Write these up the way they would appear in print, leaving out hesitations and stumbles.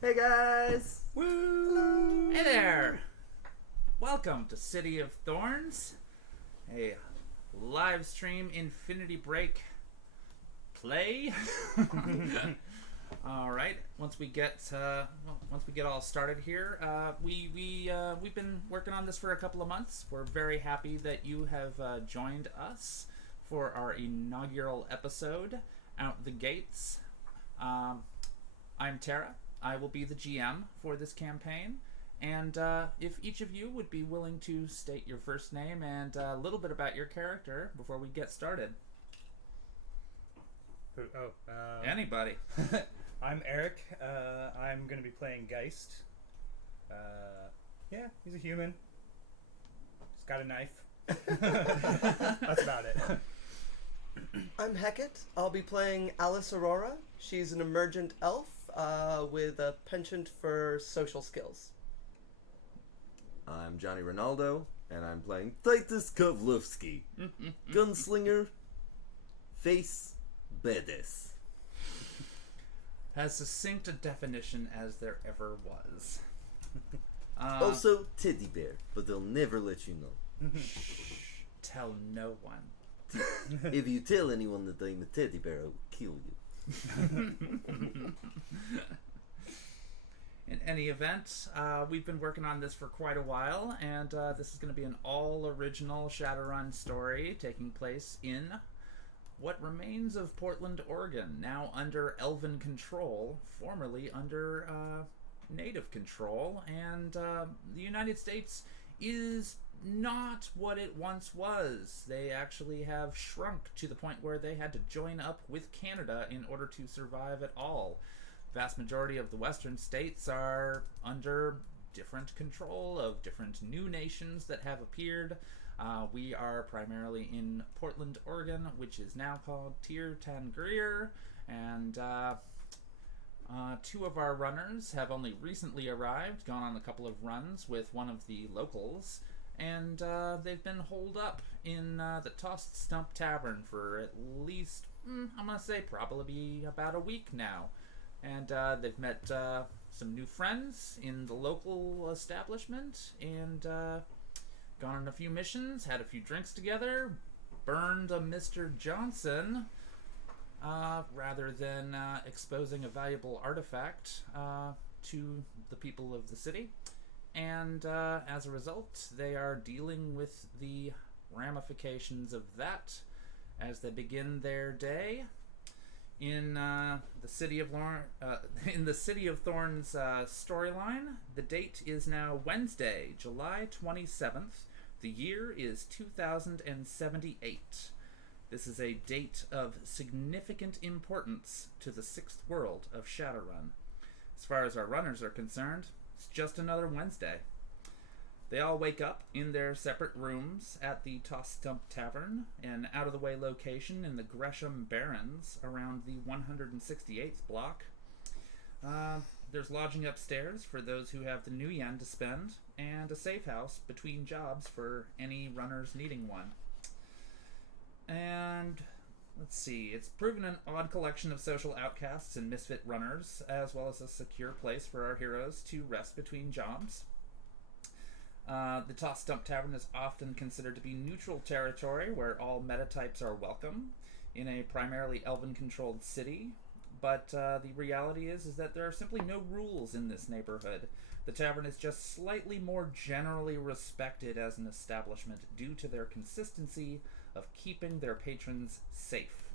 Hey guys! Woo! Hello! Hey there! Welcome to City of Thorns, a live stream Infinity Break play. All right. Once we get all started here, we've been working on this for a couple of months. We're very happy that you have joined us for our inaugural episode, Out the Gates. I'm Terra. I will be the GM for this campaign. And if each of you would be willing to state your first name and a little bit about your character before we get started. Anybody. I'm Erik. I'm going to be playing Geist. Yeah, he's a human. He's got a knife. That's about it. I'm Hekate. I'll be playing Alice Aurora. She's an emergent elf with a penchant for social skills. I'm Johnny Rinaldo, and I'm playing Titus Kovlovsky. Gunslinger, face, badass. As succinct a definition as there ever was. Also, teddy bear, but they'll never let you know. Shh. Tell no one. If you tell anyone that I'm a teddy bear, I will kill you. In any event, we've been working on this for quite a while, and this is going to be an all-original Shadowrun story taking place in what remains of Portland, Oregon, now under Elven control, formerly under Native control, and the United States is not what it once was. They actually have shrunk to the point where they had to join up with Canada in order to survive at all. Vast majority of the western states are under different control of different new nations that have appeared. We are primarily in Portland, Oregon, which is now called Tir Tangrir, and two of our runners have only recently arrived, gone on a couple of runs with one of the locals, and they've been holed up in the Tossed Stump Tavern for at least, I'm going to say probably about a week now. And they've met some new friends in the local establishment, and gone on a few missions, had a few drinks together, burned a Mr. Johnson, rather than exposing a valuable artifact to the people of the city. And as a result, they are dealing with the ramifications of that as they begin their day in the city of Thorns storyline. The date is now Wednesday, July 27th. The year is 2078. This is a date of significant importance to the sixth world of Shadowrun. As far as our runners are concerned, it's just another Wednesday. They all wake up in their separate rooms at the Toss Stump Tavern, an out-of-the-way location in the Gresham Barrens around the 168th block. There's lodging upstairs for those who have the new yen to spend, and a safe house between jobs for any runners needing one. And let's see, it's proven an odd collection of social outcasts and misfit runners, as well as a secure place for our heroes to rest between jobs. The Toss Stump Tavern is often considered to be neutral territory where all metatypes are welcome in a primarily elven-controlled city, but the reality is that there are simply no rules in this neighborhood. The tavern is just slightly more generally respected as an establishment due to their consistency of keeping their patrons safe.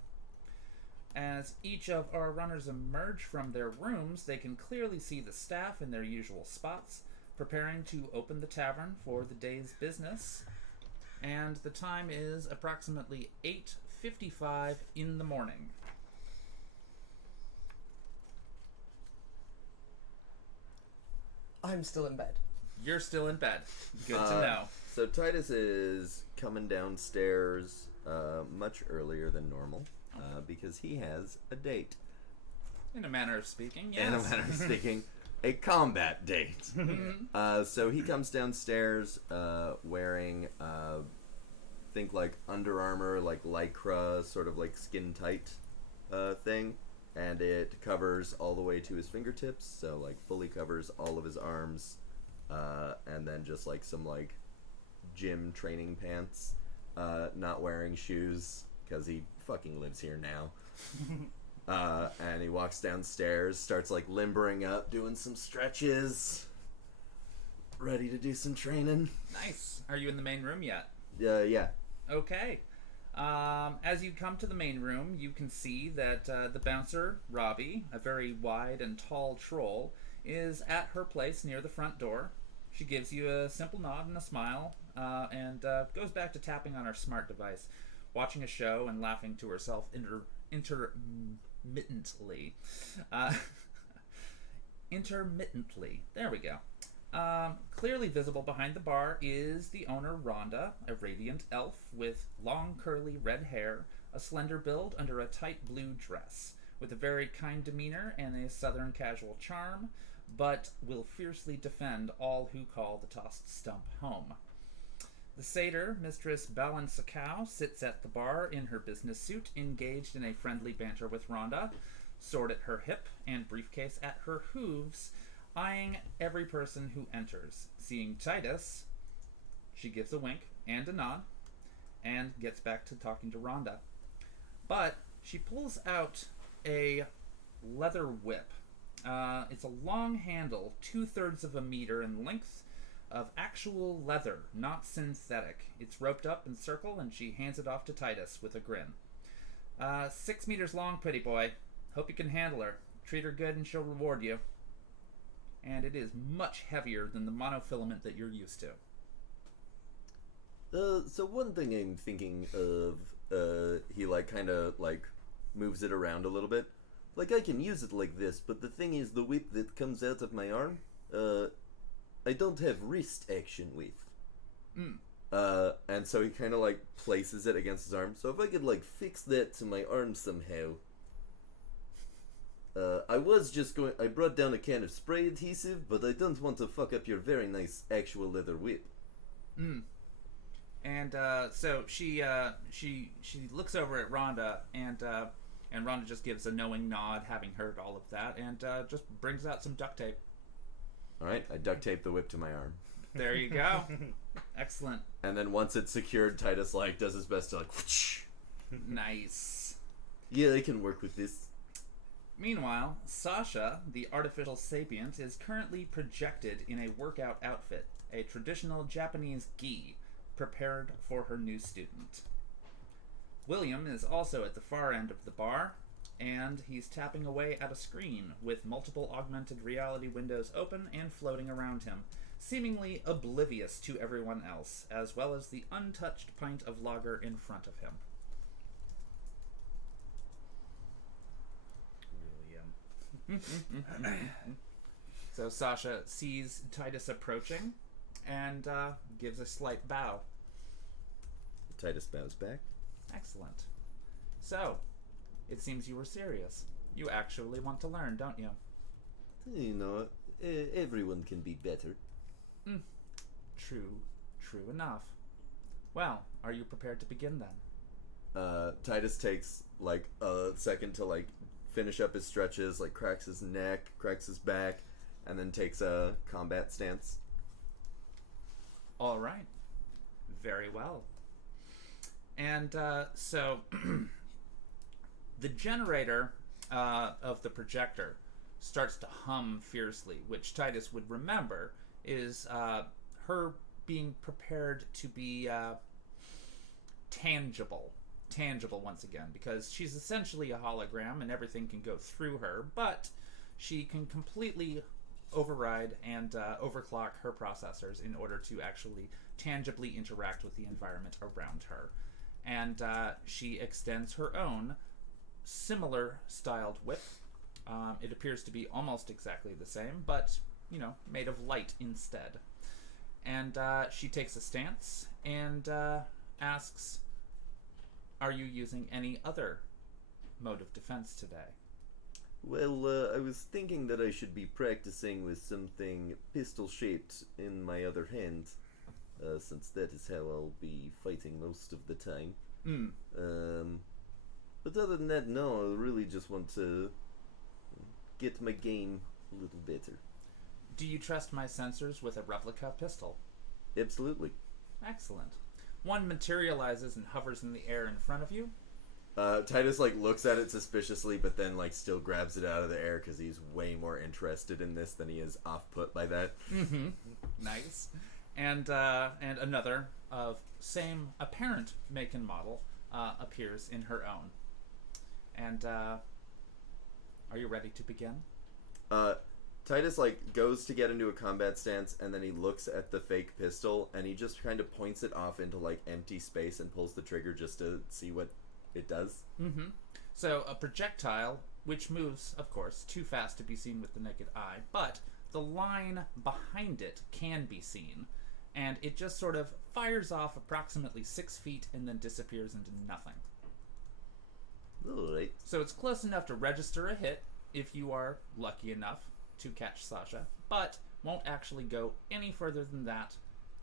As each of our runners emerge from their rooms, they can clearly see the staff in their usual spots, preparing to open the tavern for the day's business, and the time is approximately 8:55 in the morning. I'm still in bed. You're still in bed. Good to know. So Titus is coming downstairs much earlier than normal because he has a date. In a manner of speaking, yes. In a manner of speaking. A combat date. So he comes downstairs wearing, think like Under Armour, like Lycra, sort of like skin tight thing. and it covers all the way to his fingertips, so like fully covers all of his arms, and then just like some like gym training pants, not wearing shoes because he fucking lives here now. And he walks downstairs, starts like limbering up, doing some stretches, ready to do some training. Nice. Are you in the main room yet? Yeah. Okay. As you come to the main room, you can see that the bouncer, Robbie, a very wide and tall troll, is at her place near the front door. She gives you a simple nod and a smile, and goes back to tapping on her smart device, watching a show and laughing to herself intermittently. Intermittently. There we go. Clearly visible behind the bar is the owner, Rhonda, a radiant elf with long curly red hair, a slender build under a tight blue dress, with a very kind demeanor and a southern casual charm, but will fiercely defend all who call the tossed stump home. The satyr, Mistress Balancacao, sits at the bar in her business suit, engaged in a friendly banter with Rhonda, sword at her hip and briefcase at her hooves, eyeing every person who enters. Seeing Titus, she gives a wink and a nod, and gets back to talking to Rhonda. But she pulls out a leather whip. It's a long handle, 2/3 of a meter in length, of actual leather, not synthetic. It's roped up in circle, and she hands it off to Titus with a grin. 6 meters long, pretty boy. Hope you can handle her. Treat her good and she'll reward you. And it is much heavier than the monofilament that you're used to. So one thing I'm thinking of, he like kind of like moves it around a little bit. Like I can use it like this, but the thing is the whip that comes out of my arm, I don't have wrist action with. And so he kind of like places it against his arm. So if I could like fix that to my arm somehow. I brought down a can of spray adhesive, but I don't want to fuck up your very nice actual leather whip. And so she looks over at Rhonda, and Rhonda just gives a knowing nod, having heard all of that, and just brings out some duct tape. Alright, I duct tape the whip to my arm. There you go. Excellent. And then once it's secured, Titus like does his best to like whoosh. Nice. Yeah, I can work with this. Meanwhile, Sasha, the artificial sapient, is currently projected in a workout outfit, a traditional Japanese gi, prepared for her new student. William is also at the far end of the bar, and he's tapping away at a screen with multiple augmented reality windows open and floating around him, seemingly oblivious to everyone else, as well as the untouched pint of lager in front of him. So Sasha sees Titus approaching and gives a slight bow. Titus bows back. Excellent. So, it seems you were serious. You actually want to learn, don't you? You know, everyone can be better. True enough. Well, are you prepared to begin then? Titus takes like a second to like finish up his stretches, like cracks his neck, cracks his back, and then takes a combat stance. All right. Very well. And so the generator of the projector starts to hum fiercely, which Titus would remember is her being prepared to be tangible once again, because she's essentially a hologram and everything can go through her, but she can completely override and overclock her processors in order to actually tangibly interact with the environment around her. And she extends her own similar styled whip. It appears to be almost exactly the same, but, you know, made of light instead. And she takes a stance and asks, are you using any other mode of defense today? Well, I was thinking that I should be practicing with something pistol-shaped in my other hand, since that is how I'll be fighting most of the time. But other than that, no, I really just want to get my game a little better. Do you trust my sensors with a replica pistol? Absolutely. Excellent. One materializes and hovers in the air in front of you. Titus like looks at it suspiciously, but then like still grabs it out of the air because he's way more interested in this than he is off-put by that. Mm-hmm. Nice. And another of same apparent make and model appears in her own. And are you ready to begin? Titus like goes to get into a combat stance, and then he looks at the fake pistol, and he just kind of points it off into like empty space and pulls the trigger just to see what it does. Mm-hmm. So a projectile, which moves, of course, too fast to be seen with the naked eye, but the line behind it can be seen, and it just sort of fires off approximately 6 feet and then disappears into nothing. Alright. So it's close enough to register a hit if you are lucky enough to catch Sasha, but won't actually go any further than that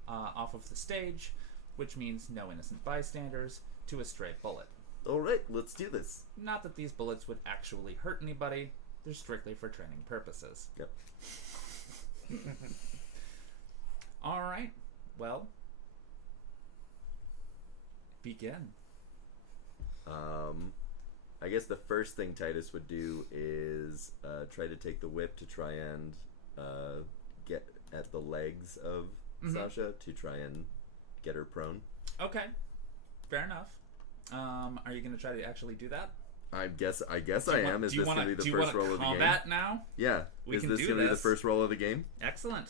off of the stage, which means no innocent bystanders to a stray bullet. Alright, let's do this. Not that these bullets would actually hurt anybody, they're strictly for training purposes. Yep. Alright, well, begin. I guess the first thing Titus would do is try to take the whip to try and get at the legs of Sasha to try and get her prone. Okay, fair enough. Are you going to try to actually do that? I guess I am. Is this going to be the first roll of the game? Combat now? Yeah. Is this going to be the first roll of the game? Excellent.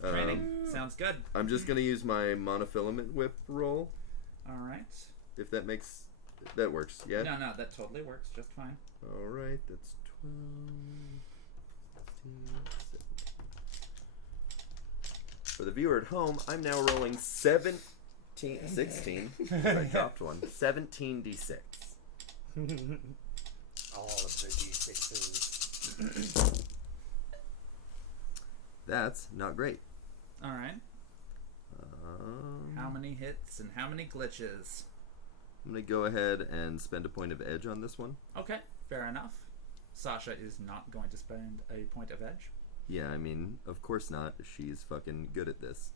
Training. Sounds good. I'm just going to use my monofilament whip roll. Alright. If that makes... That works, yeah? No, that totally works just fine. Alright, that's 12... 16, 17. For the viewer at home, I'm now rolling 16. I dropped one. 17d6. All of the d6s. That's not great. Alright. How many hits and how many glitches? I'm going to go ahead and spend a point of edge on this one. Okay, fair enough. Sasha is not going to spend a point of edge. Yeah, I mean, of course not. She's fucking good at this.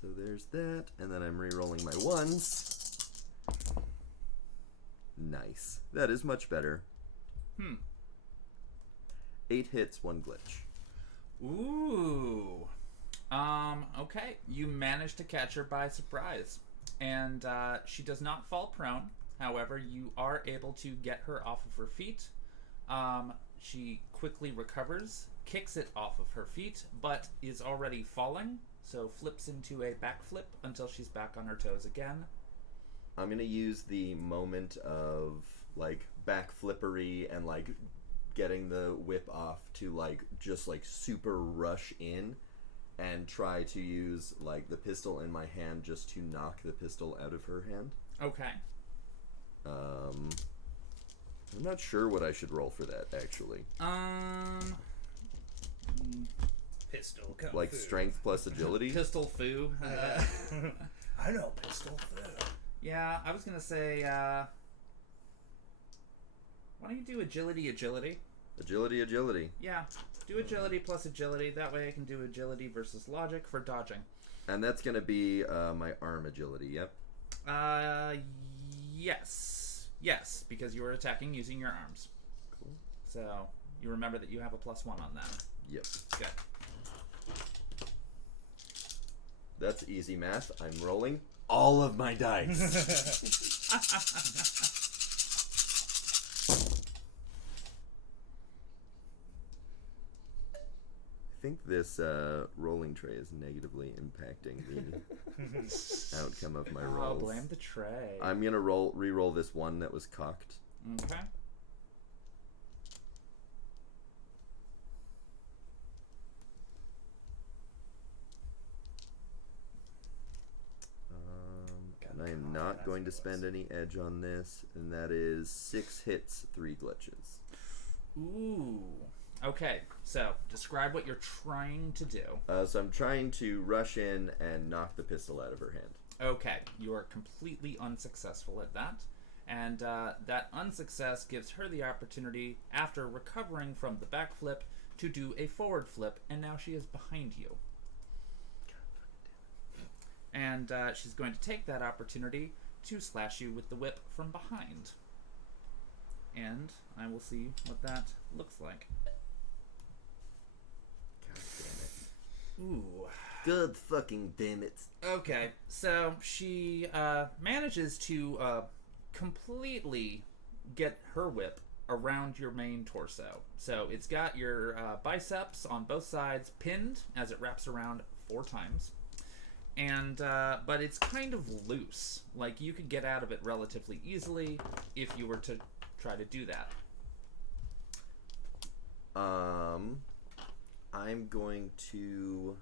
So there's that, and then I'm re-rolling my ones. Nice. That is much better. 8 hits, 1 glitch. Ooh. Okay. You managed to catch her by surprise. And she does not fall prone. However, you are able to get her off of her feet. She quickly recovers, kicks it off of her feet, but is already falling. So flips into a backflip until she's back on her toes again. I'm going to use the moment of, like, backflippery and, like, getting the whip off to, like, just, like, super rush in and try to use, like, the pistol in my hand just to knock the pistol out of her hand. Okay. I'm not sure what I should roll for that, actually. Pistol kung Like fu. strength plus agility? Pistol foo. I know pistol fu. Yeah, I was gonna say, why don't you do agility? Agility. Yeah, do agility plus agility. That way I can do agility versus logic for dodging. And that's going to be my arm agility, yep. Yes, because you were attacking using your arms. Cool. So, you remember that you have a +1 on that. Yep. Good. That's easy math. I'm rolling all of my dice. I think this rolling tray is negatively impacting the outcome of my rolls. Oh, blame the tray. I'm gonna re-roll this one that was cocked. Okay. And I am not going to spend any edge on this, and that is 6 hits, 3 glitches. Ooh. Okay, so describe what you're trying to do. So I'm trying to rush in and knock the pistol out of her hand. Okay, you are completely unsuccessful at that. And that unsuccess gives her the opportunity, after recovering from the backflip, to do a forward flip, and now she is behind you. And she's going to take that opportunity to slash you with the whip from behind. And I will see what that looks like. God damn it. Ooh. Good fucking damn it. Okay, so she manages to completely get her whip around your main torso. So it's got your biceps on both sides pinned as it wraps around 4 times. And but it's kind of loose. Like, you could get out of it relatively easily if you were to try to do that. I'm going to...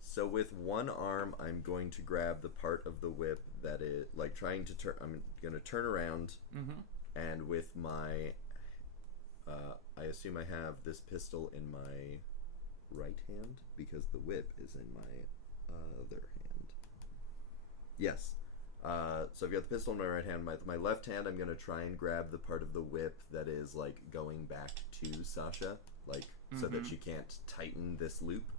So with one arm, I'm going to grab the part of the whip that is, like, trying to turn... I'm going to turn around, and with my... I assume I have this pistol in my right hand, because the whip is in my other hand. Yes. So I've got the pistol in my right hand. With my left hand, I'm going to try and grab the part of the whip that is, like, going back to Sasha, like, so that she can't tighten this loop,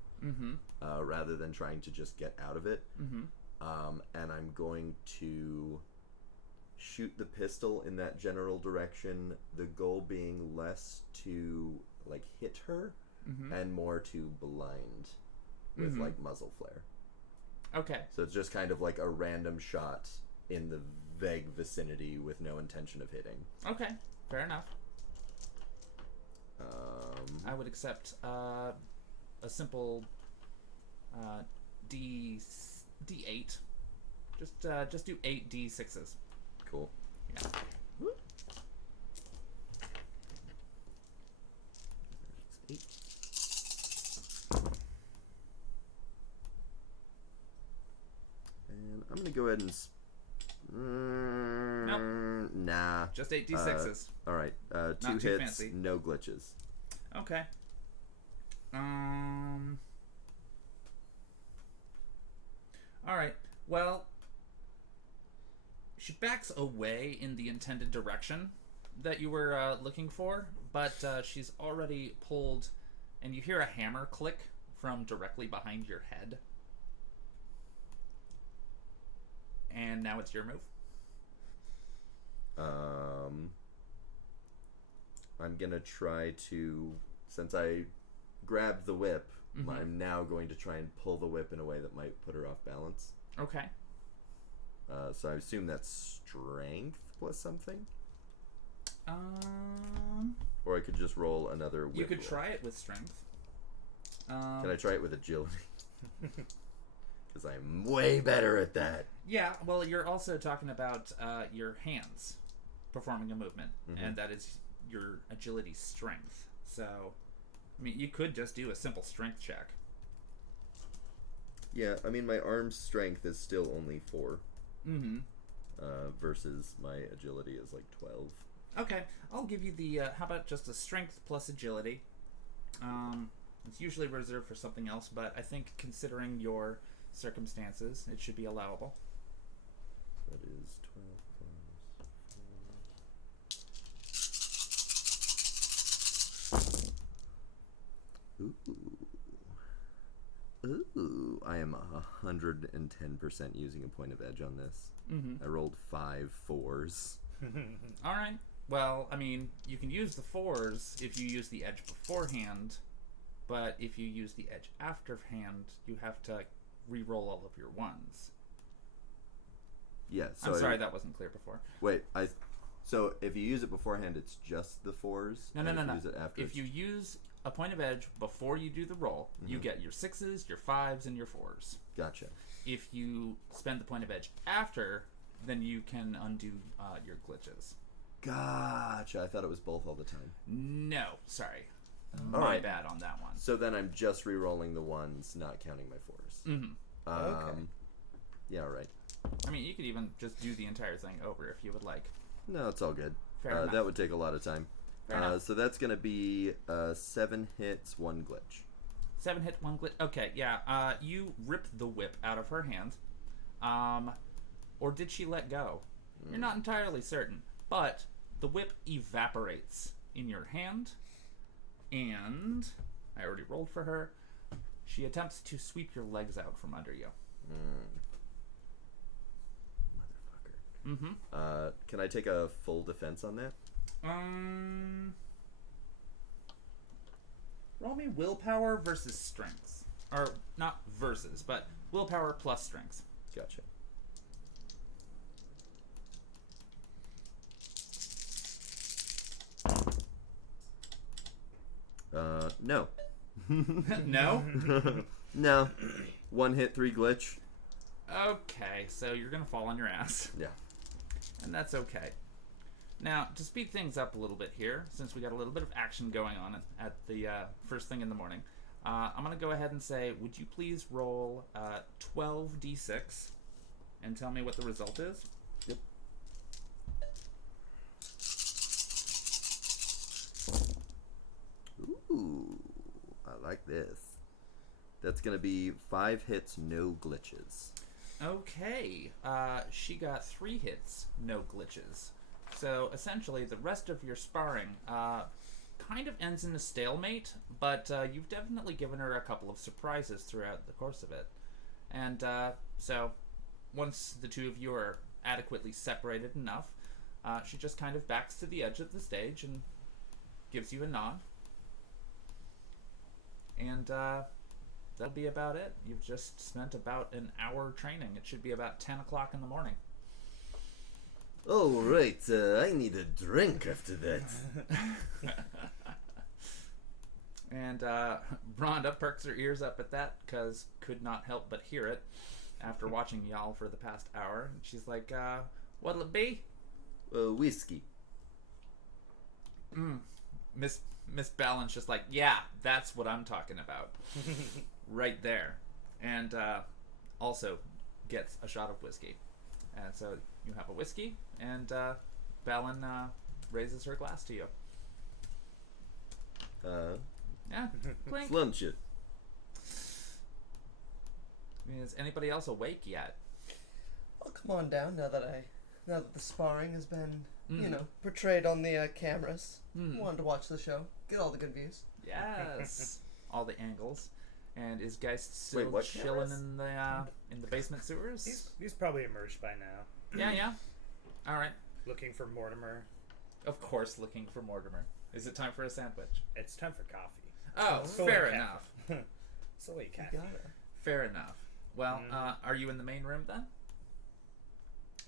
rather than trying to just get out of it. And I'm going to shoot the pistol in that general direction, the goal being less to, like, hit her, and more to blind with, like, muzzle flare. Okay. So it's just kind of like a random shot in the vague vicinity with no intention of hitting. Okay, fair enough. Um, I would accept a simple D8. Just do 8 D6s. Cool. Yeah. It's 8. And I'm gonna go ahead and. Nope. Nah. Just 8 D6s. All right. 2 Not too hits, fancy. no glitches. Okay. All right. Well, she backs away in the intended direction that you were looking for, but she's already pulled, and you hear a hammer click from directly behind your head. And now it's your move. I'm gonna try to, since I grabbed the whip, I'm now going to try and pull the whip in a way that might put her off balance. Okay. So I assume that's strength plus something? Or I could just roll another whip You could roll. try it with strength. Can I try it with agility? Because I'm way better at that. Yeah, well, you're also talking about your hands performing a movement, and that is your agility strength. So, I mean, you could just do a simple strength check. Yeah, I mean, my arm strength is still only 4. Versus my agility is like 12. Okay, I'll give you the, how about just a strength plus agility? It's usually reserved for something else, but I think considering your circumstances, it should be allowable. That is 12 plus 4. Ooh, I am 110% using a point of edge on this. I rolled 5 4s. All right. Well, I mean, you can use the 4s if you use the edge beforehand, but if you use the edge afterhand, you have to re-roll all of your 1s. Yeah, so I'm sorry, that wasn't clear before. Wait, so if you use it beforehand, it's just the 4s? No. If you use it after, If you use a point of edge before you do the roll, you get your 6s, your 5s, and your 4s. Gotcha. If you spend the point of edge after, then you can undo your glitches. Gotcha. I thought it was both all the time. No, sorry. All My right. bad on that one. So then I'm just re-rolling the 1s, not counting my 4s. Okay. Yeah, right. I mean, you could even just do the entire thing over if you would like. No, it's all good. Fair enough. That would take a lot of time. Fair enough. So that's going to be 7 hits, 1 glitch. 7 hit, 1 glitch. Okay, yeah. You rip the whip out of her hand. Or did she let go? You're not entirely certain. But the whip evaporates in your hand. And I already rolled for her. She attempts to sweep your legs out from under you. Motherfucker. Can I take a full defense on that? Roll me willpower versus strengths. Or, not versus, but willpower plus strengths. Gotcha. No. No? No. 1 hit, 3 glitch. Okay, so you're gonna fall on your ass. Yeah. And that's okay. Now, to speed things up a little bit here, since we got a little bit of action going on at the first thing in the morning, I'm going to go ahead and say, would you please roll 12d6 and tell me what the result is? Yep. Ooh, I like this. That's going to be 5 hits, no glitches. Okay, she got 3 hits, no glitches. So essentially, the rest of your sparring kind of ends in a stalemate, but you've definitely given her a couple of surprises throughout the course of it. And so once the two of you are adequately separated enough, she just kind of backs to the edge of the stage and gives you a nod. And that'll be about it. You've just spent about an hour training. It should be about 10 o'clock in the morning. Oh, right. I need a drink after that. And Rhonda perks her ears up at that, because could not help but hear it after watching y'all for the past hour. And she's like, what'll it be? Whiskey. Miss Ballin's just like, yeah, that's what I'm talking about. Right there. And also gets a shot of whiskey. And so you have a whiskey, and Ballin raises her glass to you. Yeah, clink. Slunch it. Is anybody else awake yet? I'll come on down now that the sparring has been, portrayed on the cameras. Wanted to watch the show, get all the good views. Yes, all the angles. And is Geist still Wait, chilling in the basement sewers? He's probably emerged by now. Yeah. All right. Looking for Mortimer. Of course, looking for Mortimer. Is it time for a sandwich? It's time for coffee. Oh, fair enough. Soy You caffeine. got it. Fair enough. Well, are you in the main room then?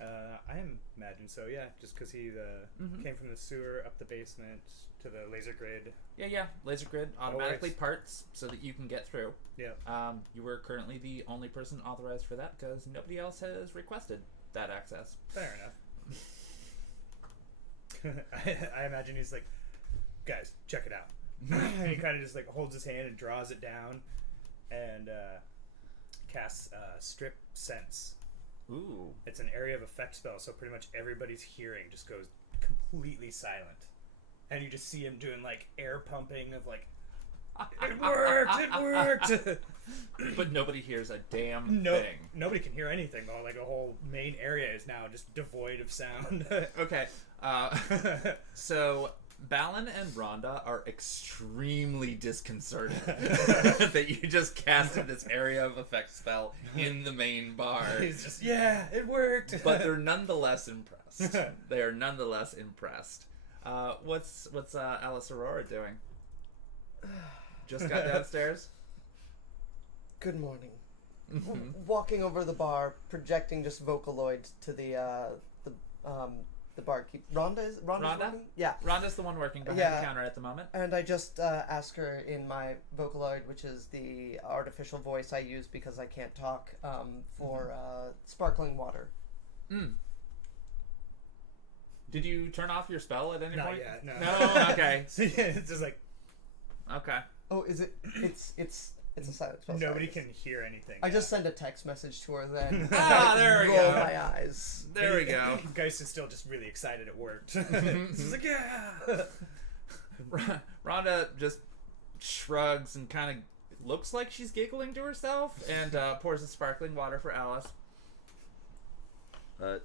I imagine so, yeah. Just because he came from the sewer up the basement to the laser grid. Yeah. Laser grid automatically parts so that you can get through. Yeah. You were currently the only person authorized for that because nobody else has requested that access. Fair enough. I imagine he's like, guys, check it out. And he kind of just like holds his hand and draws it down and casts Strip Sense. Ooh. It's an area of effect spell, so pretty much everybody's hearing just goes completely silent. And you just see him doing like air pumping of like, it worked! But nobody hears a damn thing. Nobody can hear anything though. Like the whole main area is now just devoid of sound. Okay. So Ballin and Rhonda are extremely disconcerted that you just casted this area of effect spell in the main bar. He's just, yeah, it worked. But they're nonetheless impressed. They are nonetheless impressed. What's Alice Aurora doing? Just got downstairs? Good morning. Walking over the bar, projecting just Vocaloid to the barkeep. Rhonda's working? Yeah. Rhonda's the one working behind the counter at the moment. And I just ask her in my Vocaloid, which is the artificial voice I use because I can't talk, for sparkling water. Did you turn off your spell at any Not point? yet, no. No? Okay. So yeah, it's just like, Okay. Oh, is it? It's a silent spell. nobody sorry. can hear anything. I just send a text message to her then. There we roll go. my eyes. There we go. Geist is still just really excited it worked. He's like, yeah! Rhonda just shrugs and kind of looks like she's giggling to herself and pours a sparkling water for Alice.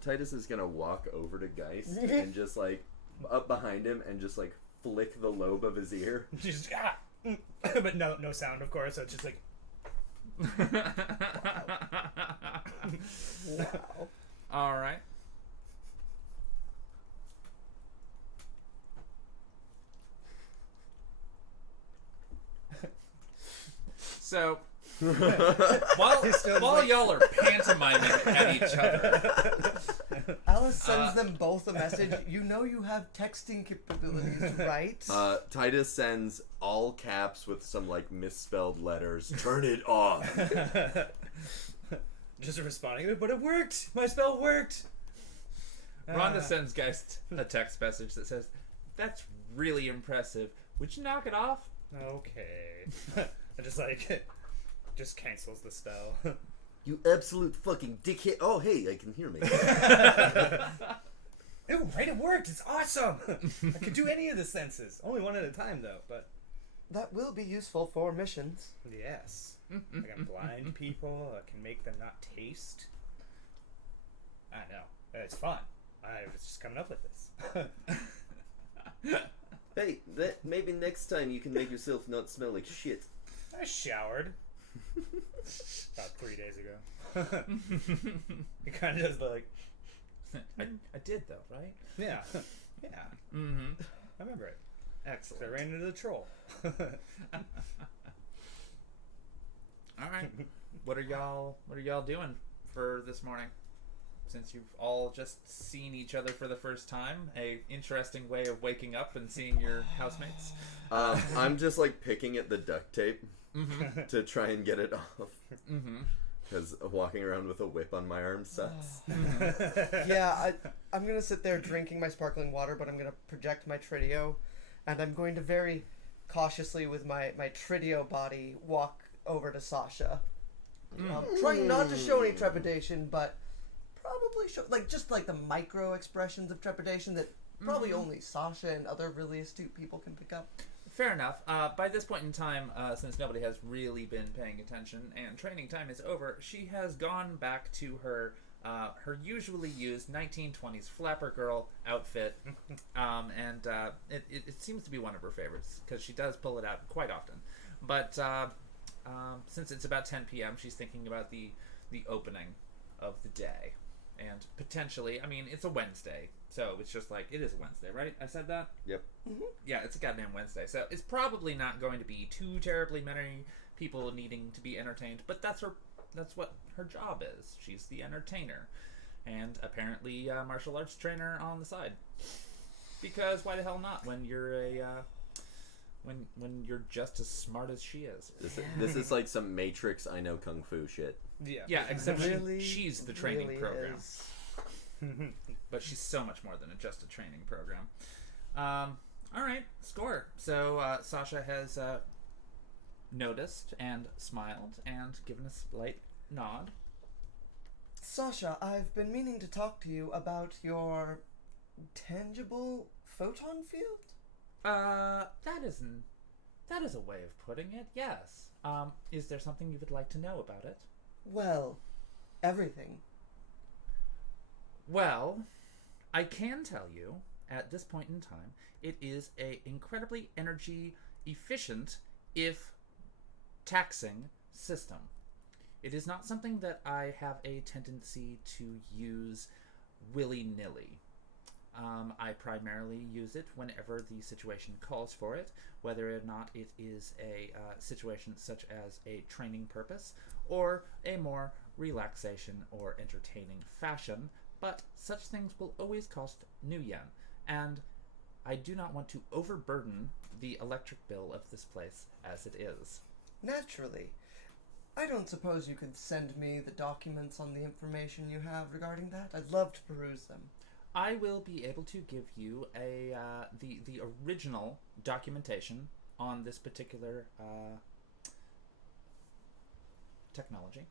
Titus is gonna walk over to Geist and just like up behind him and just like flick the lobe of his ear. Just but no sound, of course. So it's just like. Wow. All right. So while y'all are pantomiming at each other, Alice sends them both a message. You know you have texting capabilities, right? Titus sends all caps with some like misspelled letters. Turn it off. Just responding, but it worked. My spell worked. Rhonda sends Geist a text message that says, "That's really impressive. Would you knock it off?" Okay. I just cancels the spell. You absolute fucking dickhead. Oh, hey, I can hear me. Oh, right, it worked. It's awesome. I can do any of the senses. Only one at a time, though, but... That will be useful for missions. Yes. I can blind people. I can make them not taste. I know. It's fun. I was just coming up with this. Hey, maybe next time you can make yourself not smell like shit. I showered. About 3 days ago. It kind of just like... I did, though, right? Yeah. Yeah. Mm-hmm. I remember it. Excellent. I ran into the troll. All right. What are y'all doing for this morning? Since you've all just seen each other for the first time, a interesting way of waking up and seeing your housemates. I'm just like picking at the duct tape to try and get it off. Because walking around with a whip on my arm sucks. Yeah, I'm going to sit there drinking my sparkling water, but I'm going to project my Tridio, and I'm going to very cautiously with my Tridio body walk over to Sasha. Trying not to show any trepidation, but probably show just like the micro expressions of trepidation that probably only Sasha and other really astute people can pick up. Fair enough. By this point in time, since nobody has really been paying attention and training time is over, she has gone back to her usually used 1920s flapper girl outfit, and it seems to be one of her favorites because she does pull it out quite often. But since it's about 10 p.m., she's thinking about the opening of the day. And potentially, I mean, it's a Wednesday, so it's just like, it is a Wednesday, right? I said that? Yep. Yeah, it's a goddamn Wednesday, so it's probably not going to be too terribly many people needing to be entertained, but that's what her job is. She's the entertainer. And apparently martial arts trainer on the side. Because why the hell not when you're when you're just as smart as she is. This is like some Matrix I know kung fu shit. Yeah, except Really, she's the training really program. is. But she's so much more than just a training program. All right, score. So Sasha has noticed and smiled and given a slight nod. Sasha, I've been meaning to talk to you about your tangible photon field? That is a way of putting it, yes. Is there something you would like to know about it? Well, everything. Well, I can tell you, at this point in time, it is a incredibly energy efficient, if taxing, system. It is not something that I have a tendency to use willy-nilly. I primarily use it whenever the situation calls for it, whether or not it is a situation such as a training purpose or a more relaxation or entertaining fashion, but such things will always cost new yen, and I do not want to overburden the electric bill of this place as it is. Naturally. I don't suppose you could send me the documents on the information you have regarding that? I'd love to peruse them. I will be able to give you the original documentation on this particular technology.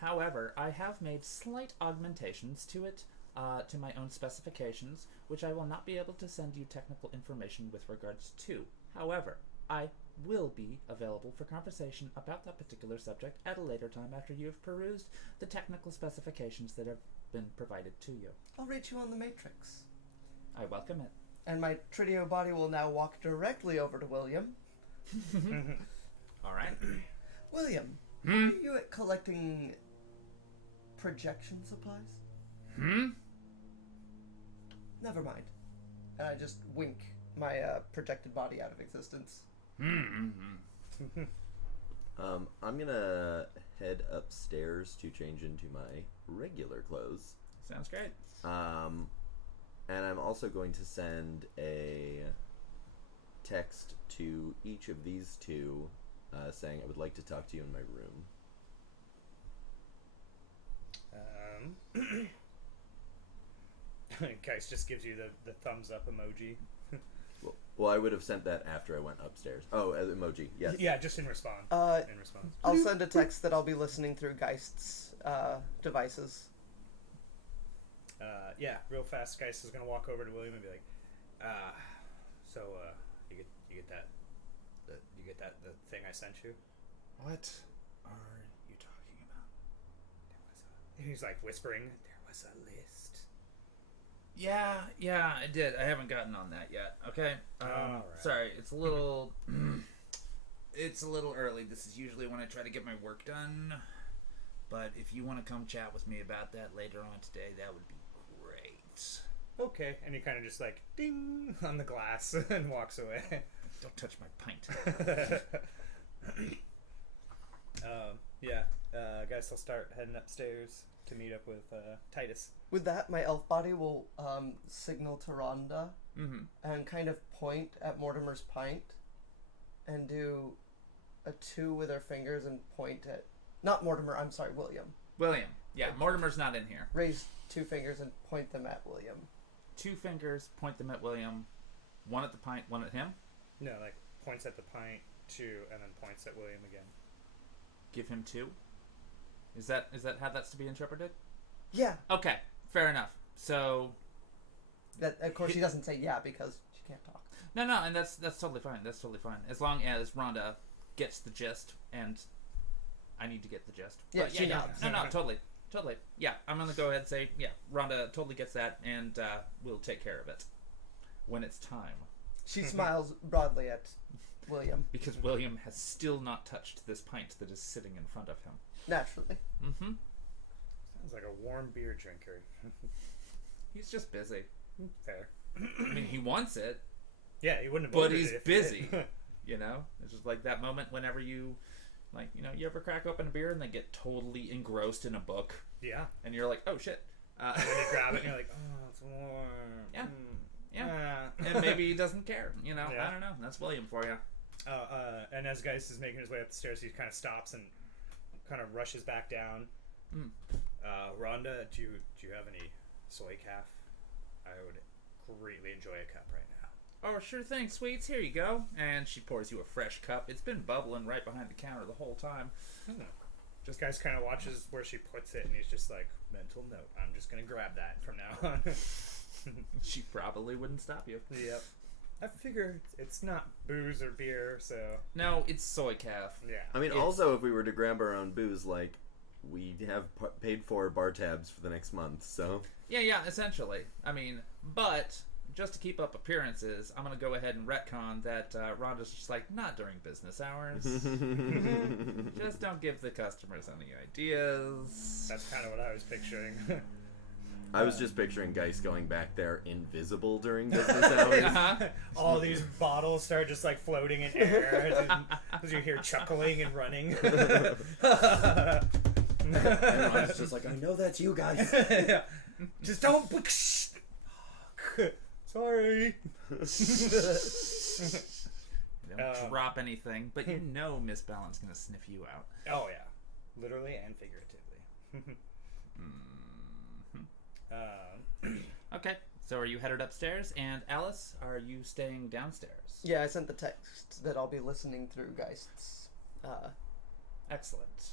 However, I have made slight augmentations to it, to my own specifications, which I will not be able to send you technical information with regards to. However, I will be available for conversation about that particular subject at a later time after you have perused the technical specifications that have been provided to you. I'll reach you on the Matrix. I welcome it. And my Tridio body will now walk directly over to William. All right. William, are you at collecting projection supplies? Never mind. And I just wink my projected body out of existence. I'm gonna head upstairs to change into my regular clothes. Sounds great. And I'm also going to send a text to each of these two saying I would like to talk to you in my room. Geist just gives you the thumbs up emoji. Well, I would have sent that after I went upstairs. Oh, as emoji, yes. Yeah, just in response. In response. I'll send a text that I'll be listening through Geist's devices. Yeah, real fast. Geist is gonna walk over to William and be like, so you get that the thing I sent you? What are you talking about? He's like whispering. There was a list. Yeah, I did. I haven't gotten on that yet. Okay. Alright. Sorry, it's a little it's a little early. This is usually when I try to get my work done. But if you want to come chat with me about that later on today, that would be great. Okay, and he kind of just like ding on the glass and walks away. Don't touch my pint. Guys, I'll start heading upstairs to meet up with Titus. With that, my elf body will signal to Rhonda and kind of point at Mortimer's pint and do a 2 with her fingers and point at... Not Mortimer, I'm sorry, William. William. Yeah, Mortimer's not in here. Raise 2 fingers and point them at William. 2 fingers, point them at William. 1 at the pint, 1 at him. No, like points at the pint, 2, and then points at William again. Give him 2. Is that how that's to be interpreted? Yeah. Okay, fair enough. So That of course she doesn't say yeah because she can't talk. no, and that's totally fine. That's totally fine. As long as Rhonda gets the gist, and I need to get the gist. Yeah, But she nods. No, totally. Yeah, I'm gonna go ahead and say yeah. Rhonda totally gets that, and we'll take care of it when it's time. She smiles broadly at William. Because William has still not touched this pint that is sitting in front of him. Naturally. Mm-hmm. Sounds like a warm beer drinker. He's just busy. Fair. I mean, he wants it, Yeah, he wouldn't have but ordered he's it if busy. he did. You know, it's just like that moment whenever you, like, you know, you ever crack open a beer and then get totally engrossed in a book, Yeah. and you're like, oh shit. And then you grab it and you're like, oh, it's warm. Yeah. Yeah. And maybe he doesn't care. You know, Yeah. I don't know. That's William for you. And as Geist is making his way up the stairs, he kind of stops and kind of rushes back down. Rhonda, do you have any soy calf? I would greatly enjoy a cup right now. Oh, sure thing, sweets. Here you go. And she pours you a fresh cup. It's been bubbling right behind the counter the whole time. Just Geist kind of watches where she puts it, and he's just like, mental note. I'm just gonna grab that from now on. She probably wouldn't stop you. Yep. I figure it's not booze or beer, so No, it's soy calf. yeah. I mean, It's- also, if we were to grab our own booze, like, we have paid for bar tabs for the next month, so... Yeah, essentially. I mean, but just to keep up appearances, I'm going to go ahead and retcon that Rhonda's just like, not during business hours. Just don't give the customers any ideas. That's kind of what I was picturing. I was just picturing Geist going back there invisible during business hours. All these bottles start just like floating in air as you hear chuckling and running. And Ron's just like, I know that's you guys. Yeah. Just don't. Sorry. Don't drop anything, but you know Miss Balance going to sniff you out. Oh yeah, literally and figuratively. Okay, so are you headed upstairs? And Alice, are you staying downstairs? Yeah, I sent the text that I'll be listening through Geist's Excellent.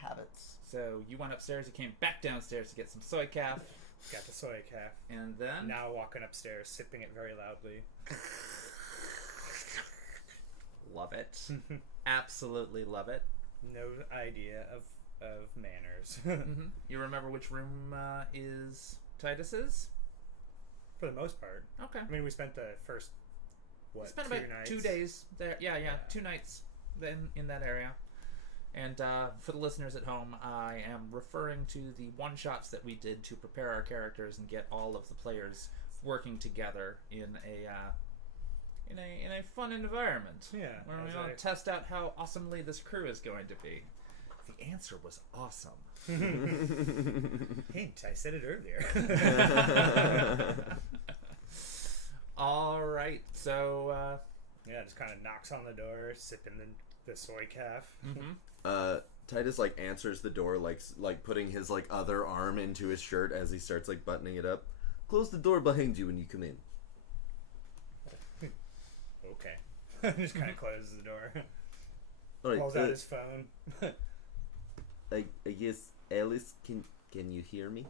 habits. So you went upstairs, you came back downstairs to get some soy calf, Got the soy calf. and then... Now walking upstairs, sipping it very loudly. love it. Absolutely love it. No idea of manners. You remember which room is Titus's? For the most part. Okay. I mean, we spent the first, We what, spent 2 about nights? 2 days there. Yeah. 2 nights then in that area. And for the listeners at home, I am referring to the one-shots that we did to prepare our characters and get all of the players working together in a fun environment. Yeah. Where we want to test out how awesomely this crew is going to be. The answer was awesome. Hint, I said it earlier. All right, so Yeah, just kind of knocks on the door, sipping the soy calf. Titus like answers the door, like putting his like other arm into his shirt as he starts like buttoning it up. Close the door behind you when you come in. Okay. Just kind of closes the door. All right. Pulls out his phone. I guess Alice, can you hear me?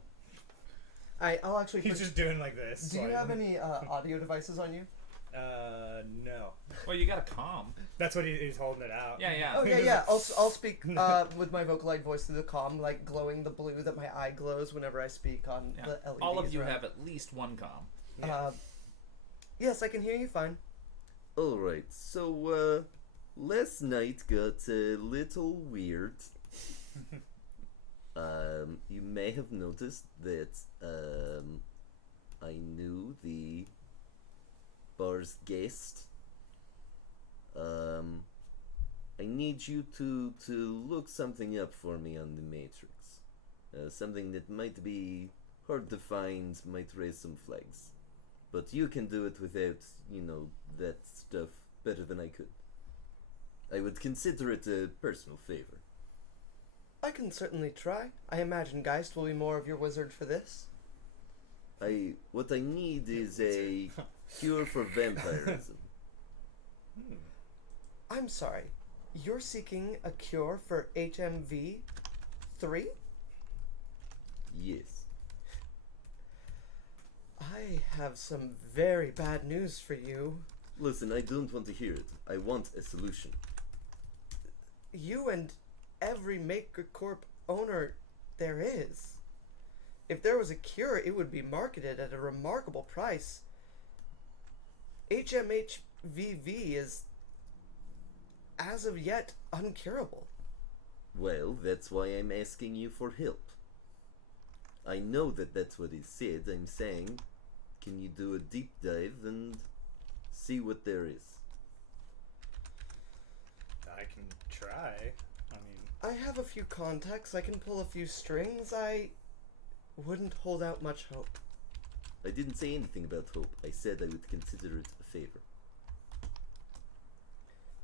I'll actually. He's just doing like this. Do you have any audio devices on you? No. well, you got a comm. That's what he's holding it out. Yeah. Oh yeah. I'll speak with my vocalized voice through the comm, like glowing the blue that my eye glows whenever I speak on Yeah. the LEDs. All of you around. have at least one comm. Yes, I can hear you fine. All right. So last night got a little weird. You may have noticed that I knew the bar's guest. I need you to look something up for me on the Matrix. Something that might be hard to find, might raise some flags. But you can do it without, that stuff better than I could. I would consider it a personal favor. I can certainly try. I imagine Geist will be more of your wizard for this. What I need is a cure for vampirism. I'm sorry. You're seeking a cure for HMV 3? Yes. I have some very bad news for you. Listen, I don't want to hear it. I want a solution. You and every Maker Corp owner there is. If there was a cure, it would be marketed at a remarkable price. HMHVV is, as of yet, uncurable. Well, that's why I'm asking you for help. I know that that's what he said. I'm saying, can you do a deep dive and see what there is? I can try. I mean, I have a few contacts. I can pull a few strings. I wouldn't hold out much hope. I didn't say anything about hope. I said I would consider it a favor.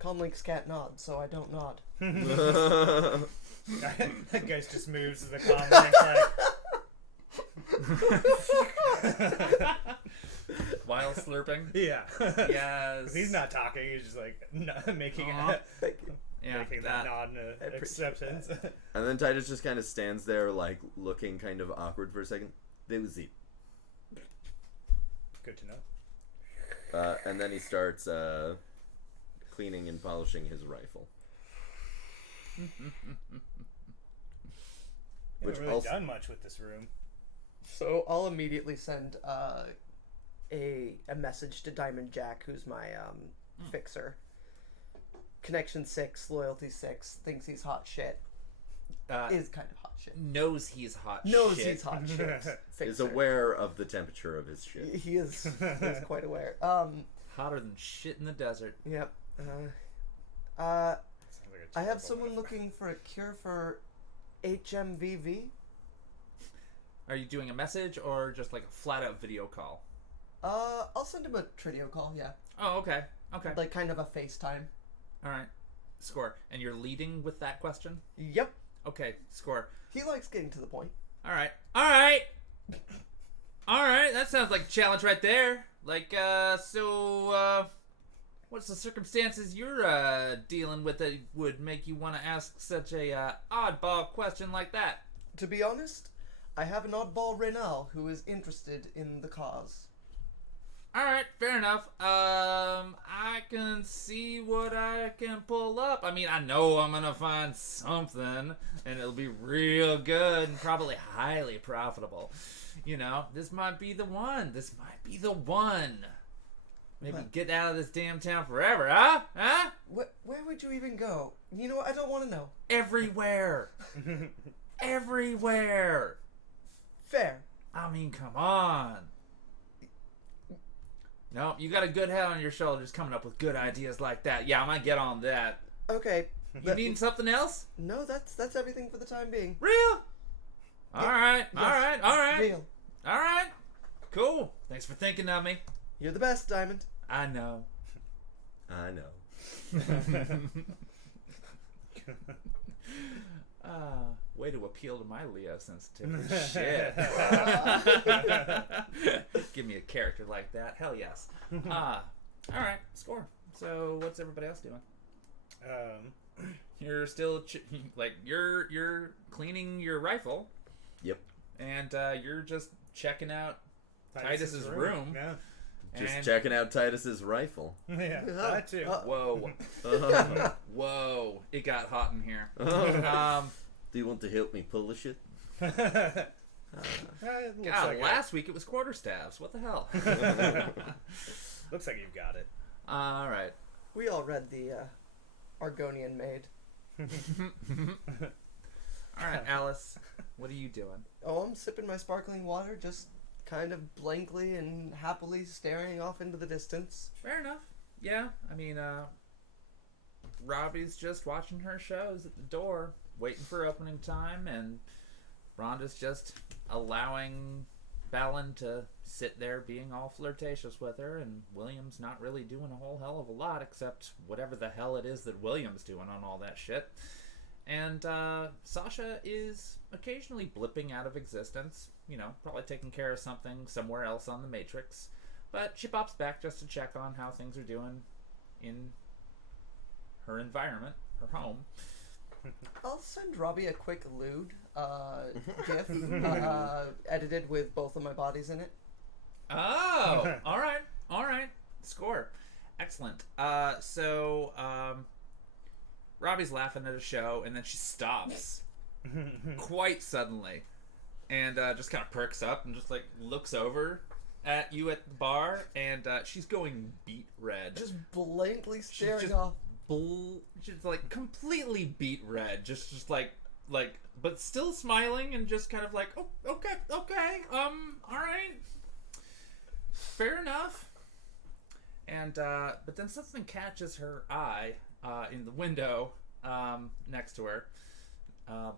Comlinks can't nod, so I don't nod. that guy just moves to the comments While slurping. yeah. Yes. He's not talking. He's just like making Thank you. making that nod and I appreciate acceptance. And then Titus just kind of stands there, like, looking kind of awkward for a second. That was it. Good to know. And then he starts cleaning and polishing his rifle. Haven't really done much with this room. So I'll immediately send a message to Diamond Jack, who's my fixer. Connection 6, loyalty 6, thinks he's hot shit. Is kind of hot shit. Knows he's hot Knows shit. he's hot shit. Fixer. Is aware of the temperature of his shit. He is quite aware. Hotter than shit in the desert. Yep. Sounds like a I have terrible someone metaphor. looking for a cure for HMVV. Are you doing a message or just like a flat out video call? I'll send him a Tridio call, yeah. Oh, okay. Okay. Like kind of a FaceTime. All right. Score. And you're leading with that question? Yep. Okay. Score. He likes getting to the point. All right. All right. All right. That sounds like a challenge right there. Like, so, what's the circumstances you're dealing with that would make you want to ask such a oddball question like that? To be honest, I have an oddball Rinaldo who is interested in the cause. All right, fair enough. I can see what I can pull up. I mean, I know I'm gonna find something, and it'll be real good and probably highly profitable. You know, this might be the one. Maybe What? get out of this damn town forever, huh? Huh? Where would you even go? You know what? I don't want to know. Everywhere. Everywhere. Fair. I mean, come on. No, you got a good head on your shoulders coming up with good ideas like that. Yeah, I'm gonna get on that. Okay. You need something else? No, that's everything for the time being. Real? All right. Real. All right. Cool. Thanks for thinking of me. You're the best, Diamond. I know. I know. Way to appeal to my Leo sensitivity. Shit. Give me a character like that. Hell yes. All right. Score. So what's everybody else doing? You're still you're cleaning your rifle. Yep. And you're just checking out Titus's room. Yeah. Just And- checking out Titus's rifle. Yeah, that too. Whoa. Whoa. It got hot in here. Do you want to help me polish it? It looks God, like last week it was quarterstaffs. What the hell? looks like you've got it. All right. We all read the Argonian Maid. All right, Alice. What are you doing? Oh, I'm sipping my sparkling water, just kind of blankly and happily staring off into the distance. Fair enough. Yeah, I mean, Robbie's just watching her shows at the door, waiting for opening time, and Rhonda's just allowing Balin to sit there being all flirtatious with her, and William's not really doing a whole hell of a lot except whatever the hell it is that William's doing on all that shit. And Sasha is occasionally blipping out of existence, you know, probably taking care of something somewhere else on the Matrix. But she pops back just to check on how things are doing in her environment, her home. I'll send Robbie a quick lewd gif edited with both of my bodies in it. Oh, all right. Score. Excellent. So Robbie's laughing at a show, and then she stops quite suddenly, and just kind of perks up and just like looks over at you at the bar, and she's going beet red. Just blankly staring just off. She's like completely beet red, just like, but still smiling and just kind of like, oh, okay, all right, fair enough. And but then something catches her eye in the window next to her,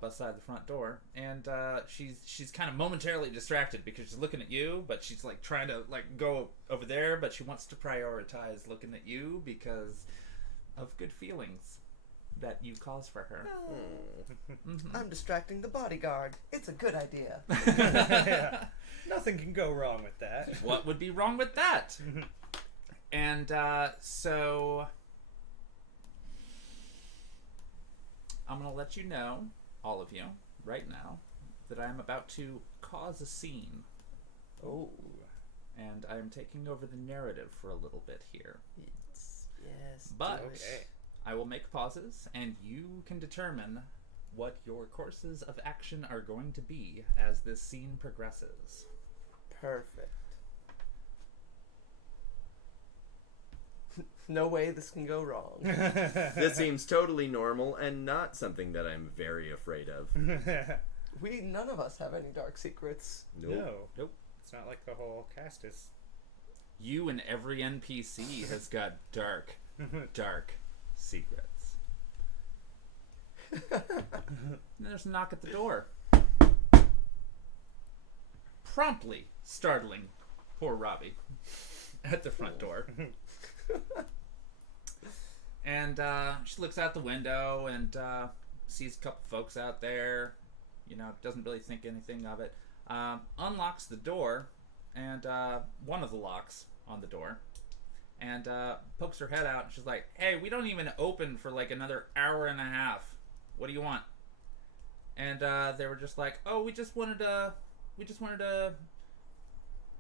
beside the front door, and she's kind of momentarily distracted because she's looking at you, but she's like trying to like go over there, but she wants to prioritize looking at you because of good feelings that you cause for her. Mm-hmm. I'm distracting the bodyguard. It's a good idea. Yeah. Nothing can go wrong with that. What would be wrong with that? And so I'm going to let you know, all of you, right now, that I am about to cause a scene. Oh. And I am taking over the narrative for a little bit here. Yes. But do it. Okay. I will make pauses, and you can determine what your courses of action are going to be as this scene progresses. Perfect. No way this can go wrong. This seems totally normal and not something that I'm very afraid of. None of us have any dark secrets. Nope. No. It's not like the whole cast is. You and every NPC has got dark secrets. Then there's a knock at the door. Promptly startling poor Robbie at the front door. And she looks out the window and sees a couple folks out there. You know, doesn't really think anything of it. Unlocks the door, and one of the locks on the door, and pokes her head out. And she's like, "Hey, we don't even open for like another hour and a half. What do you want?" And they were just like, "Oh, we just wanted to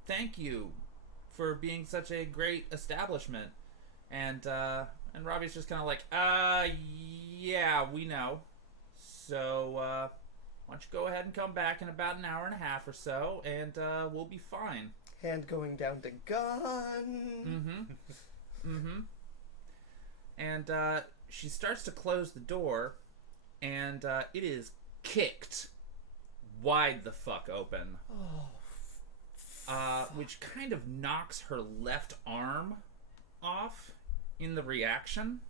thank you for being such a great establishment. And Robbie's just kind of like, yeah, we know. So, why don't you go ahead and come back in about an hour and a half or so, and we'll be fine. Hand going down to gun. And she starts to close the door, and it is kicked wide the fuck open. Which kind of knocks her left arm off in the reaction.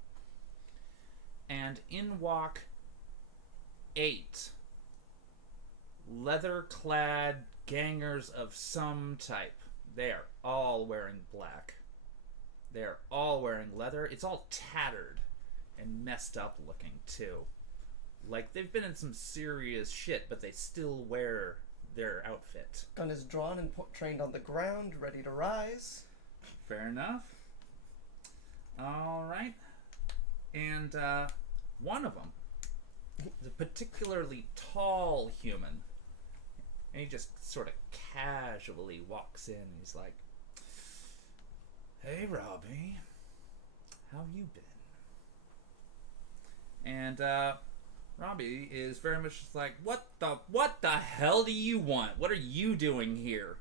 And in walk 8 leather-clad gangers of some type. They are all wearing black. They are all wearing leather. It's all tattered and messed up looking, too. Like, they've been in some serious shit, but they still wear their outfit. Gun is drawn and trained on the ground, ready to rise. Fair enough. Alright. And one of them, the particularly tall human, and he just sort of casually walks in and he's like, "Hey, Robbie, how have you been?" And Robbie is very much just like, what the hell do you want? What are you doing here?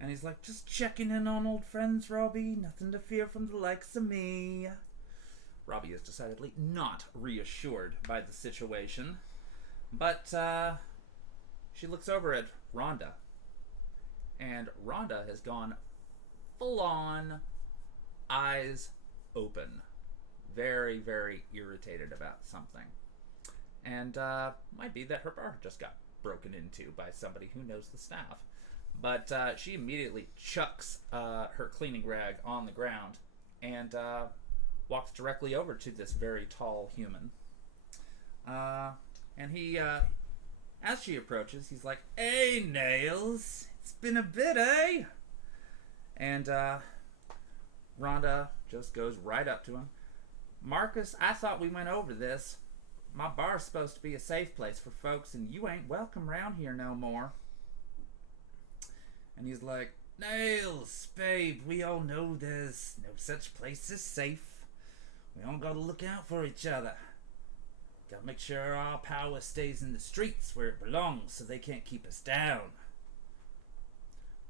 And he's like, "Just checking in on old friends, Robbie. Nothing to fear from the likes of me." Robbie is decidedly not reassured by the situation. But she looks over at Rhonda. And Rhonda has gone full-on eyes open. Very, very irritated about something. And might be that her bar just got broken into by somebody who knows the staff. But she immediately chucks her cleaning rag on the ground and walks directly over to this very tall human. And he, as she approaches, he's like, "Hey, Nails, it's been a bit, eh?" And Rhonda just goes right up to him. "Marcus, I thought we went over this. My bar's supposed to be a safe place for folks, and you ain't welcome round here no more." And he's like, "Nails, babe, we all know there's no such place as safe. We all gotta look out for each other. Gotta make sure our power stays in the streets where it belongs so they can't keep us down."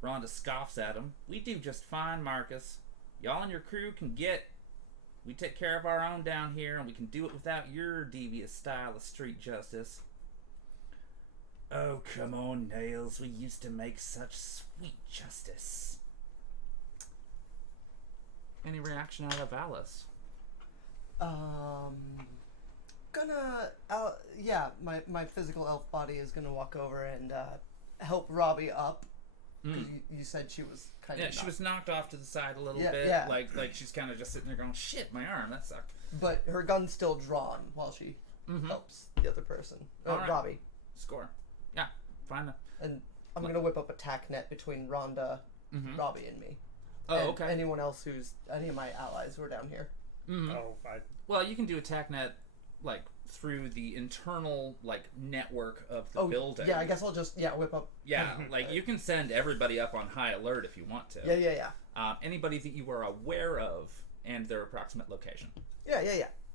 Rhonda scoffs at him. "We do just fine, Marcus. Y'all and your crew can get. We take care of our own down here, and we can do it without your devious style of street justice." "Oh, come on, Nails. We used to make such sweet justice." Any reaction out of Alice? My physical elf body is gonna walk over and help Robbie up. You said she was kind of. Yeah, she was knocked off to the side a little Yeah, bit. yeah. Like she's kind of just sitting there going, "Shit, my arm, that sucked." But her gun's still drawn while she helps the other person. Alright. Robbie. Score. Yeah, fine. And I'm gonna whip up a tack net between Rhonda, Robbie, and me. Oh, and okay. Anyone else any of my allies who are down here. Well, you can do a tack net like through the internal network of the building. Yeah, I guess I'll just whip up. Yeah, like you can send everybody up on high alert if you want to. Yeah. Anybody that you are aware of and their approximate location. Yeah.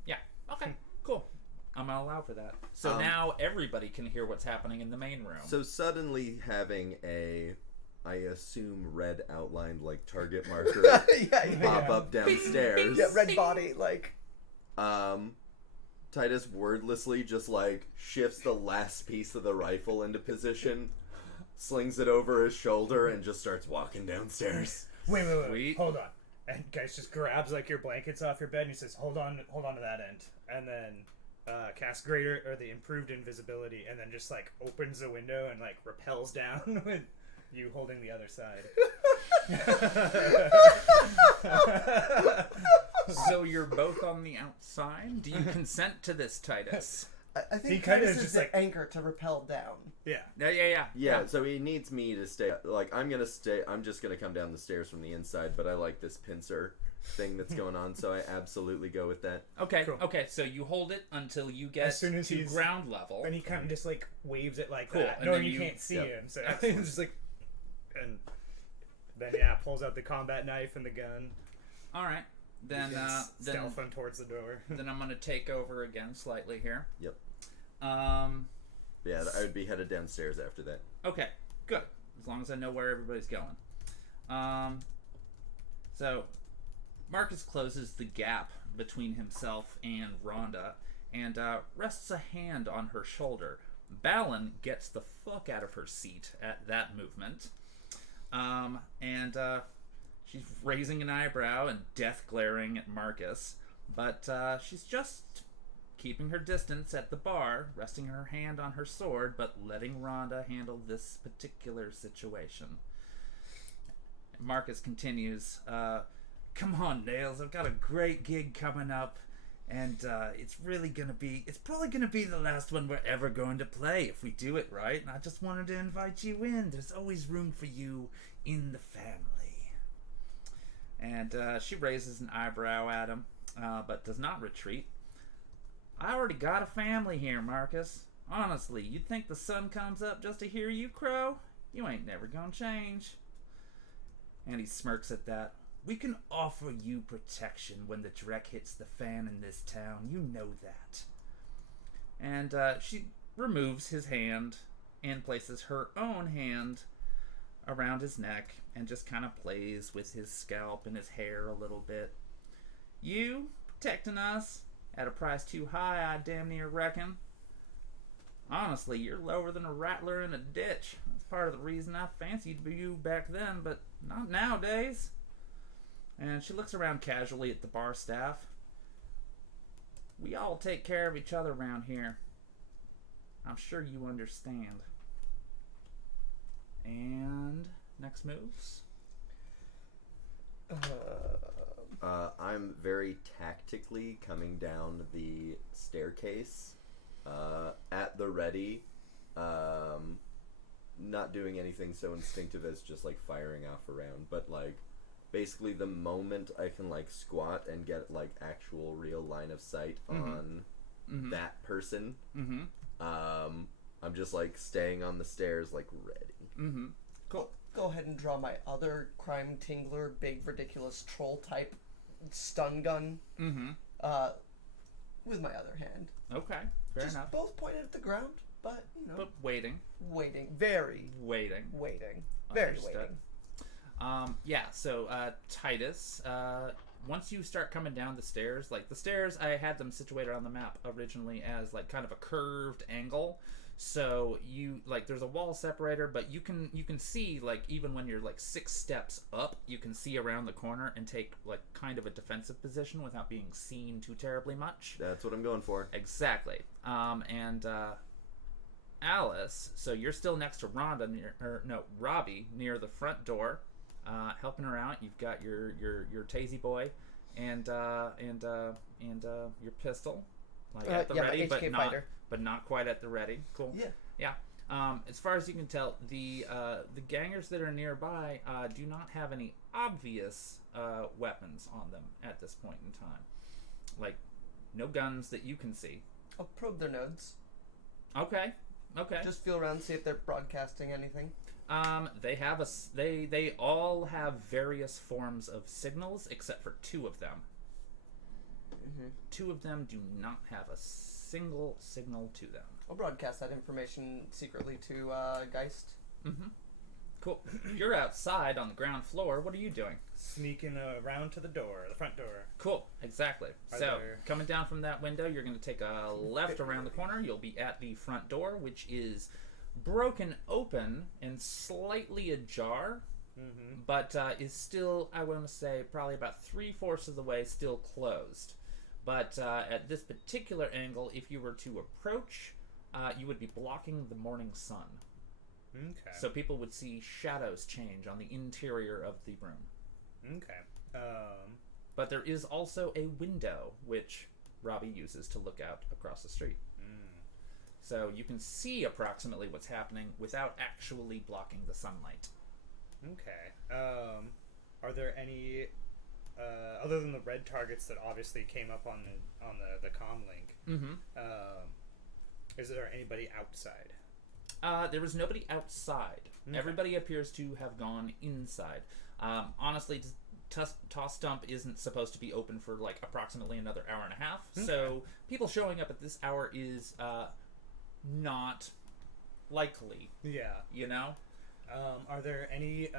Yeah. Okay. Cool. I'm gonna allow for that. So now everybody can hear what's happening in the main room. So suddenly having I assume red outlined target marker pop up downstairs. Yeah, red body Titus wordlessly just shifts the last piece of the rifle into position, slings it over his shoulder, and just starts walking downstairs. Wait. Sweet. Hold on. And guys just grabs your blankets off your bed and he says, hold on to that end. And then casts greater or the improved invisibility and then just opens the window and rappels down with you holding the other side. So you're both on the outside? Do you consent to this, Titus? I think He kinda Titus is just, the anchor to rappel down. Yeah. Yeah, so he needs me to stay. I'm gonna stay. I'm just gonna come down the stairs from the inside, but I like this pincer thing that's going on, so I absolutely go with that. Okay, Cool. okay, so you hold it until you get As soon as to he's- ground level. And he kind of just waves it like Cool, that, and knowing then you you- can't see Yep. him. So Excellent. it's just and Then pulls out the combat knife and the gun. All right. Then stealth him towards the door. Then I'm gonna take over again slightly here. Yep. Yeah, I would be headed downstairs after that. Okay, good. As long as I know where everybody's going. So Marcus closes the gap between himself and Rhonda and rests a hand on her shoulder. Balin gets the fuck out of her seat at that movement. And she's raising an eyebrow and death glaring at Marcus. But she's just keeping her distance at the bar, resting her hand on her sword, but letting Rhonda handle this particular situation. Marcus continues, come on, Nails, I've got a great gig coming up, and it's probably gonna be the last one we're ever going to play if we do it right, and I just wanted to invite you in. There's always room for you in the family. And she raises an eyebrow at him, but does not retreat. I already got a family here, Marcus. Honestly, you'd think the sun comes up just to hear you crow? You ain't never gonna change. And he smirks at that. We can offer you protection when the Drek hits the fan in this town. You know that. And she removes his hand and places her own hand around his neck and just kind of plays with his scalp and his hair a little bit. You protecting us at a price too high, I damn near reckon. Honestly, you're lower than a rattler in a ditch. That's part of the reason I fancied you back then, but not nowadays. And she looks around casually at the bar staff. We all take care of each other around here. I'm sure you understand. And next moves. I'm very tactically coming down the staircase at the ready, not doing anything so instinctive as just like firing off a round, but like basically the moment I can like squat and get like actual real line of sight on that person, I'm just like staying on the stairs like ready. Cool. Go ahead and draw my other crime tingler, big ridiculous troll type stun gun with my other hand. Okay, fair Just enough. both pointed at the ground, but you know, But waiting. Very Waiting. very Understood. waiting. Yeah, so Titus, once you start coming down the stairs, like the stairs, I had them situated on the map originally as like kind of a curved angle. So you like there's a wall separator, but you can see like even when you're like 6 steps up, you can see around the corner and take like kind of a defensive position without being seen too terribly much. That's what I'm going for. Exactly. And Alice, so you're still next to Rhonda Robbie near the front door, helping her out. You've got your tasey boy and your pistol like at the ready, but not quite at the ready. Cool. Yeah. As far as you can tell, the gangers that are nearby do not have any obvious weapons on them at this point in time. Like, no guns that you can see. I'll probe their nodes. Okay. Just feel around, see if they're broadcasting anything. They all have various forms of signals, except for 2 of them. 2 of them do not have a single signal to them. I'll broadcast that information secretly to Geist. Cool. You're outside on the ground floor. What are you doing? Sneaking around to the front door. Cool. Exactly. Coming down from that window, you're going to take a left around the corner. You'll be at the front door, which is broken open and slightly ajar, but is still, I want to say, probably about 3/4 of the way still closed. But at this particular angle, if you were to approach, you would be blocking the morning sun. Okay. So people would see shadows change on the interior of the room. Okay. But there is also a window, which Robbie uses to look out across the street. So you can see approximately what's happening without actually blocking the sunlight. Okay. Are there any, other than the red targets that obviously came up on the comm link, is there anybody outside? There was nobody outside. Okay. Everybody appears to have gone inside. Honestly, Toss Dump isn't supposed to be open for like approximately another hour and a half. Okay. So people showing up at this hour is not likely. Yeah. You know? Are there any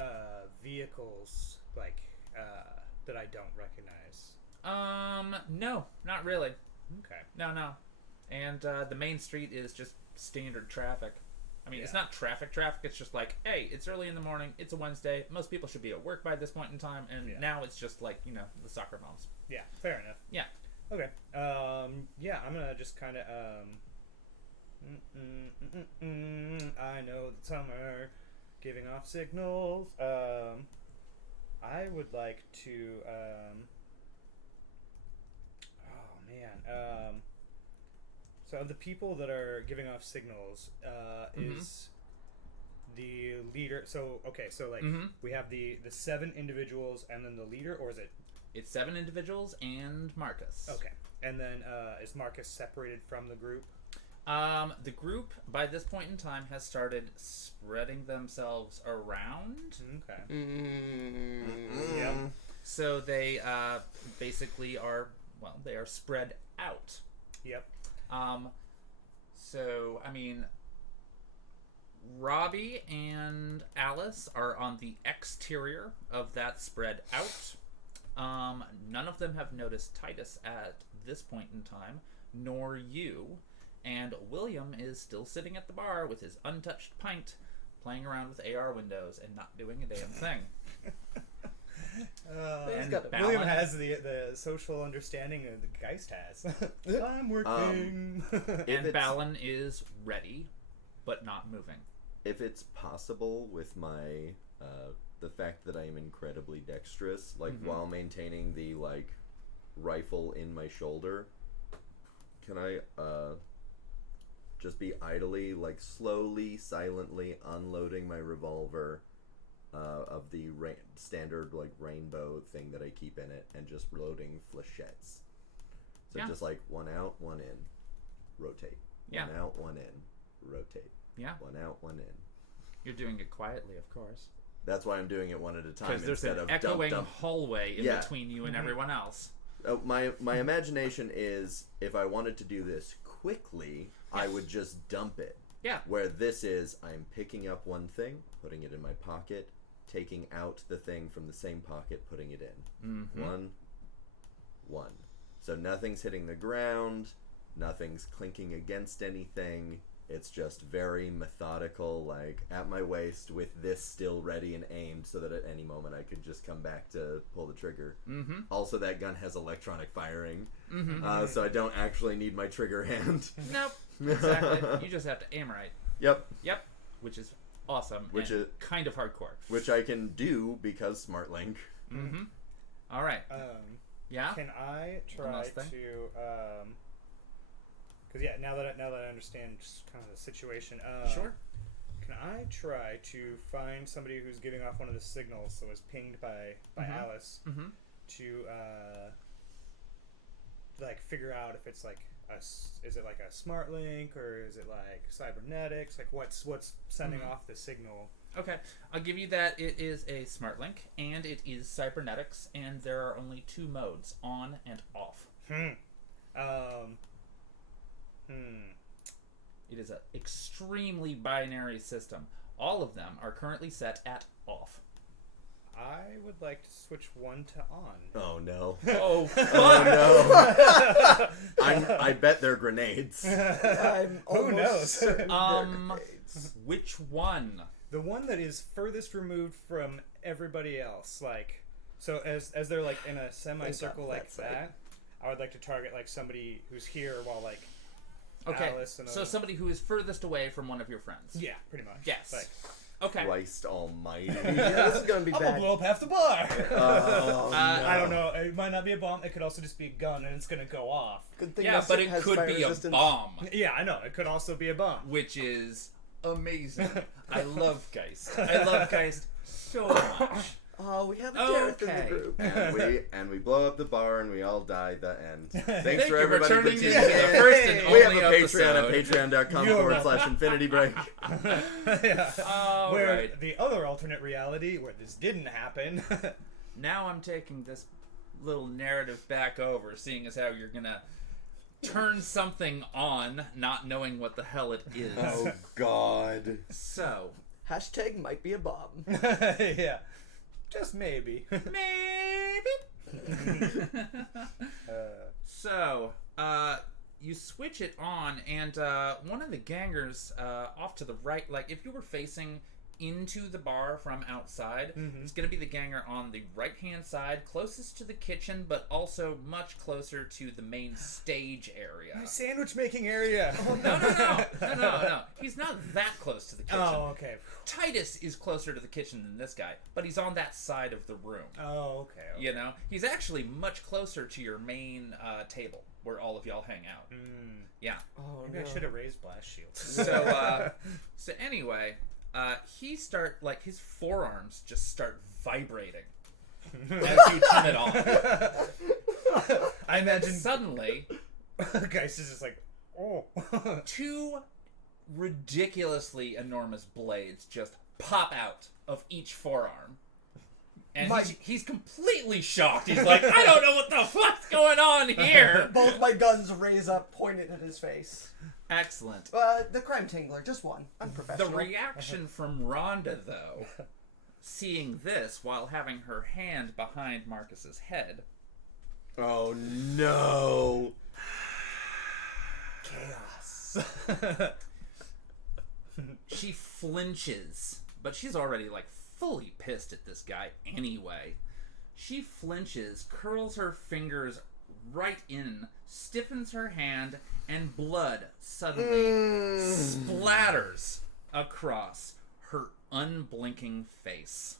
vehicles like that I don't recognize? No, not really. Okay. No. And the main street is just standard traffic. I mean, it's Yeah. not traffic. It's just like, hey, it's early in the morning. It's a Wednesday. Most people should be at work by this point in time. And Yeah. now it's just like, the soccer moms. Yeah, fair enough. Yeah. Okay. Yeah, I'm gonna just kind of I know that some are giving off signals. I would like to oh man. So the people that are giving off signals is the leader. So okay, so like we have the 7 individuals and then the leader, or is it? It's 7 individuals and Marcus. Okay, and then is Marcus separated from the group? The group, by this point in time, has started spreading themselves around. Okay. Yep. So they basically are, they are spread out. Yep. So, I mean, Robbie and Alice are on the exterior of that spread out. None of them have noticed Titus at this point in time, nor you. And William is still sitting at the bar with his untouched pint, playing around with AR windows and not doing a damn thing. And got the William balance. has the social understanding that the Geist has. I'm working. And it's- Balin is ready, but not moving. If it's possible with my the fact that I am incredibly dexterous, like while maintaining the like rifle in my shoulder, can I just be idly, like slowly, silently unloading my revolver of the standard like rainbow thing that I keep in it, and just loading flechettes. So Yeah. just like one out, one in, rotate. Yeah. One out, one in, rotate. Yeah. One out, one in. You're doing it quietly, of course. That's why I'm doing it one at a time Because there's instead an of echoing dump. hallway in Yeah. between you and everyone else. My imagination is if I wanted to do this quickly, I would just dump it. Yeah. Where this is, I'm picking up one thing, putting it in my pocket, taking out the thing from the same pocket, putting it in. One. So nothing's hitting the ground, nothing's clinking against anything. It's just very methodical, like at my waist with this still ready and aimed so that at any moment I could just come back to pull the trigger. Also, that gun has electronic firing, so I don't actually need my trigger hand. Nope. Exactly. You just have to aim right. Yep. Which is awesome. Which and is- kind of hardcore. Which I can do because Smart Link. All right. Yeah. Can I try last thing? to? Because now that I understand just kind of the situation, Sure. Can I try to find somebody who's giving off one of the signals that was pinged by Alice to like figure out if it's like is it like a smart link or is it like cybernetics? Like what's sending off the signal? Okay. I'll give you that it is a smart link and it is cybernetics, and there are only 2 modes, on and off. It is an extremely binary system. All of them are currently set at off. I would like to switch one to on. Oh no. Oh, Oh no. I bet they're grenades. I'm Who almost knows? certain they're grenades. which one? The one that is furthest removed from everybody else, like, so as they're like in a semicircle like that's right. that, I would like to target like somebody who's here while like Okay, Alice and so somebody who is furthest away from one of your friends. yeah, pretty much. Yes. Like, Okay. Christ almighty. Yeah, this is gonna be I'm gonna bad. blow up half the bar. Oh, I don't know. It might not be a bomb. It could also just be a gun, and it's gonna go off. Good thing Yeah, that but suit it has could fire be resistance. a bomb, Yeah, I know. It could also be a bomb. which is amazing. I love Geist. I love Geist so much. Oh, we have a Dareth in the Okay. group. and we blow up the bar and we all die at the end. Thanks Thank for you for everybody for tuning in tuning to the in. first and We have only a Patreon episode. at patreon.com/Infinity Break. Yeah. All where right. the other alternate reality where this didn't happen. Now I'm taking this little narrative back over, seeing as how you're gonna turn something on, not knowing what the hell it is. Oh God. So, Hashtag might be a bomb. Yeah. Just maybe. maybe. So, you switch it on, and one of the gangers off to the right, like if you were facing into the bar from outside, it's going to be the ganger on the right-hand side, closest to the kitchen, but also much closer to the main stage area. My sandwich making area. No. He's not that close to the kitchen. Oh, okay. Titus is closer to the kitchen than this guy, but he's on that side of the room. Oh, okay. You know, he's actually much closer to your main table where all of y'all hang out. Yeah. Oh, Maybe no. I should have raised blast shields. So anyway, he his forearms just start vibrating as you turn it on. I imagine Suddenly, Geist is just like, oh. two ridiculously enormous blades just pop out of each forearm. And he's completely shocked. He's like, I don't know what the fuck's going on here. Both my guns raise up, pointed at his face. Excellent. The crime tingler, just one. Unprofessional. The reaction from Rhonda, though, seeing this while having her hand behind Marcus's head. Oh no. Chaos. She flinches, but she's already like fully pissed at this guy anyway. She flinches, curls her fingers right in, stiffens her hand, and blood suddenly splatters across her unblinking face,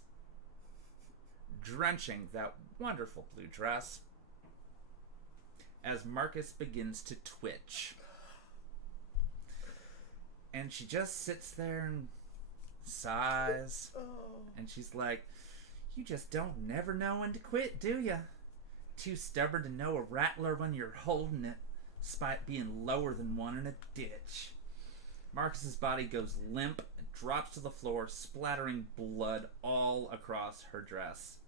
drenching that wonderful blue dress as Marcus begins to twitch. And she just sits there and sighs. And she's like, you just don't never know when to quit, do ya? Too stubborn to know a rattler when you're holding it, despite being lower than one in a ditch. Marcus's body goes limp and drops to the floor, splattering blood all across her dress.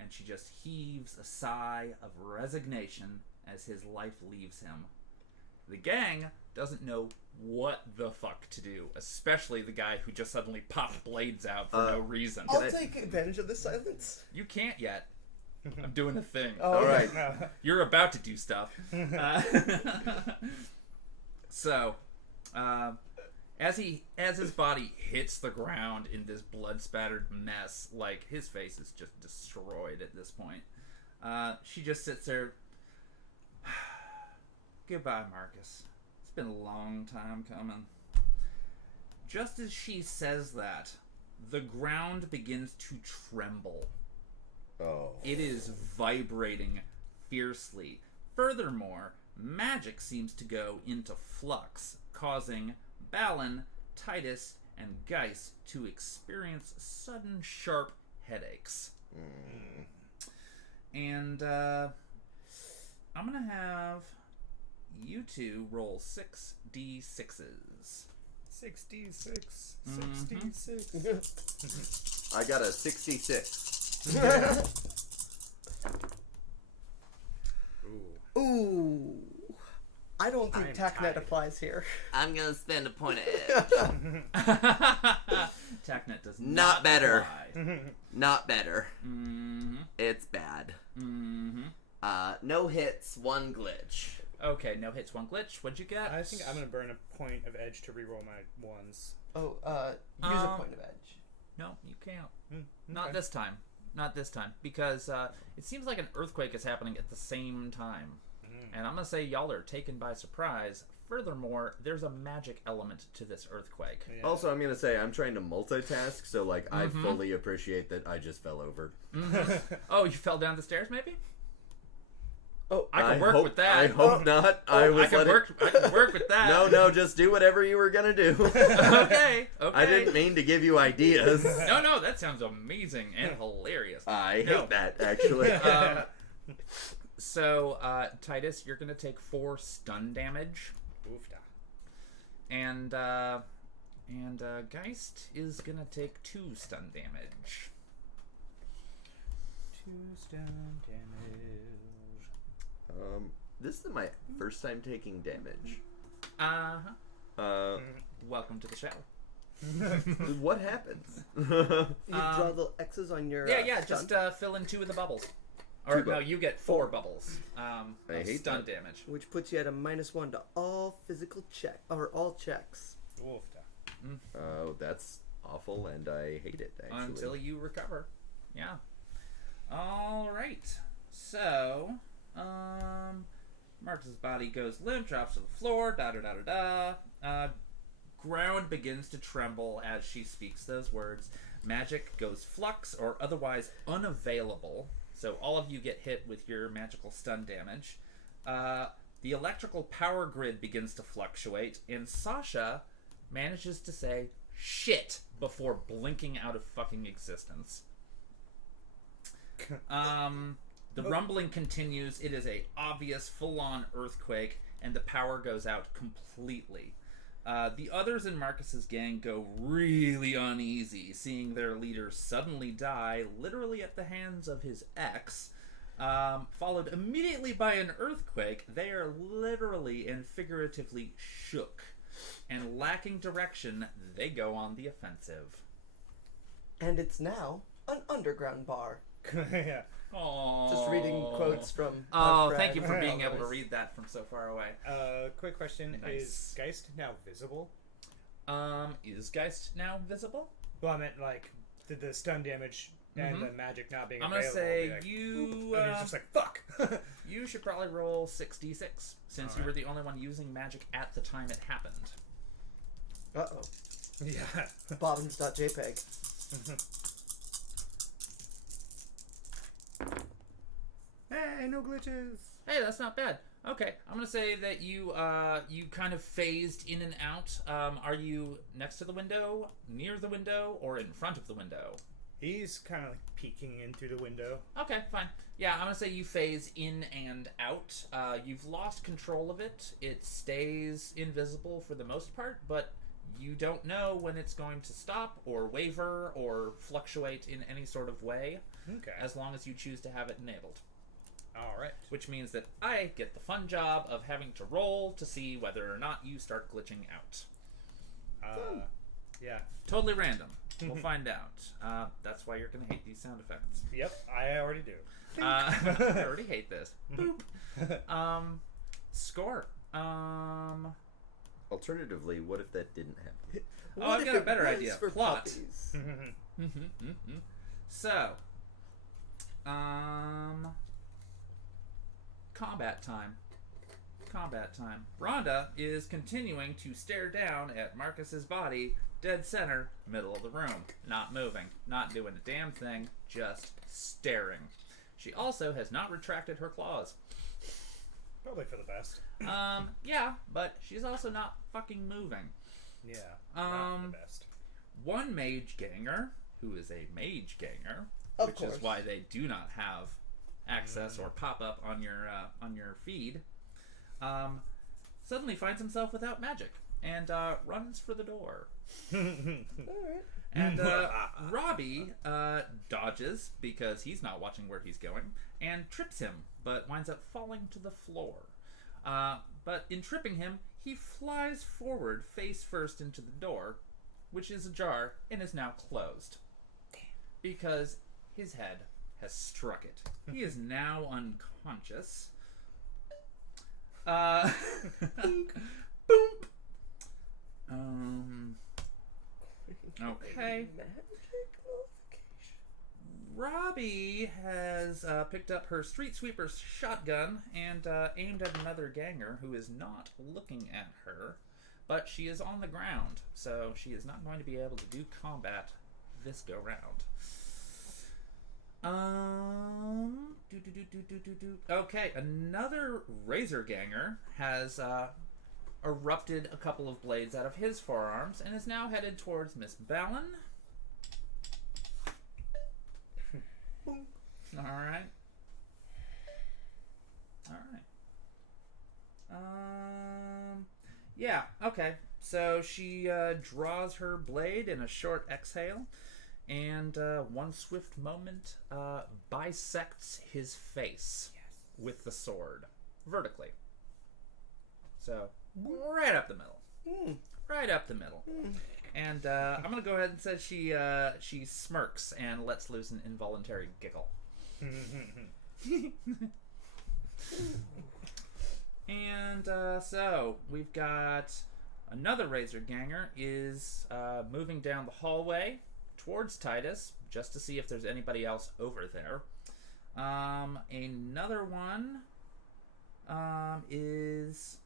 And she just heaves a sigh of resignation as his life leaves him. The gang doesn't know what the fuck to do, especially the guy who just suddenly popped blades out for no reason. I'll take advantage of this silence. You can't yet. I'm doing a thing. Oh, All right. You're about to do stuff. So, as his body hits the ground in this blood-spattered mess, like, his face is just destroyed at this point. She just sits there. Goodbye, Marcus. It's been a long time coming. Just as she says that, the ground begins to tremble. Oh. It is vibrating fiercely. Furthermore, magic seems to go into flux, causing Balin, Titus, and Geist to experience sudden sharp headaches. And I'm going to have you two roll 6d6s. 66. Mhm. 66. I got a 66. Ooh. Ooh. I don't think I'm TACnet tied. applies here. I'm gonna spend a point of edge. TACnet does Not better. apply. Not better. Mm-hmm. It's bad. Mm-hmm. No hits, one glitch. Okay, no hits, one glitch. What'd you get? I think I'm gonna burn a point of edge to reroll my ones. Oh, use a point of edge. No, you can't. Okay. Not this time. Not this time. Because it seems like an earthquake is happening at the same time. And I'm going to say y'all are taken by surprise. Furthermore, there's a magic element to this earthquake. Yeah. Also, I'm gonna say I'm trying to multitask, so like I fully appreciate that I just fell over. Oh, you fell down the stairs, maybe? Oh, I can work hope, with that. I hope not. I can work with that. No, just do whatever you were gonna do. Okay. I didn't mean to give you ideas. No, that sounds amazing and hilarious. I hate that, actually. So, Titus, you're gonna take 4 stun damage, Oofda. and Geist is gonna take 2 stun damage. 2 stun damage. This is my first time taking damage. Welcome to the show. What happens? You draw the X's on your Yeah, stun, just fill in 2 of the bubbles. Or, no, you get 4 bubbles I of hate stun that. damage. which puts you at a -1 to all physical check or all checks. Oofda. Oh, that's awful, and I hate it, actually. Until you recover. Yeah. Alright. So, Marcus's body goes limp, drops to the floor, ground begins to tremble as she speaks those words. Magic goes flux or otherwise unavailable. So all of you get hit with your magical stun damage. The electrical power grid begins to fluctuate, and Sasha manages to say shit before blinking out of fucking existence. The rumbling continues. It is a obvious full-on earthquake, and the power goes out completely. The others in Marcus's gang go really uneasy, seeing their leader suddenly die, literally at the hands of his ex, followed immediately by an earthquake. They are literally and figuratively shook, and lacking direction, they go on the offensive. And it's now an underground bar. Yeah. Aww. Just reading quotes from. Oh, our thank you for friend. being able to read that from so far away. Quick question: Nice. Is Geist now visible? Is Geist now visible? Well, I meant like, did the stun damage and the magic not being I'm gonna available say be like, you. and he's just like, fuck. You should probably roll 6d6 since you were the only one using magic at the time it happened. Uh-oh. Yeah. Bottoms.jpg. Hey, no glitches. Hey, that's not bad. Okay, I'm gonna say that you you kind of phased in and out. Are you next to the window, near the window, or in front of the window? He's kind of like peeking in through the window. Okay, fine. Yeah, I'm gonna say you phase in and out. You've lost control of it. It stays invisible for the most part, but you don't know when it's going to stop or waver or fluctuate in any sort of way, Okay. as long as you choose to have it enabled. All right. Which means that I get the fun job of having to roll to see whether or not you start glitching out. Yeah. Totally random. We'll find out. That's why you're going to hate these sound effects. Yep. I already do. I already hate this. Boop. Score. Alternatively, what if that didn't happen? Oh, I've got a better idea. For Plot. puppies? So, combat time. Combat time. Rhonda is continuing to stare down at Marcus's body, dead center, middle of the room. Not moving, not doing a damn thing, just staring. She also has not retracted her claws. Probably for the best. Yeah, but she's also not fucking moving. Yeah. Not the best. One mage ganger, who is a mage ganger, Of which course. is why they do not have access or pop up on your feed, suddenly finds himself without magic and runs for the door. Alright. And Robbie dodges because he's not watching where he's going and trips him, but winds up falling to the floor. But in tripping him, he flies forward face first into the door, which is ajar and is now closed. Because his head has struck it. He is now unconscious. Boom. Okay. Robbie has picked up her street sweeper's shotgun and aimed at another ganger who is not looking at her, but she is on the ground, so she is not going to be able to do combat this go round. Okay, another Razor Ganger has erupted a couple of blades out of his forearms and is now headed towards Miss Ballon. Alright. Yeah, okay. So she draws her blade in a short exhale, and one swift moment bisects his face with the sword vertically. So right up the middle, right up the middle. And I'm gonna go ahead and say she smirks and lets loose an involuntary giggle. And so we've got another Razor Ganger is moving down the hallway towards Titus just to see if there's anybody else over there. Another one is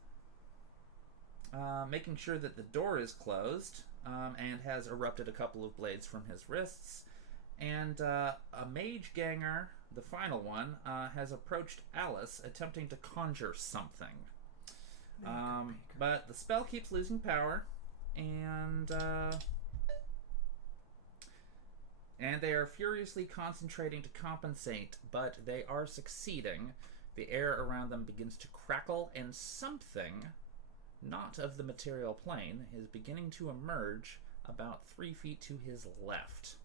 making sure that the door is closed and has erupted a couple of blades from his wrists. And a Mage Ganger, the final one, has approached Alice, attempting to conjure something. But the spell keeps losing power, and they are furiously concentrating to compensate, but they are succeeding. The air around them begins to crackle, and something, not of the material plane, is beginning to emerge about 3 feet to his left.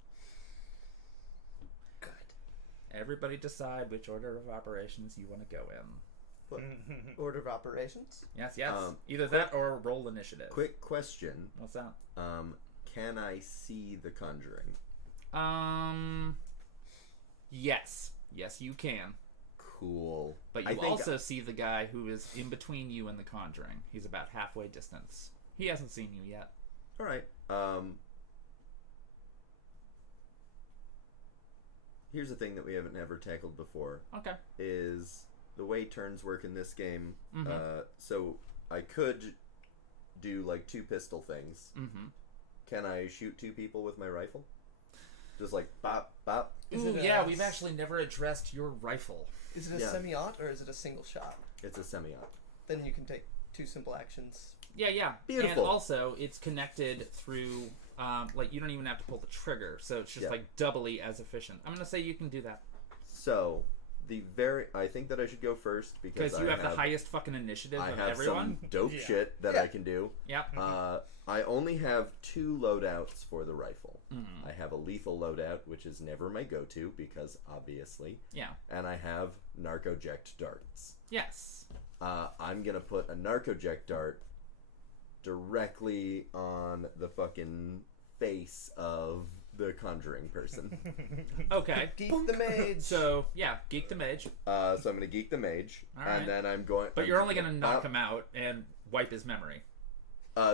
Everybody decide which order of operations you want to go in. What? Order of operations? Yes. Either that or roll initiative. Quick question. What's that? Can I see the conjuring? Yes. Yes, you can. Cool. But you also see the guy who is in between you and the conjuring. He's about halfway distance. He hasn't seen you yet. All right. Here's the thing that we haven't ever tackled before. Okay. Is the way turns work in this game. Mm-hmm. So I could do like 2 pistol things. Mm-hmm. Can I shoot 2 people with my rifle? Just like bop, bop. We've actually never addressed your rifle. Is it a semi-auto or is it a single shot? It's a semi-auto. Then you can take 2 simple actions. Yeah. Beautiful. And also, it's connected through, you don't even have to pull the trigger, so it's just, doubly as efficient. I'm going to say you can do that. So, I think that I should go first because you have the highest fucking initiative of everyone. I have some dope shit that I can do. Yep. I only have 2 loadouts for the rifle. I have a lethal loadout, which is never my go-to because, obviously. Yeah. And I have narcoject darts. Yes. I'm going to put a narcoject dart directly on the fucking face of the conjuring person. Okay. Geek the mage. So, geek the mage. So I'm going to geek the mage. All right. And then I'm going... But you're only going to knock him out and wipe his memory.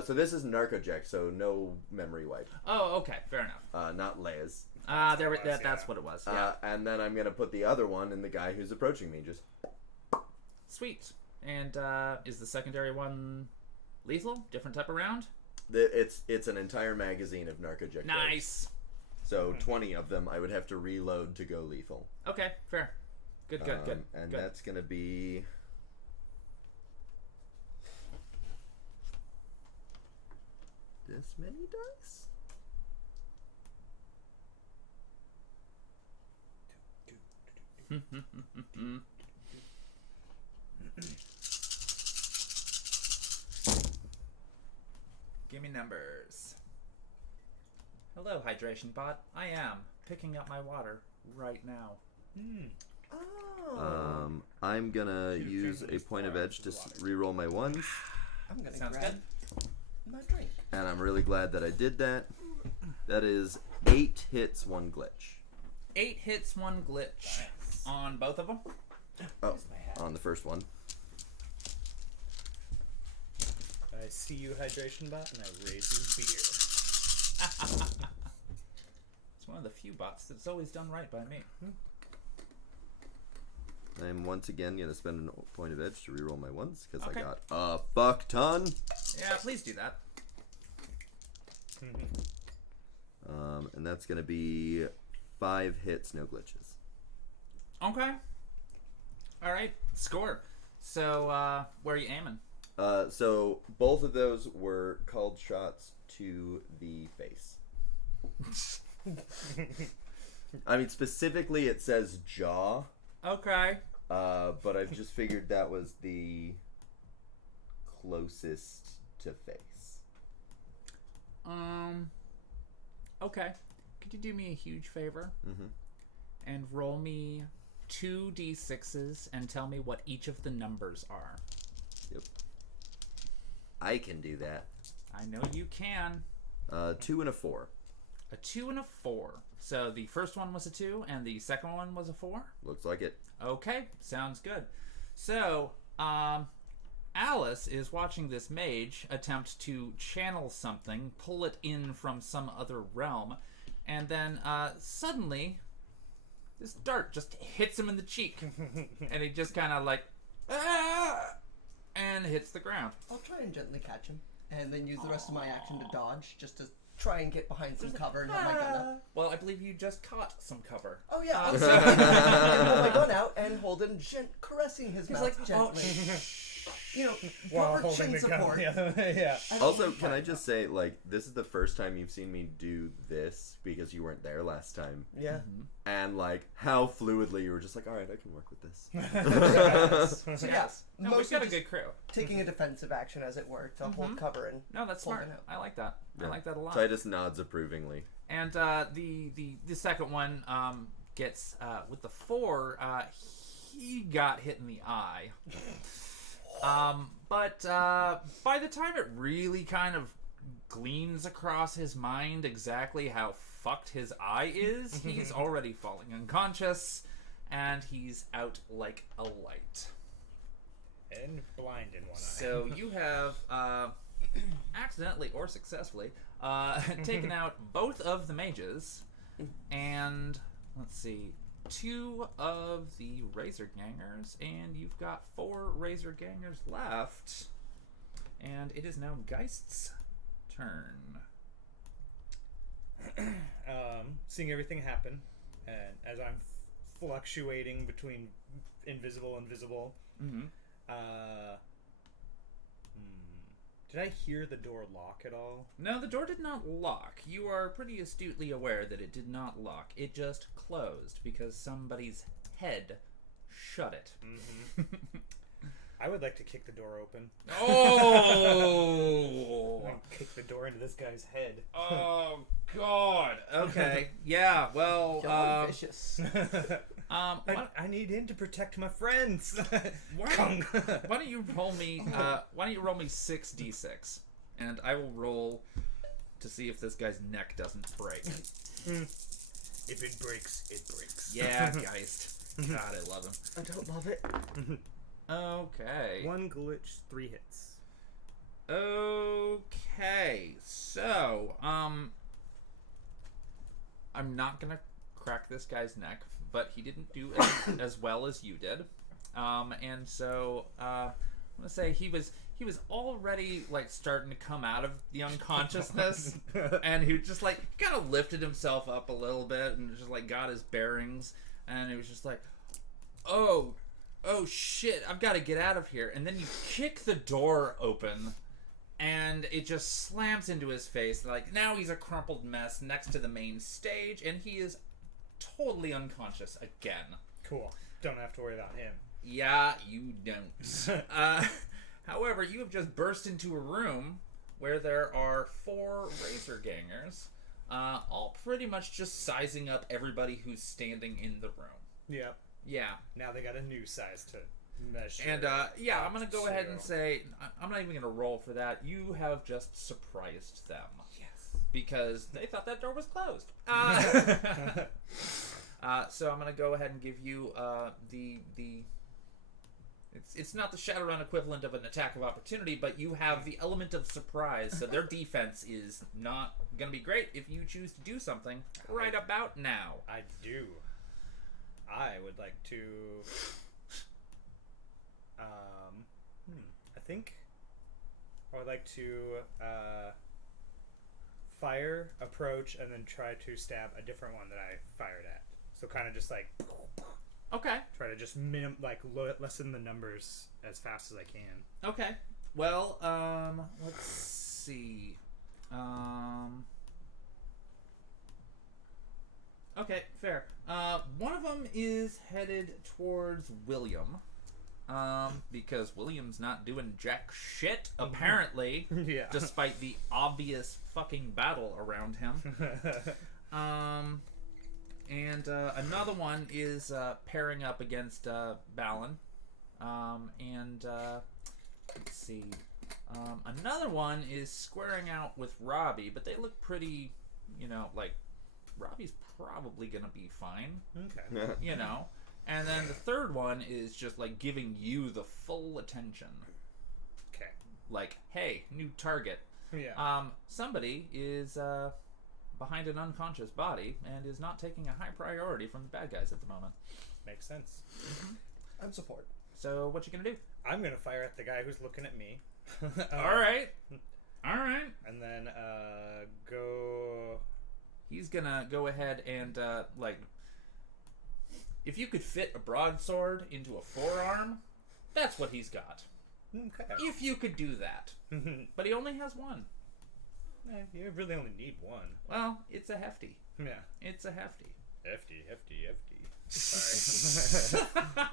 So this is narcoject, so no memory wipe. Oh, okay. Fair enough. Not Leia's. That's what it was. Yeah. And then I'm going to put the other one in the guy who's approaching me. Just... Sweet. And is the secondary one lethal? Different type of round? It's an entire magazine of narcoject. Nice. So 20 of them I would have to reload to go lethal. Okay, fair. Good. And that's going to be... this many dice? Give me numbers. Hello, hydration bot. I am picking up my water right now. Oh. I'm gonna use a point of edge to reroll my ones. I'm gonna Sounds grab my drink. And I'm really glad that I did that. That is 8 hits, 1 glitch. 8 hits, 1 glitch. Nice. On both of them? Oh, on the first one. I see you, hydration bot, and I raise your beer. It's one of the few bots that's always done right by me. I am once again going to spend a point of edge to reroll my ones because Okay. I got a fuck ton. Yeah, please do that. And that's going to be 5 hits, no glitches. Okay. All right, score. So, where are you aiming? So both of those were called shots to the face. I mean, specifically it says jaw. Okay. But I've just figured that was the closest to face. Okay. Could you do me a huge favor? Mm-hmm. And roll me 2d6s and tell me what each of the numbers are. Yep. I can do that. I know you can. 2 and a 4. A 2 and a 4. So the first one was a 2 and the second one was a 4? Looks like it. Okay, sounds good. So, Alice is watching this mage attempt to channel something, pull it in from some other realm, and then suddenly this dart just hits him in the cheek. And he just kind of like, ah! And hits the ground. I'll try and gently catch him, and then use the rest of my action to dodge, just to try and get behind some cover and have my gun up. Well, I believe you just caught some cover. Oh yeah, I'll and pull my gun out and hold him, caressing his mouth like, gently. You know, While proper holding chin the support. gun. Yeah. Also, can I just say, like, this is the first time you've seen me do this because you weren't there last time. Yeah. And, like, how fluidly you were just like, alright, I can work with this. So yeah, No, we've mostly got a just good crew. taking a defensive action, as it were, to hold cover and No, that's hold smart. it out. I like that. I like that a lot. Titus nods approvingly. And the second one gets with the 4. He got hit in the eye. But by the time it really kind of gleans across his mind exactly how fucked his eye is, he's already falling unconscious, and he's out like a light. And blind in one eye. So you have accidentally or successfully taken out both of the mages, and let's see, 2 of the Razor Gangers, and you've got 4 Razor Gangers left. And it is now Geist's turn. Seeing everything happen, and as I'm fluctuating between invisible and visible, did I hear the door lock at all? No, the door did not lock. You are pretty astutely aware that it did not lock. It just closed because somebody's head shut it. I would like to kick the door open. Oh! Like, kick the door into this guy's head. Oh, God. Okay. Yeah, well, Y'all vicious. I need in to protect my friends. why don't you roll me 6d6, and I will roll to see if this guy's neck doesn't break. If it breaks, it breaks. Yeah, Geist. God, I love him. I don't love it. Okay. 1 glitch, 3 hits. Okay. So, I'm not gonna crack this guy's neck, but he didn't do as well as you did. And so I'm gonna say he was already like starting to come out of the unconsciousness, and he just like kind of lifted himself up a little bit and just like got his bearings, and he was just like, oh shit, I've got to get out of here. And then you kick the door open, and it just slams into his face. Like, now he's a crumpled mess next to the main stage, and he is totally unconscious again. Cool. Don't have to worry about him. Yeah, you don't. However, you have just burst into a room where there are 4 Razor Gangers, all pretty much just sizing up everybody who's standing in the room. Yep. Yeah. Now they got a new size to measure. And, yeah, I'm going to go ahead and say, I'm not even going to roll for that. You have just surprised them. Yes. Because they thought that door was closed. So I'm going to go ahead and give you it's not the Shadowrun equivalent of an attack of opportunity, but you have the element of surprise, so their defense is not going to be great if you choose to do something right about now. I do. I would like to I think I would like to fire, approach, and then try to stab a different one that I fired at. So kind of just like Okay. Try to just lessen the numbers as fast as I can. Okay. Well, let's see. Okay, fair. One of them is headed towards William. Because William's not doing jack shit, apparently. Yeah. Despite the obvious fucking battle around him. And another one is pairing up against Balin. Let's see. Another one is squaring out with Robbie, but they look pretty, like Robbie's probably gonna be fine. Okay. And then the third one is just like giving you the full attention. Okay. Like, hey, new target. Yeah. Somebody is behind an unconscious body and is not taking a high priority from the bad guys at the moment. Makes sense. I'm support. So what you gonna do? I'm gonna fire at the guy who's looking at me. All right. And then go. He's gonna go ahead and if you could fit a broadsword into a forearm, that's what he's got. Okay. If you could do that. But he only has one. You really only need one. Well, it's a hefty. Yeah. It's a hefty. Hefty. Sorry.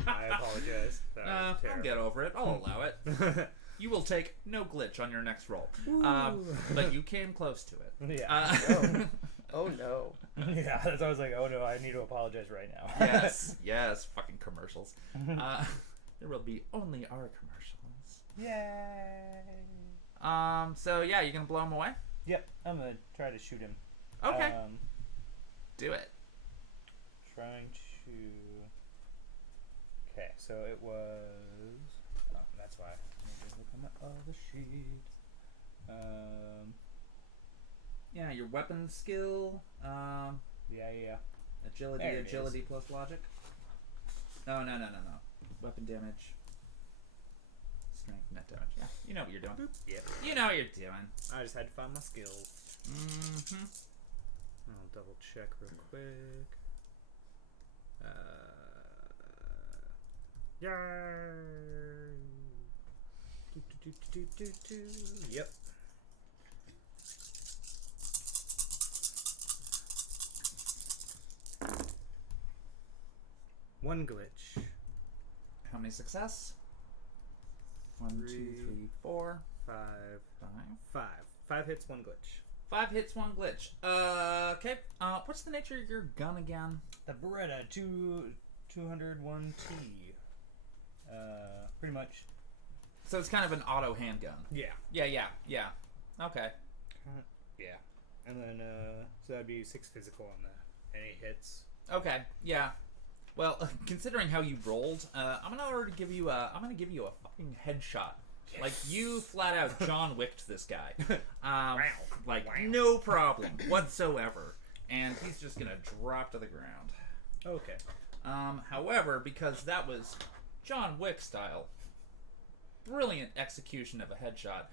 I apologize. I'll get over it. I'll allow it. You will take no glitch on your next roll. But you came close to it. Yeah. Oh no. Yeah, that's why I was like, oh no, I need to apologize right now. yes, fucking commercials. There will be only our commercials. Yay. So yeah, you gonna blow him away? Yep, I'm gonna try to shoot him. Okay. Do it. Trying to. Okay, so it was. Oh, that's why. Let me look on my other sheet. Yeah, your weapon skill. Yeah. Agility plus logic. Oh, no. Weapon damage. Strength, net damage. Yeah, you know what you're doing. Yep. You know what you're doing. I just had to find my skills. Mm-hmm. I'll double check real quick. Yep. One glitch. How many success? 1, 2, 3, 4, 5. 5. 5 hits, 1 glitch. 5 hits, 1 glitch. Okay. What's the nature of your gun again? The Beretta 201T. Pretty much. So it's kind of an auto handgun. Yeah. Yeah. Okay. Yeah. And then, so that'd be 6 physical on the any hits. Okay. Yeah. Well, considering how you rolled, I'm gonna give you a fucking headshot. Yes. Like you flat out John Wicked this guy. Wow. No problem whatsoever, and he's just gonna drop to the ground. Okay. However, because that was John Wick style, brilliant execution of a headshot.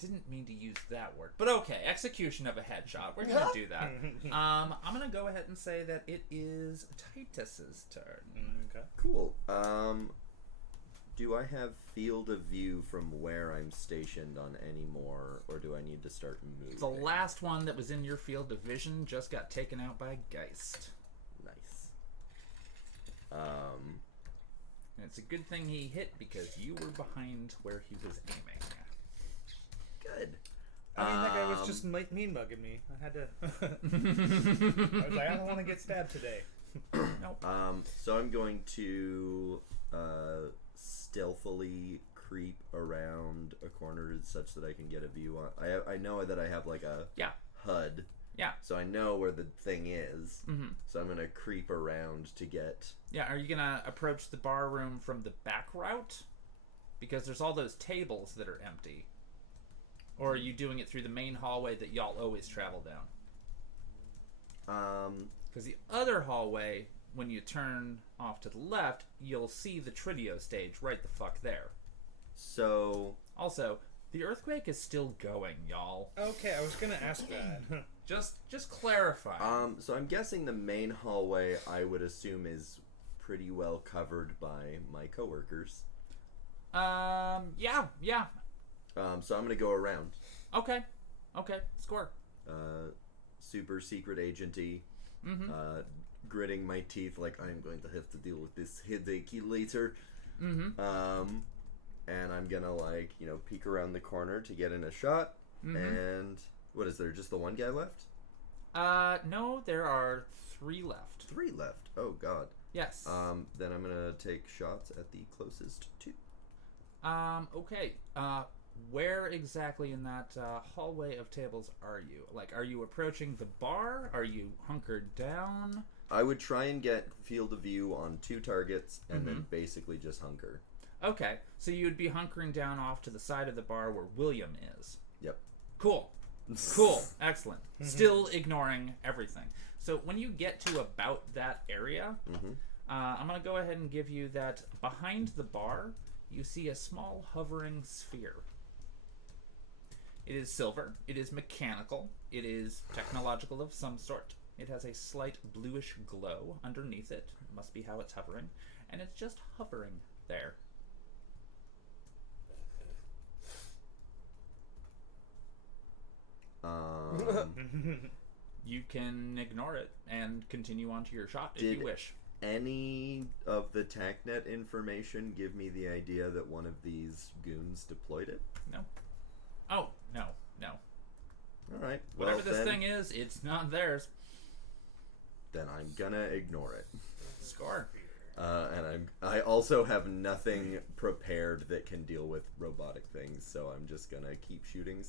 Didn't mean to use that word, but okay, execution of a headshot. We're gonna do that. I'm gonna go ahead and say that it is Titus's turn. Okay. Cool. Do I have field of view from where I'm stationed on any more, or do I need to start moving? The last one that was in your field of vision just got taken out by Geist. Nice. And it's a good thing he hit because you were behind where he was aiming. Good. I mean, that guy was just mean bugging me. I had to. I was like, I don't want to get stabbed today. Nope. So I'm going to stealthily creep around a corner such that I can get a view on. I know that I have like a HUD. Yeah. So I know where the thing is. Mm-hmm. So I'm gonna creep around to get. Yeah. Are you gonna approach the bar room from the back route? Because there's all those tables that are empty. Or are you doing it through the main hallway that y'all always travel down? Because the other hallway, when you turn off to the left, you'll see the Tridio stage right the fuck there. So... Also, the earthquake is still going, y'all. Okay, I was gonna ask that. Just clarify. So I'm guessing the main hallway, I would assume, is pretty well covered by my coworkers. Yeah. So I'm gonna go around. Okay. Score. Super secret agenty. Gritting my teeth like I'm going to have to deal with this headache later. And I'm gonna peek around the corner to get in a shot. And what is there? Just the one guy left? No, there are 3 left. 3 left. Oh God. Yes. Then I'm gonna take shots at the closest 2. Okay. Where exactly in that hallway of tables are you? Like, are you approaching the bar? Are you hunkered down? I would try and get field of view on 2 targets and then basically just hunker. Okay, so you'd be hunkering down off to the side of the bar where William is. Yep. Cool. Excellent. Still ignoring everything. So when you get to about that area, I'm going to go ahead and give you that behind the bar, you see a small hovering sphere. It is silver. It is mechanical. It is technological of some sort. It has a slight bluish glow underneath it. Must be how it's hovering. And it's just hovering there. You can ignore it and continue on to your shot if you wish. Any of the TACnet information give me the idea that one of these goons deployed it? No. Oh, no. Alright. Whatever this thing is, it's not theirs. Then I'm gonna ignore it. Score. And I also have nothing prepared that can deal with robotic things, so I'm just gonna keep shooting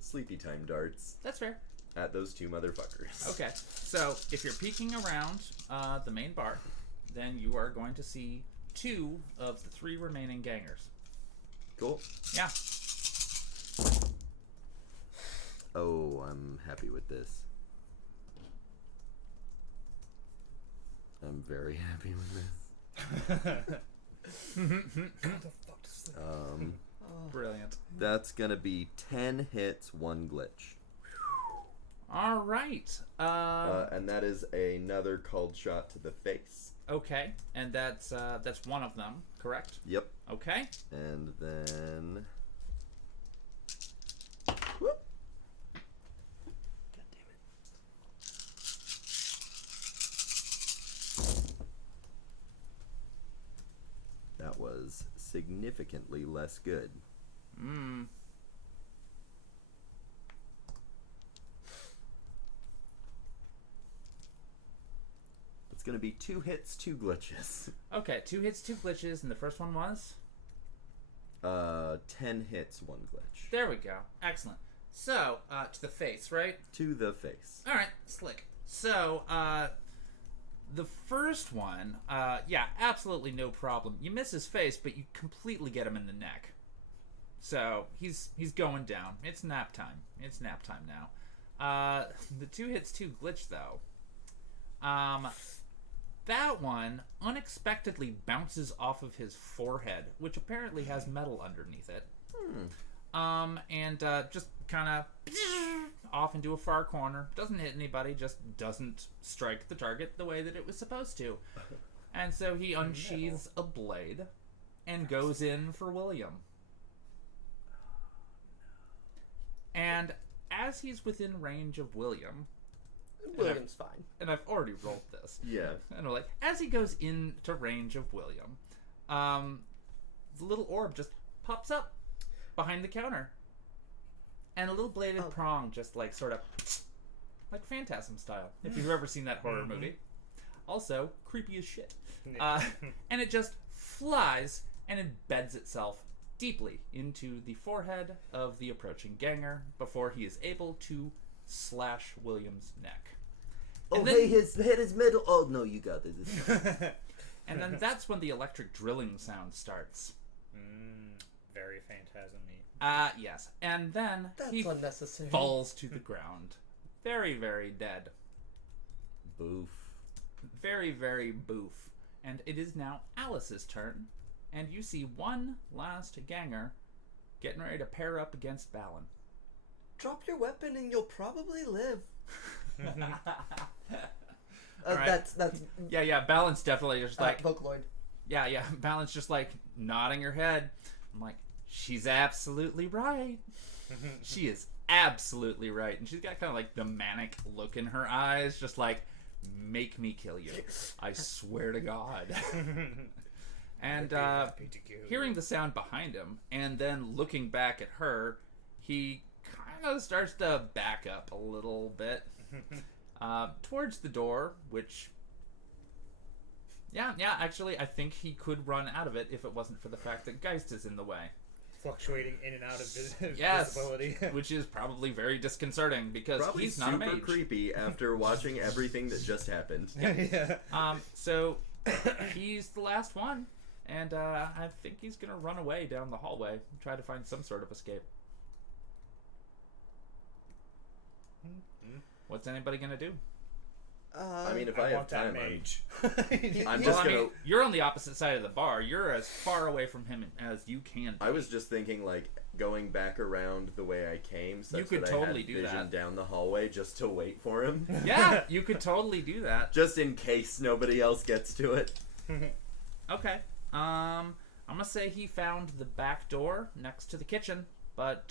sleepy time darts. That's fair. At those 2 motherfuckers. Okay, so if you're peeking around the main bar, then you are going to see 2 of the 3 remaining gangers. Cool. Yeah. Oh, I'm happy with this. I'm very happy with this. Brilliant. That's gonna be 10 hits, 1 glitch. All right. And that is another called shot to the face. Okay, and that's one of them, correct? Yep. Okay. And then... Whoop. God damn it. That was significantly less good. It's gonna be 2 hits, 2 glitches. Okay, 2 hits, 2 glitches, and the first one was? 10 hits, 1 glitch. There we go. Excellent. So, to the face, right? To the face. All right, slick. So, the first one, yeah, absolutely no problem. You miss his face, but you completely get him in the neck. So, he's going down. It's nap time. It's nap time now. The 2 hits, 2 glitch, though. That one unexpectedly bounces off of his forehead, which apparently has metal underneath it. And just kind of off into a far corner. Doesn't hit anybody, just doesn't strike the target the way that it was supposed to. And so he unsheathes a blade and goes in for William. And as he's within range of William... William's fine. And I've already rolled this. Yeah. And I'm like, as he goes into range of William, the little orb just pops up behind the counter. And a little bladed prong just like sort of like Phantasm style, if you've ever seen that horror movie. Also, creepy as shit. And it just flies and embeds itself deeply into the forehead of the approaching ganger before he is able to slash William's neck. Oh, hey, his head is metal. Oh, no, you got this. And then that's when the electric drilling sound starts. Very phantasm-y. Yes. And then he unnecessary. falls to the ground. Very, very dead. Boof. Very, very boof. And it is now Alice's turn. And you see one last ganger getting ready to pair up against Balin. Drop your weapon and you'll probably live. All right. That's Yeah. Balance definitely just like Vocaloid. yeah. Balance just like nodding her head. I'm like, she's absolutely right. She is absolutely right, and she's got kind of like the manic look in her eyes, just like, make me kill you. I swear to God. And hearing the sound behind him, and then looking back at her, he kind of starts to back up a little bit towards the door, which, yeah, actually, I think he could run out of it if it wasn't for the fact that Geist is in the way. Fluctuating in and out of visibility. visibility. Which is probably very disconcerting, because Probably he's not a super mage. creepy after watching everything that just happened. Yeah. So he's the last one, and I think he's gonna run away down the hallway and try to find some sort of escape. What's anybody gonna do? I mean, if I have want that time, mage. I'm Well, just I mean, gonna. you're on the opposite side of the bar. You're as far away from him as you can be. I was just thinking, like, going back around the way I came, such You could that totally I do had vision that. down the hallway just to wait for him. Yeah, you could totally do that. Just in case nobody else gets to it. Okay. I'm gonna say he found the back door next to the kitchen, but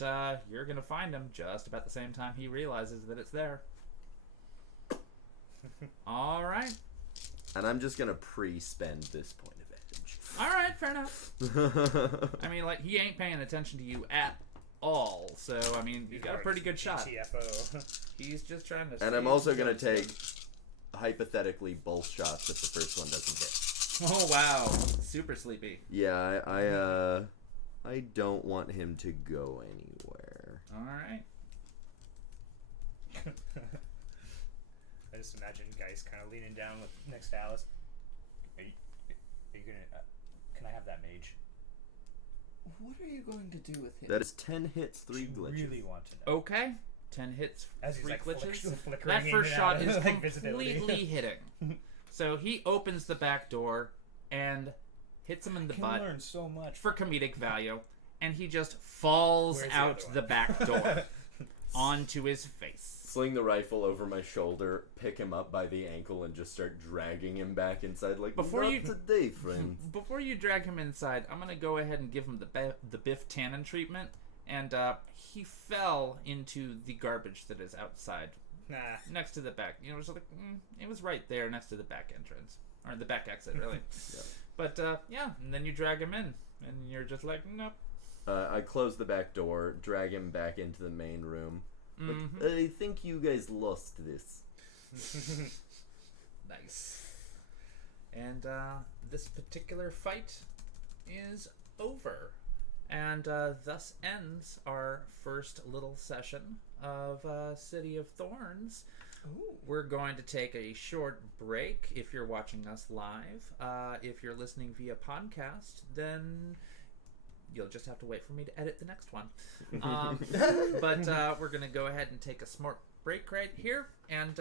you're gonna find him just about the same time he realizes that it's there. All right. And I'm just gonna pre-spend this point of All right, fair enough. edge. I mean, like, he ain't paying attention to you at all, so, I mean, you got a pretty good shot. TFO. He's just trying to... And I'm also gonna take, hypothetically, both shots if the first one doesn't hit. Oh, wow. Super sleepy. Yeah, I don't want him to go anywhere. All right. I just imagine guys kind of leaning down next to Alice. Are you gonna? Can I have that mage? What are you going to do with him? That is 10 hits, 3 You glitches. really want to know? Okay. 10 hits, As he's 3 like glitches. flickering That in first and shot out is of, like, visibility. completely hitting. So he opens the back door and hits him in the Can butt learn so much. for comedic value, and he just falls Where's the out other the one? back door onto his face. Sling the rifle over my shoulder, pick him up by the ankle, and just start dragging him back inside. Like, Before not you- today, friend. Before you drag him inside, I'm gonna go ahead and give him the Biff Tannen treatment, and he fell into the garbage that is outside, Nah. next to the back. You know, it was like it was right there next to the back entrance, or the back exit, really. Yeah. But yeah, and then you drag him in, and you're just like, nope. I close the back door, drag him back into the main room. Like, Mhm. I think you guys lost this. Nice. And this particular fight is over. And thus ends our first little session of City of Thorns. Ooh. We're going to take a short break if you're watching us live. If you're listening via podcast, then you'll just have to wait for me to edit the next one. But we're going to go ahead and take a smart break right here and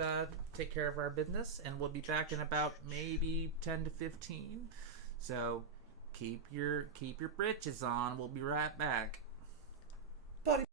take care of our business. And we'll be back in about maybe 10 to 15. So keep your britches on. We'll be right back. Buddy.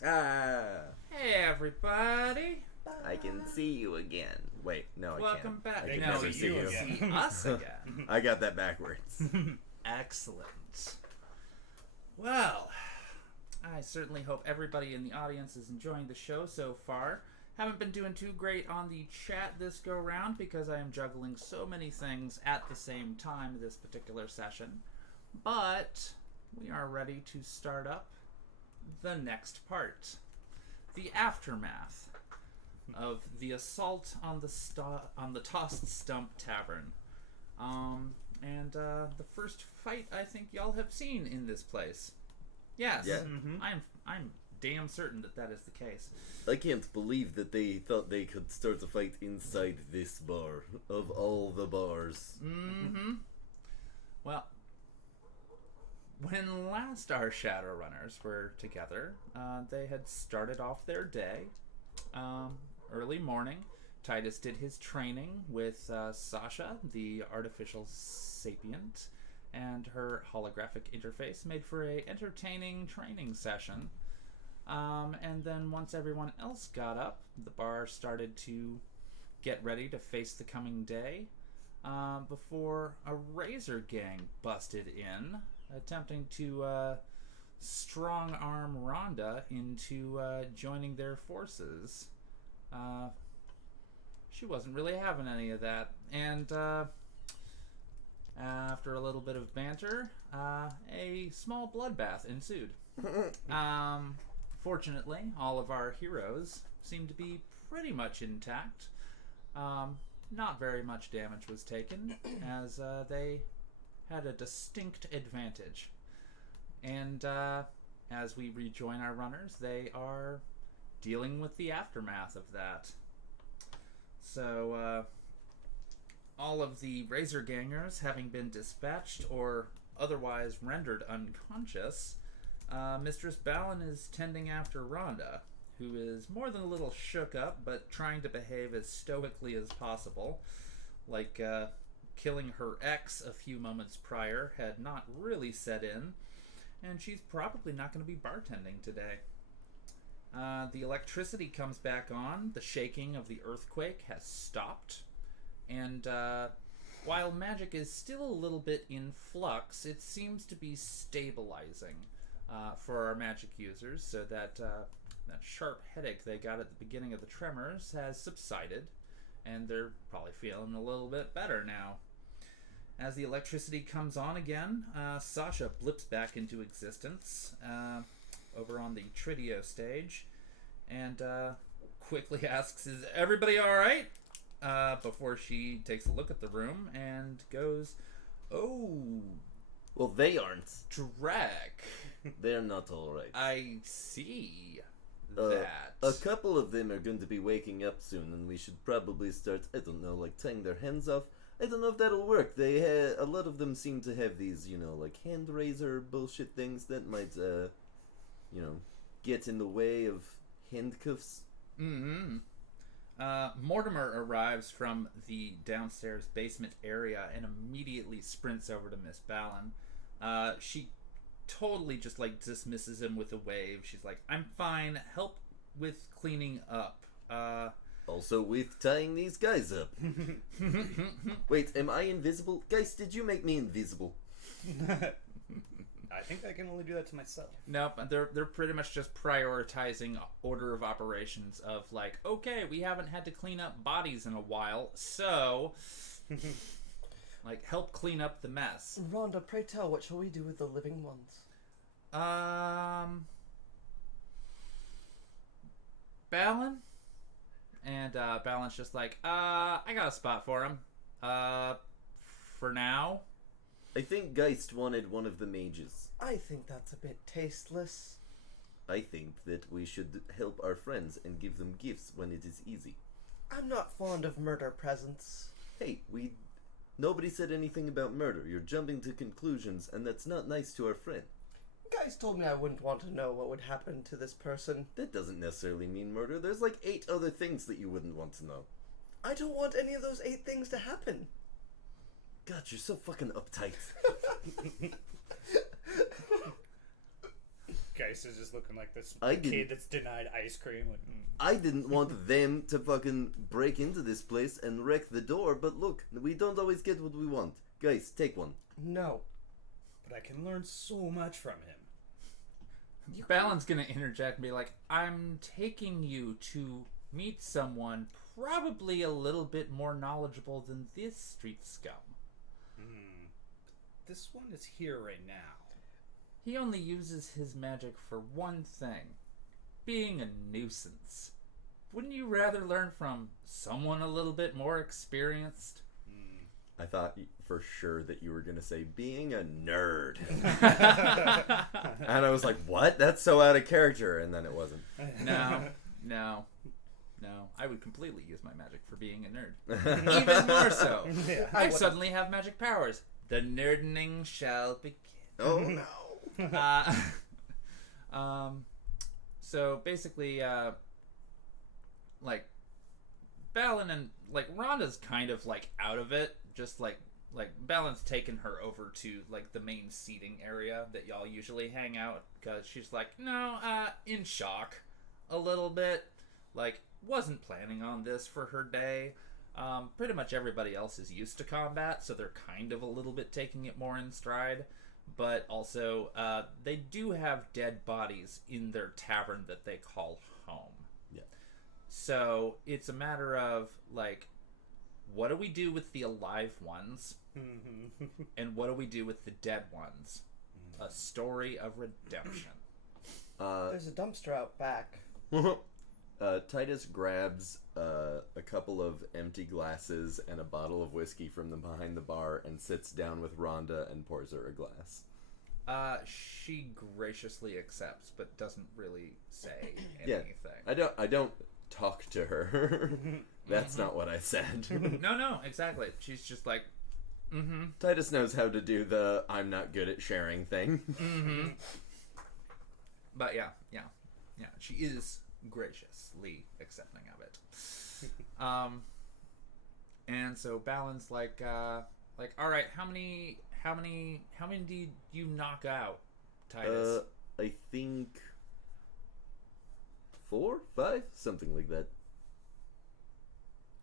Hey, everybody. I can see you again. Wait, no, I Welcome can't. back. I can No, never you see you see again. us again. I got that backwards. Excellent. Well, I certainly hope everybody in the audience is enjoying the show so far. Haven't been doing too great on the chat this go round because I am juggling so many things at the same time this particular session. But we are ready to start up the next part. The aftermath of the assault on the Tossed Stump Tavern. And the first fight I think y'all have seen in this place. Yes. Yeah. I'm damn certain that is the case. I can't believe that they thought they could start a fight inside this bar, of all the bars. Mm-hmm. Well, when last our Shadowrunners were together, they had started off their day. Early morning, Titus did his training with Sasha, the artificial sapient, and her holographic interface made for a entertaining training session. And then once everyone else got up, the bar started to get ready to face the coming day, before a Razor gang busted in, attempting to strong-arm Rhonda into joining their forces. She wasn't really having any of that, and after a little bit of banter, a small bloodbath ensued. Fortunately, all of our heroes seemed to be pretty much intact. Not very much damage was taken, as they had a distinct advantage. And as we rejoin our runners, they are dealing with the aftermath of that. So, all of the Razor Gangers having been dispatched or otherwise rendered unconscious, Mistress Balin is tending after Rhonda, who is more than a little shook up, but trying to behave as stoically as possible. Like, killing her ex a few moments prior had not really set in, and she's probably not going to be bartending today. The electricity comes back on, the shaking of the earthquake has stopped, and while magic is still a little bit in flux, it seems to be stabilizing for our magic users, so that that sharp headache they got at the beginning of the tremors has subsided, and they're probably feeling a little bit better now. As the electricity comes on again, Sasha blips back into existence over on the Tridio stage, and quickly asks, "Is everybody alright?" Before she takes a look at the room and goes, "Oh, Well, they aren't. Drek. They're not alright. I see that." A couple of them are going to be waking up soon, and we should probably start, I don't know, like tying their hands off. I don't know if that'll work. A lot of them seem to have these, like hand razor bullshit things that might, get in the way of handcuffs. Mm-hmm. Mortimer arrives from the downstairs basement area and immediately sprints over to Miss Balin. She totally just dismisses him with a wave. She's like, "I'm fine. Help with cleaning up." Also with tying these guys up. Wait, am I invisible? Guys, did you make me invisible? I think I can only do that to myself. Nope, they're pretty much just prioritizing order of operations of okay, we haven't had to clean up bodies in a while, so help clean up the mess. Rhonda, pray tell, what shall we do with the living ones? Balin? And Balin's just I got a spot for him. For now. I think Geist wanted one of the mages. I think that's a bit tasteless. I think that we should help our friends and give them gifts when it is easy. I'm not fond of murder presents. Hey, nobody said anything about murder. You're jumping to conclusions, and that's not nice to our friend. You guys told me I wouldn't want to know what would happen to this person. That doesn't necessarily mean murder. There's 8 other things that you wouldn't want to know. I don't want any of those 8 things to happen. God, you're so fucking uptight. Geist is just looking like this I kid didn't- that's denied ice cream. Like, I didn't want them to fucking break into this place and wreck the door, but look, we don't always get what we want. Guys, take one. No. but I can learn so much from him. Balin's gonna interject and be like, I'm taking you to meet someone probably a little bit more knowledgeable than this street scum. This one is here right now. He only uses his magic for one thing, being a nuisance. Wouldn't you rather learn from someone a little bit more experienced? I thought for sure that you were going to say being a nerd. And I was like, what? That's so out of character. And then it wasn't. No. I would completely use my magic for being a nerd. Even more so. Yeah. I suddenly have magic powers. The nerdening shall begin. Oh, no. So basically, like, Balin and, like, Rhonda's kind of, like, out of it. Just, like Balin's taken her over to, like, the main seating area that y'all usually hang out. Because she's like, no, in shock a little bit. Like, wasn't planning on this for her day. Pretty much everybody else is used to combat, so they're kind of a little bit taking it more in stride. But also, they do have dead bodies in their tavern that they call home. Yeah. So it's a matter of, like, what do we do with the alive ones? And what do we do with the dead ones? A story of redemption. There's a dumpster out back. Titus grabs a couple of empty glasses and a bottle of whiskey from behind the bar and sits down with Rhonda and pours her a glass. She graciously accepts, but doesn't really say Yeah, anything. I don't talk to her. That's not what I said. No, exactly. She's just like, Titus knows how to do the I'm not good at sharing thing. But yeah, she is graciously accepting of it. And so Balin's like, all right, how many did you knock out, Titus? I think 4, 5, something like that.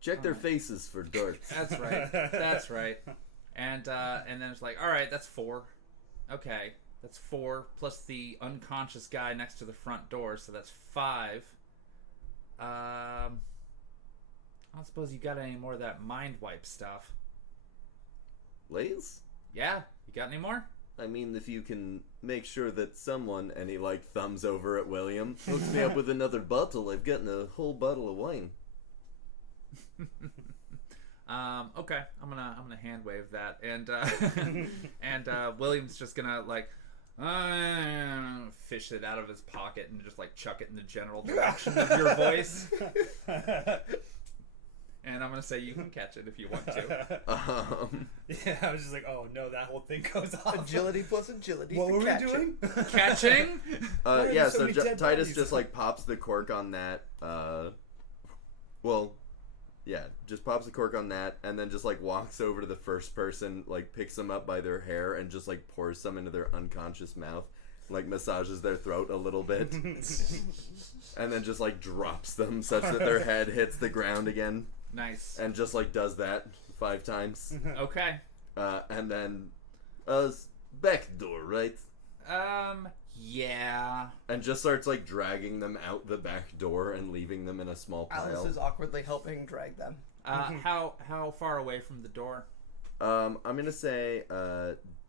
Check their faces for darts. That's right. And then it's like, all right, that's 4. Okay, that's 4 plus the unconscious guy next to the front door, so that's 5. I don't suppose you got any more of that mind wipe stuff. Lays? Yeah, you got any more? I mean, if you can make sure that someone, and he like thumbs over at William, hooks me up with another bottle, I've gotten a whole bottle of wine. Okay, I'm gonna hand wave that, and and William's just gonna like fish it out of his pocket and just like chuck it in the general direction of your voice. And I'm gonna say you can catch it if you want to. Yeah, I was just like, oh no, that whole thing goes off. Agility plus agility. What for were we catching. doing? Catching? Why are Yeah, there so so many dead Titus bodies? just like pops the cork on that. Just pops the cork on that, and then just like walks over to the first person, like picks them up by their hair, and just like pours some into their unconscious mouth, like massages their throat a little bit, and then just like drops them such that their head hits the ground again. Nice. And just like does that 5 times. Okay. And then back door, right? Yeah. And just starts like dragging them out the back door and leaving them in a small pile. Alice is awkwardly helping drag them. How far away from the door? I'm gonna say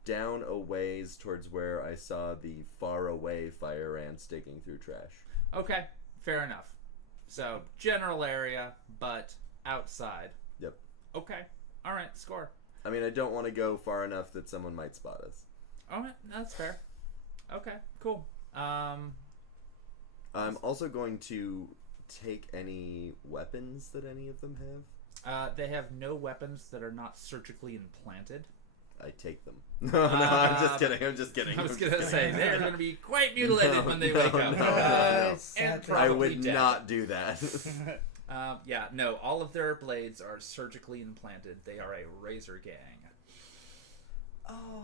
down a ways towards where I saw the far away fire ant sticking through trash. Okay, fair enough. So general area, but outside. Yep. Okay. All right. Score. I mean, I don't want to go far enough that someone might spot us. All right. That's fair. Okay. Cool. I'm also going to take any weapons that any of them have. They have no weapons that are not surgically implanted. I take them. No, I'm just kidding. I'm just kidding. I was going to say, they're going to be quite mutilated when they wake up. And I probably would dead. not do that. No, all of their blades are surgically implanted. They are a razor gang. Oh,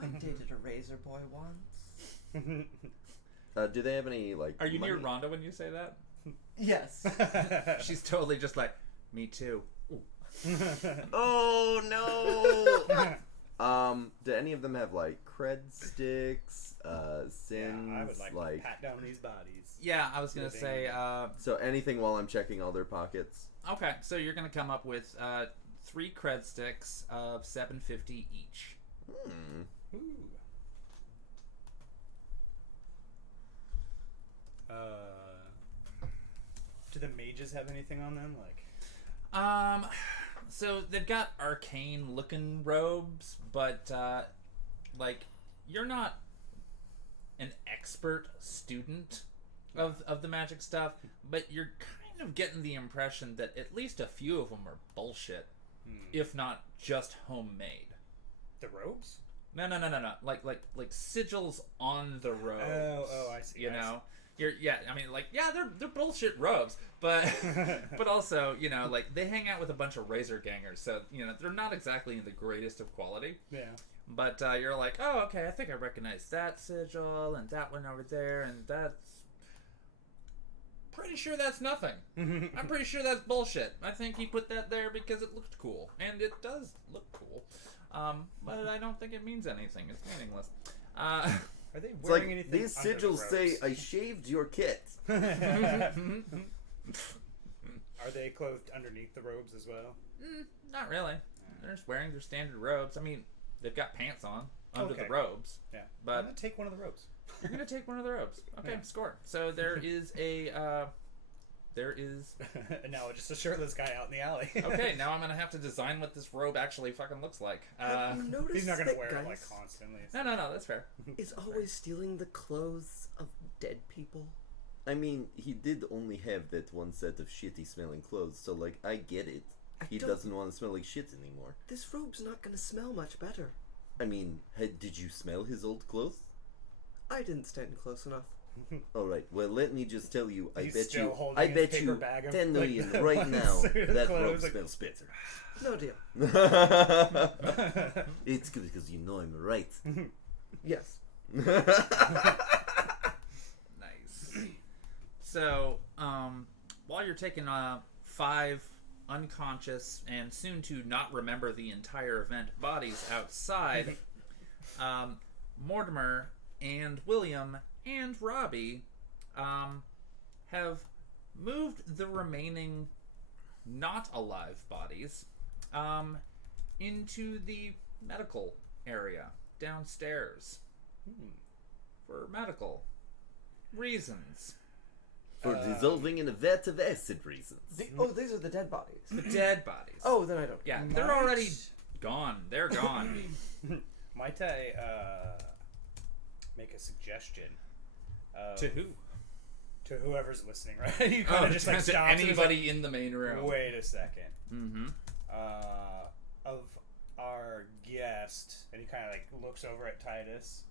I dated a razor boy once. Do they have any like? Are you money? near Rhonda when you say that? Yes. She's totally just like, me too. Oh no! Do any of them have like cred sticks, sins? Yeah, I would like to pat down these bodies. Yeah, I was gonna say. So anything while I'm checking all their pockets. Okay, so you're gonna come up with 3 cred sticks of $7.50 each. Ooh. Do the mages have anything on them? Like, so they've got arcane looking robes, but like you're not an expert student of the magic stuff, but you're kind of getting the impression that at least a few of them are bullshit, if not just homemade. the robes? No. Like sigils on the robes. Oh, I see. You know, they're bullshit robes, but but also, you know, like they hang out with a bunch of razor gangers, so you know they're not exactly in the greatest of quality. Yeah. But you're like, oh, okay, I think I recognize that sigil and that one over there, and that's pretty sure that's nothing. I'm pretty sure that's bullshit. I think he put that there because it looked cool, and it does look cool. But I don't think it means anything. It's meaningless. Are they It's wearing like anything? these under the sigils say, robes? "I shaved your kit." Are they clothed underneath the robes as well? Not really. They're just wearing their standard robes. I mean, they've got pants on under the Okay. robes. Yeah. But I'm gonna take one of the robes. you're gonna take one of the robes. Okay, Yeah. score. So there is a And now just a shirtless guy out in the alley. Okay, now I'm gonna have to design what this robe actually fucking looks like. Have you noticed He's not gonna that wear it like Geist constantly. No, that's fair. is always stealing the clothes of dead people? I mean, he did only have that one set of shitty smelling clothes, so like I get it. He doesn't want to smell like shit anymore. This robe's not gonna smell much better. I mean, did you smell his old clothes? I didn't stand close enough. All right. Well, let me just tell you. I He's bet still you. holding I his bet paper you bag of, 10 like, million the right one now suit of that clothes, robe like- smells better. No deal. It's good because you know I'm right. Yes. Nice. So, while you're taking 5 unconscious and soon to not remember the entire event bodies outside, Mortimer and William and Robbie have moved the remaining not alive bodies into the medical area downstairs for medical reasons. For dissolving in a vat of acid reasons. These are the dead bodies. The dead bodies. Oh, then I don't. Yeah, they're already gone. They're gone. Might I make a suggestion? To who? To whoever's listening, right? You kind of just like to stops and is anybody in the main room. like, wait a second. Mm-hmm. Of our guest, and he kind of like looks over at Titus.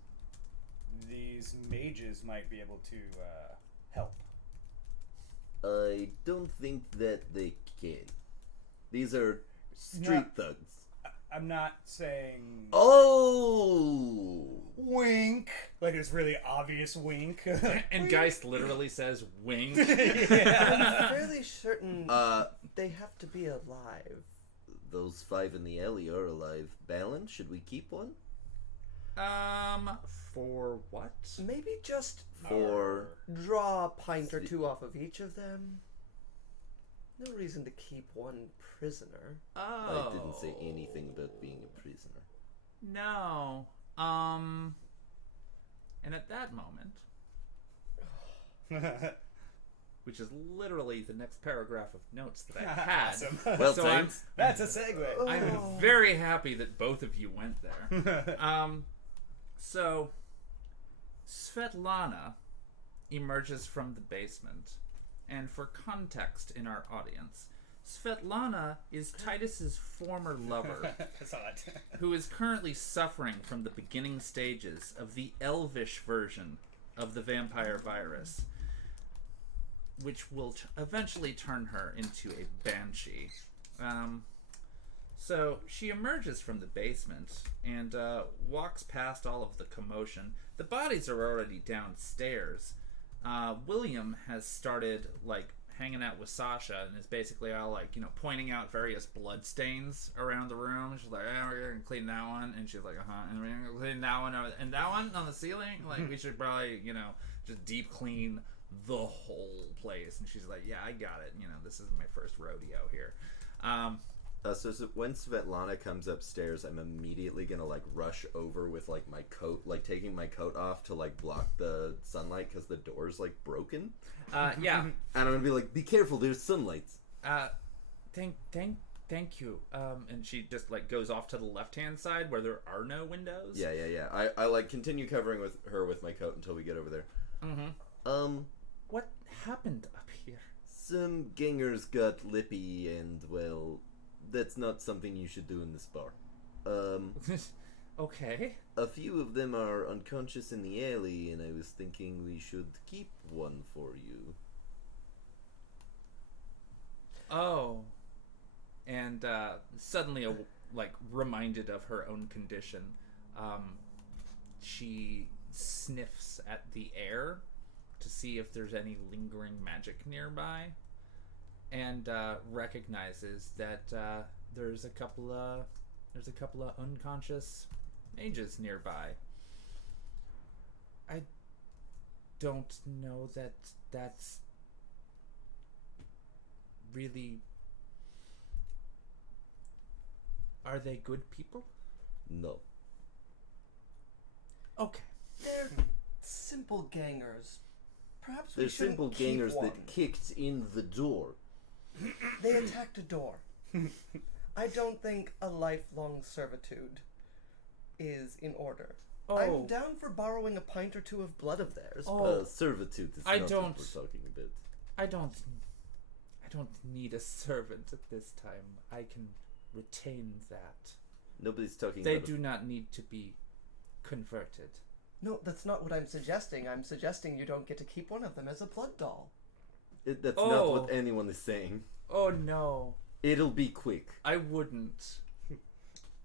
These mages might be able to help. I don't think that they can. These are street thugs. I'm not saying Oh! wink, like it's really obvious wink. And Geist literally says wink. I'm fairly certain they have to be alive. Those 5 in the alley are alive. Balin, should we keep one? For what? Maybe just For draw a pint or two off of each of them. No reason to keep one prisoner. Oh. I didn't say anything about being a prisoner. No. And at that moment, which is literally the next paragraph of notes that I had. Awesome. Well, So thanks. That's a segue. I'm very happy that both of you went there. So Svetlana emerges from the basement, and for context in our audience, Svetlana is Titus's former lover, I saw that. who is currently suffering from the beginning stages of the elvish version of the vampire virus, which will eventually turn her into a banshee. So she emerges from the basement and walks past all of the commotion. The bodies are already downstairs. William has started like hanging out with Sasha and is basically all like, pointing out various blood stains around the room. She's like, we're gonna clean that one, and she's like, and we're gonna clean that one and that one on the ceiling. Like, we should probably, just deep clean the whole place. And she's like, yeah, I got it. This is my first rodeo here. So when Svetlana comes upstairs, I'm immediately gonna like rush over with like my coat, like taking my coat off to like block the sunlight because the door's like broken. Yeah. And I'm gonna be like, be careful, there's sunlight. Thank you. And she just like goes off to the left-hand side where there are no windows. Yeah. I like continue covering with her with my coat until we get over there. Mm-hmm. What happened up here? Some gangers got lippy and, well, that's not something you should do in this bar. Okay. A few of them are unconscious in the alley, and I was thinking we should keep one for you. Oh. And suddenly, reminded of her own condition, she sniffs at the air to see if there's any lingering magic nearby, and recognizes that there's a couple of unconscious mages nearby. I don't know that that's really. Are they good people? No. Okay. They're simple gangers. Perhaps we They're shouldn't simple keep gangers one. that kicked in the door. They attacked a door. I don't think a lifelong servitude is in order. Oh. I'm down for borrowing a pint or two of blood of theirs. Oh. Servitude is I not don't- what we're talking about. I don't need a servant at this time. I can retain that. Nobody's talking They about do not need to be converted. No, that's not what I'm suggesting. I'm suggesting you don't get to keep one of them as a blood doll. That's not Oh. what anyone is saying. Oh no. It'll be quick. I wouldn't.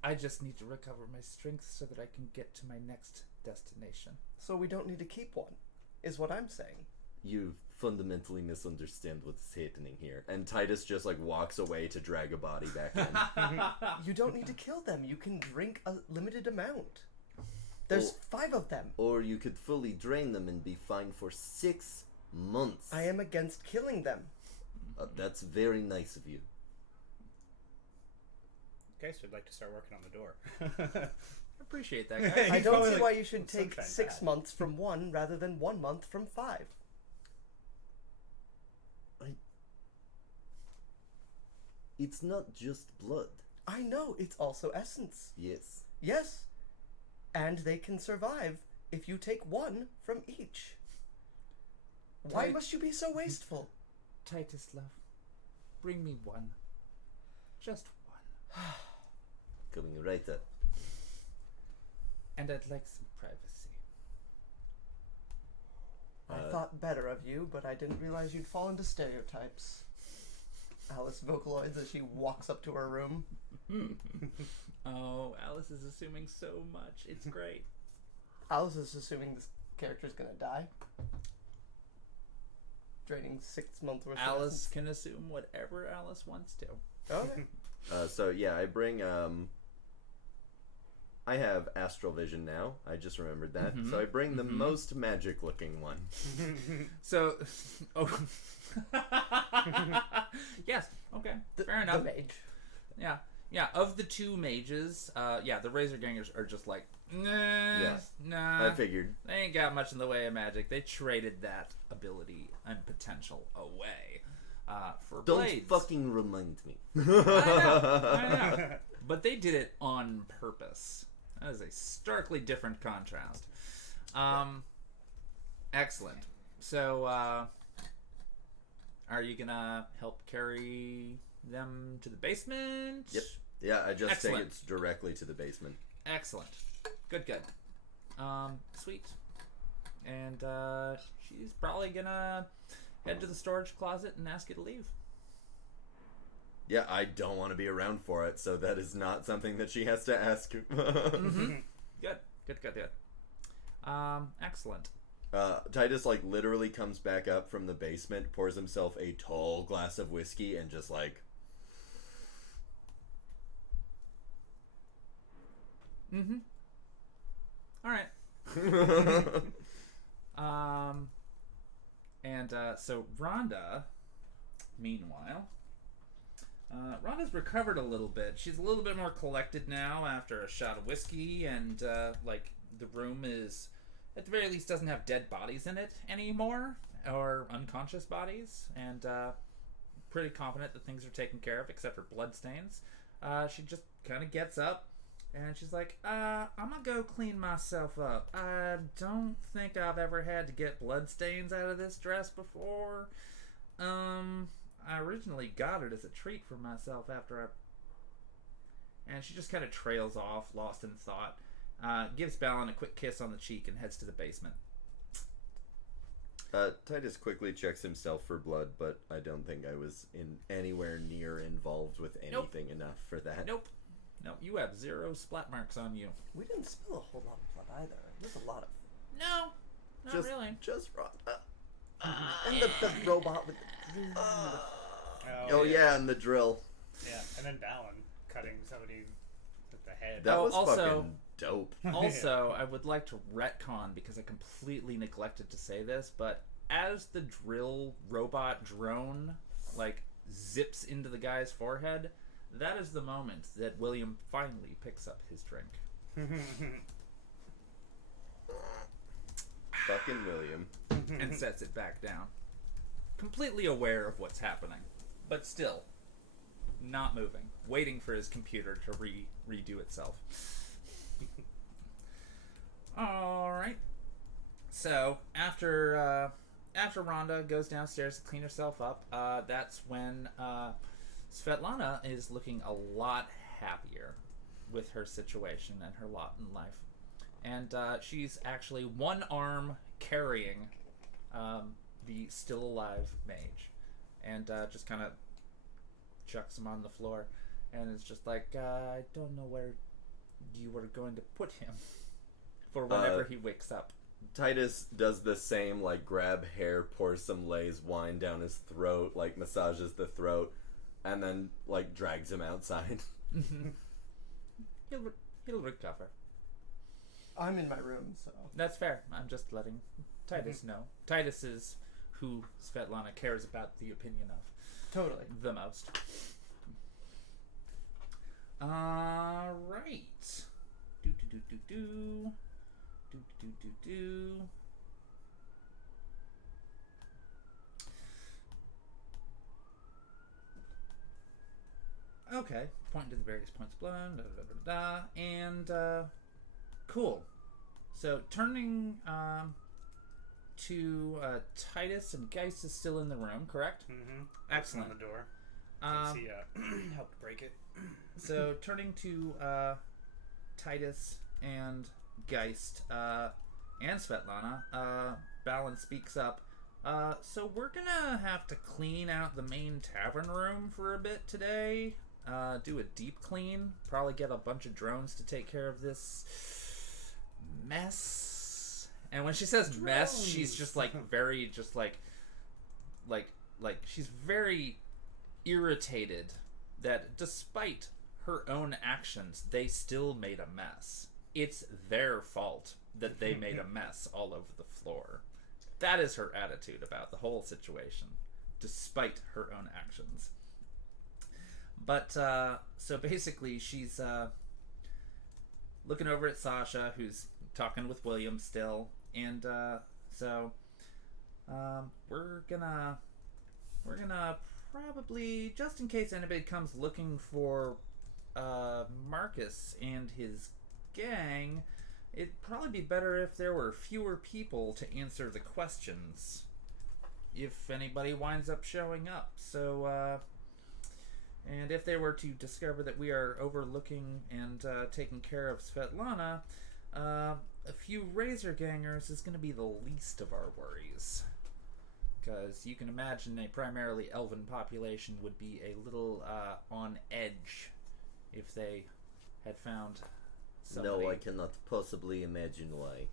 I just need to recover my strength so that I can get to my next destination. So we don't need to keep one, is what I'm saying. You fundamentally misunderstand what's happening here. And Titus just like walks away to drag a body back in. You don't need to kill them. You can drink a limited amount. There's 5 of them. Or you could fully drain them and be fine for 6 months. I am against killing them. That's very nice of you. Okay, so I'd like to start working on the door. Appreciate that, guys. I He's don't going see like, why you should take "Sunshine 6 bad." months from 1 rather than 1 month from 5. It's not just blood. I know, it's also essence. Yes. Yes. And they can survive if you take 1 from each. Why Right. must you be so wasteful? Titus, love. Bring me one. Just one. Coming right up. And I'd like some privacy. I thought better of you, but I didn't realize you'd fall into stereotypes. Alice vocaloids as she walks up to her room. Oh, Alice is assuming so much. It's great. Alice is assuming this character's gonna die. Draining 6 months worth of Alice essence. can assume whatever Alice wants to. Okay. So yeah, I bring I have astral vision now. I just remembered that. Mhm. So I bring the Mhm. most magic looking one. So, oh. Yes, okay. Fair enough. The mage. Yeah. Yeah, of the 2 mages, the Razor Gangers are just like, nah, I figured. they ain't got much in the way of magic. They traded that ability and potential away for Don't blades. fucking remind me. I know. But they did it on purpose. That is a starkly different contrast. Excellent. So, are you gonna help carry them to the basement? Yep. Yeah, I just Excellent. take it directly to the basement. Excellent. Good. Sweet. And she's probably gonna head to the storage closet and ask you to leave. Yeah, I don't want to be around for it, so that is not something that she has to ask. Mm-hmm. Good. Excellent. Titus, like, literally comes back up from the basement, pours himself a tall glass of whiskey, and just, like... Mm-hmm. All right. So Rhonda, meanwhile, Rhonda's recovered a little bit. She's a little bit more collected now after a shot of whiskey, and like the room is, at the very least, doesn't have dead bodies in it anymore, or unconscious bodies, and pretty confident that things are taken care of, except for bloodstains. She just kind of gets up, and she's like, I'm gonna go clean myself up. I don't think I've ever had to get bloodstains out of this dress before. I originally got it as a treat for myself after I... And she just kind of trails off, lost in thought. Gives Balin a quick kiss on the cheek and heads to the basement. Titus quickly checks himself for blood, but I don't think I was anywhere near involved with anything enough for that. Nope, you have 0 splat marks on you. We didn't spill a whole lot of blood either. There's a lot of... No, not really. Just Rhonda. And the robot with the... Oh yeah, and the drill. Yeah, and then Balin cutting somebody with the head. That was also, fucking dope. Also, I would like to retcon, because I completely neglected to say this, but as the drill robot drone, like, zips into the guy's forehead, that is the moment that William finally picks up his drink. Fucking William. And sets it back down. Completely aware of what's happening, but still not moving, waiting for his computer to redo itself. Alright. So, after Rhonda goes downstairs to clean herself up, that's when Svetlana is looking a lot happier with her situation and her lot in life. And she's actually one arm carrying the still alive mage, and just kind of chucks him on the floor, and it's just like, I don't know where you were going to put him for whenever he wakes up. Titus does the same, like, grab hair, pour some Lay's wine down his throat, like, massages the throat, and then, like, drags him outside. He'll recover. I'm in my room, so... That's fair. I'm just letting Titus know. Titus is who Svetlana cares about the opinion of. Totally. The most. Alright. Do. Okay. Pointing to the various points of blood. And, cool. So, turning to Titus, and Geist is still in the room, correct? Mm-hmm. Excellent. On the door. He helped break it. So, turning to Titus and Geist and Svetlana, Balin speaks up. So, we're gonna have to clean out the main tavern room for a bit today. Do a deep clean. Probably get a bunch of drones to take care of this mess. And when she says mess, she's just like very, just like she's very irritated that despite her own actions, they still made a mess. It's their fault that they made a mess all over the floor. That is her attitude about the whole situation, despite her own actions. But, so basically she's looking over at Sasha, who's talking with William still, and so we're gonna probably, just in case anybody comes looking for Marcus and his gang, it'd probably be better if there were fewer people to answer the questions if anybody winds up showing up. So and if they were to discover that we are overlooking and taking care of Svetlana, a few Razor Gangers is going to be the least of our worries. because you can imagine a primarily elven population would be a little on edge if they had found somebody. No, I cannot possibly imagine why.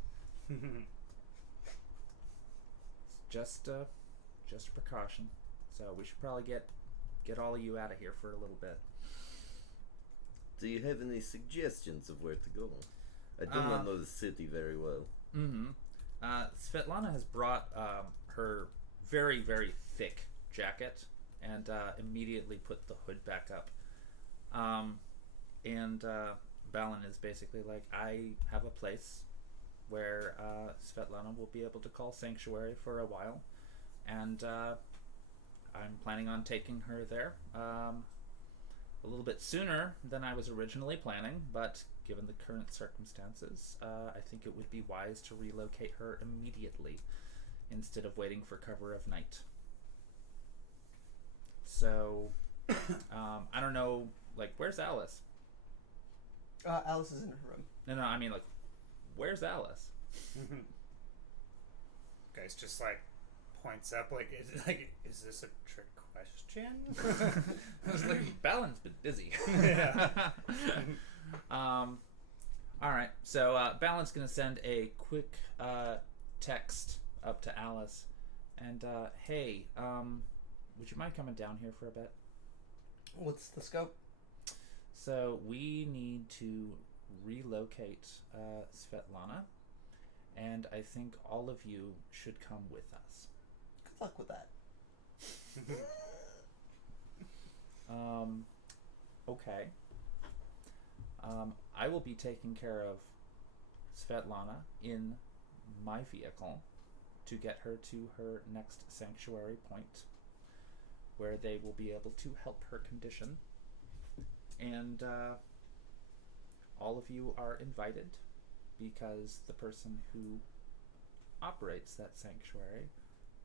Just a precaution. So we should probably get all of you out of here for a little bit. Do you have any suggestions of where to go? I do not know the city very well. Svetlana has brought her very, very thick jacket and immediately put the hood back up. And Balin is basically like, I have a place where Svetlana will be able to call sanctuary for a while, and I'm planning on taking her there a little bit sooner than I was originally planning, but given the current circumstances, I think it would be wise to relocate her immediately instead of waiting for cover of night. So, I don't know, like, where's Alice? Alice is in her room. No, I mean, like, where's Alice? Guys just like points up like, is this a trick question? I was like, Balin's been busy. Yeah. Alright, so Balin's gonna send a quick text up to Alice and hey, would you mind coming down here for a bit? What's the scope? So we need to relocate Svetlana, and I think all of you should come with us. Good luck with that. Okay. I will be taking care of Svetlana in my vehicle to get her to her next sanctuary point, where they will be able to help her condition. And all of you are invited, because the person who operates that sanctuary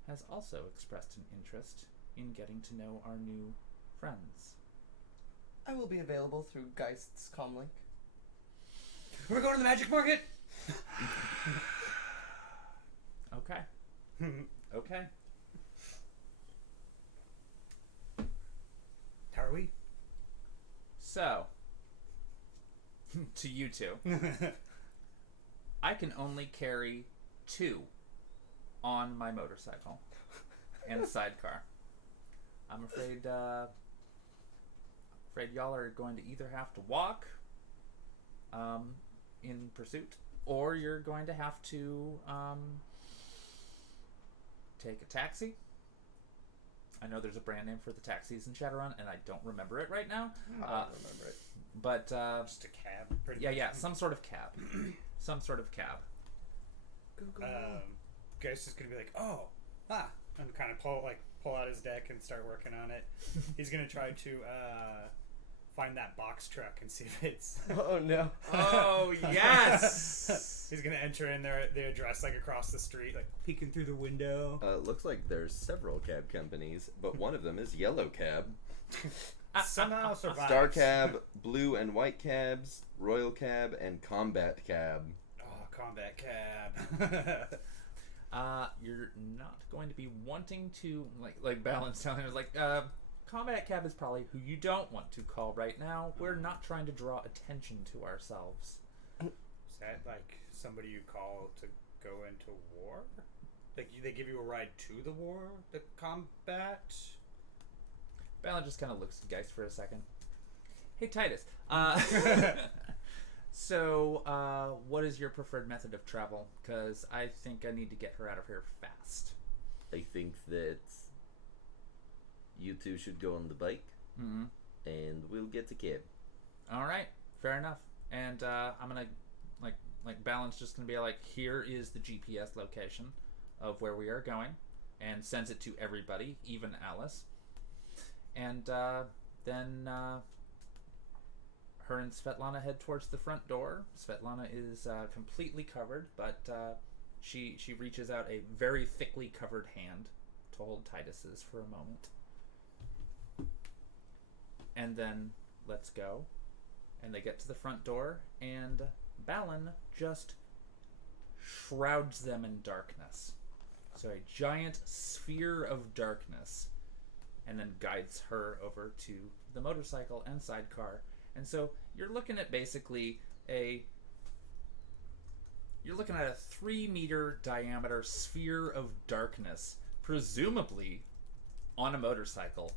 has also expressed an interest in getting to know our new friends. I will be available through Geist's comlink. We're going to the magic market. Okay. Okay. How are we? So, to you two, I can only carry 2 on my motorcycle and a sidecar. I'm afraid y'all are going to either have to walk in pursuit, or you're going to have to take a taxi. I know there's a brand name for the taxis in Shadowrun, and I don't remember it right now. I don't remember it. But Just a cab. Pretty much. yeah, some sort of cab. Some sort of cab. Geist is gonna be like, and kind of pull out his deck and start working on it. He's gonna try to find that box truck and see if it's. Oh no! Oh yes! He's gonna enter in there, the address like across the street, like peeking through the window. Looks like there's several cab companies, but one of them is Yellow Cab. Somehow survives. Star Cab, Blue and White Cabs, Royal Cab, and Combat Cab. Oh, Combat Cab. You're not going to be wanting to like Balance telling him like Combat Cab is probably who you don't want to call right now. We're not trying to draw attention to ourselves. Is that like somebody you call to go into war? Like they give you a ride to the war, the combat? Balin just kind of looks at Geist for a second. Hey Titus, so what is your preferred method of travel? Because I think I need to get her out of here fast. I think that you two should go on the bike, and we'll get a cab. All right, fair enough. And I'm gonna like Balin's just gonna be like, here is the GPS location of where we are going, and sends it to everybody, even Alice. And then her and Svetlana head towards the front door. Svetlana is completely covered, but she reaches out a very thickly covered hand to hold Titus's for a moment. And then let's go. And they get to the front door, and Balin just shrouds them in darkness. So a giant sphere of darkness, and then guides her over to the motorcycle and sidecar. And so you're looking at basically a 3-meter diameter sphere of darkness, presumably on a motorcycle,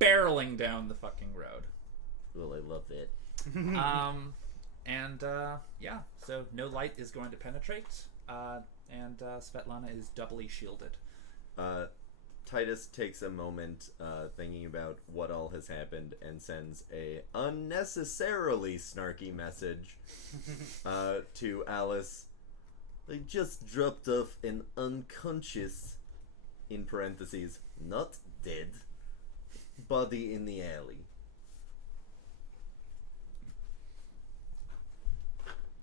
barreling down the fucking road. Well, I love it. Yeah, so no light is going to penetrate, and Svetlana is doubly shielded. Titus takes a moment thinking about what all has happened and sends a unnecessarily snarky message to Alice. They just dropped off an unconscious, in parentheses, not dead, body in the alley.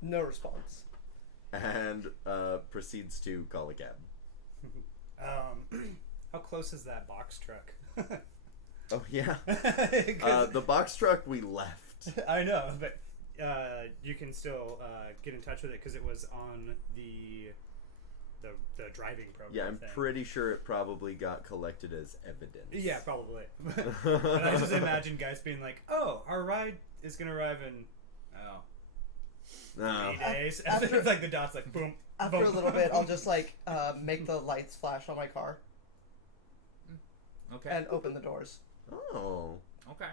No response. And proceeds to call a cab. How close is that box truck? Oh, yeah. The box truck we left. I know, but you can still get in touch with it because it was on the driving program. Yeah, I'm thing. pretty sure it probably got collected as evidence. Yeah, probably. But I just imagine guys being like, "Oh, our ride is gonna arrive in 8 days." And then it's like the dots, like boom. After boom. a little bit, I'll just like make the lights flash on my car Okay. and open the doors. Oh. Okay.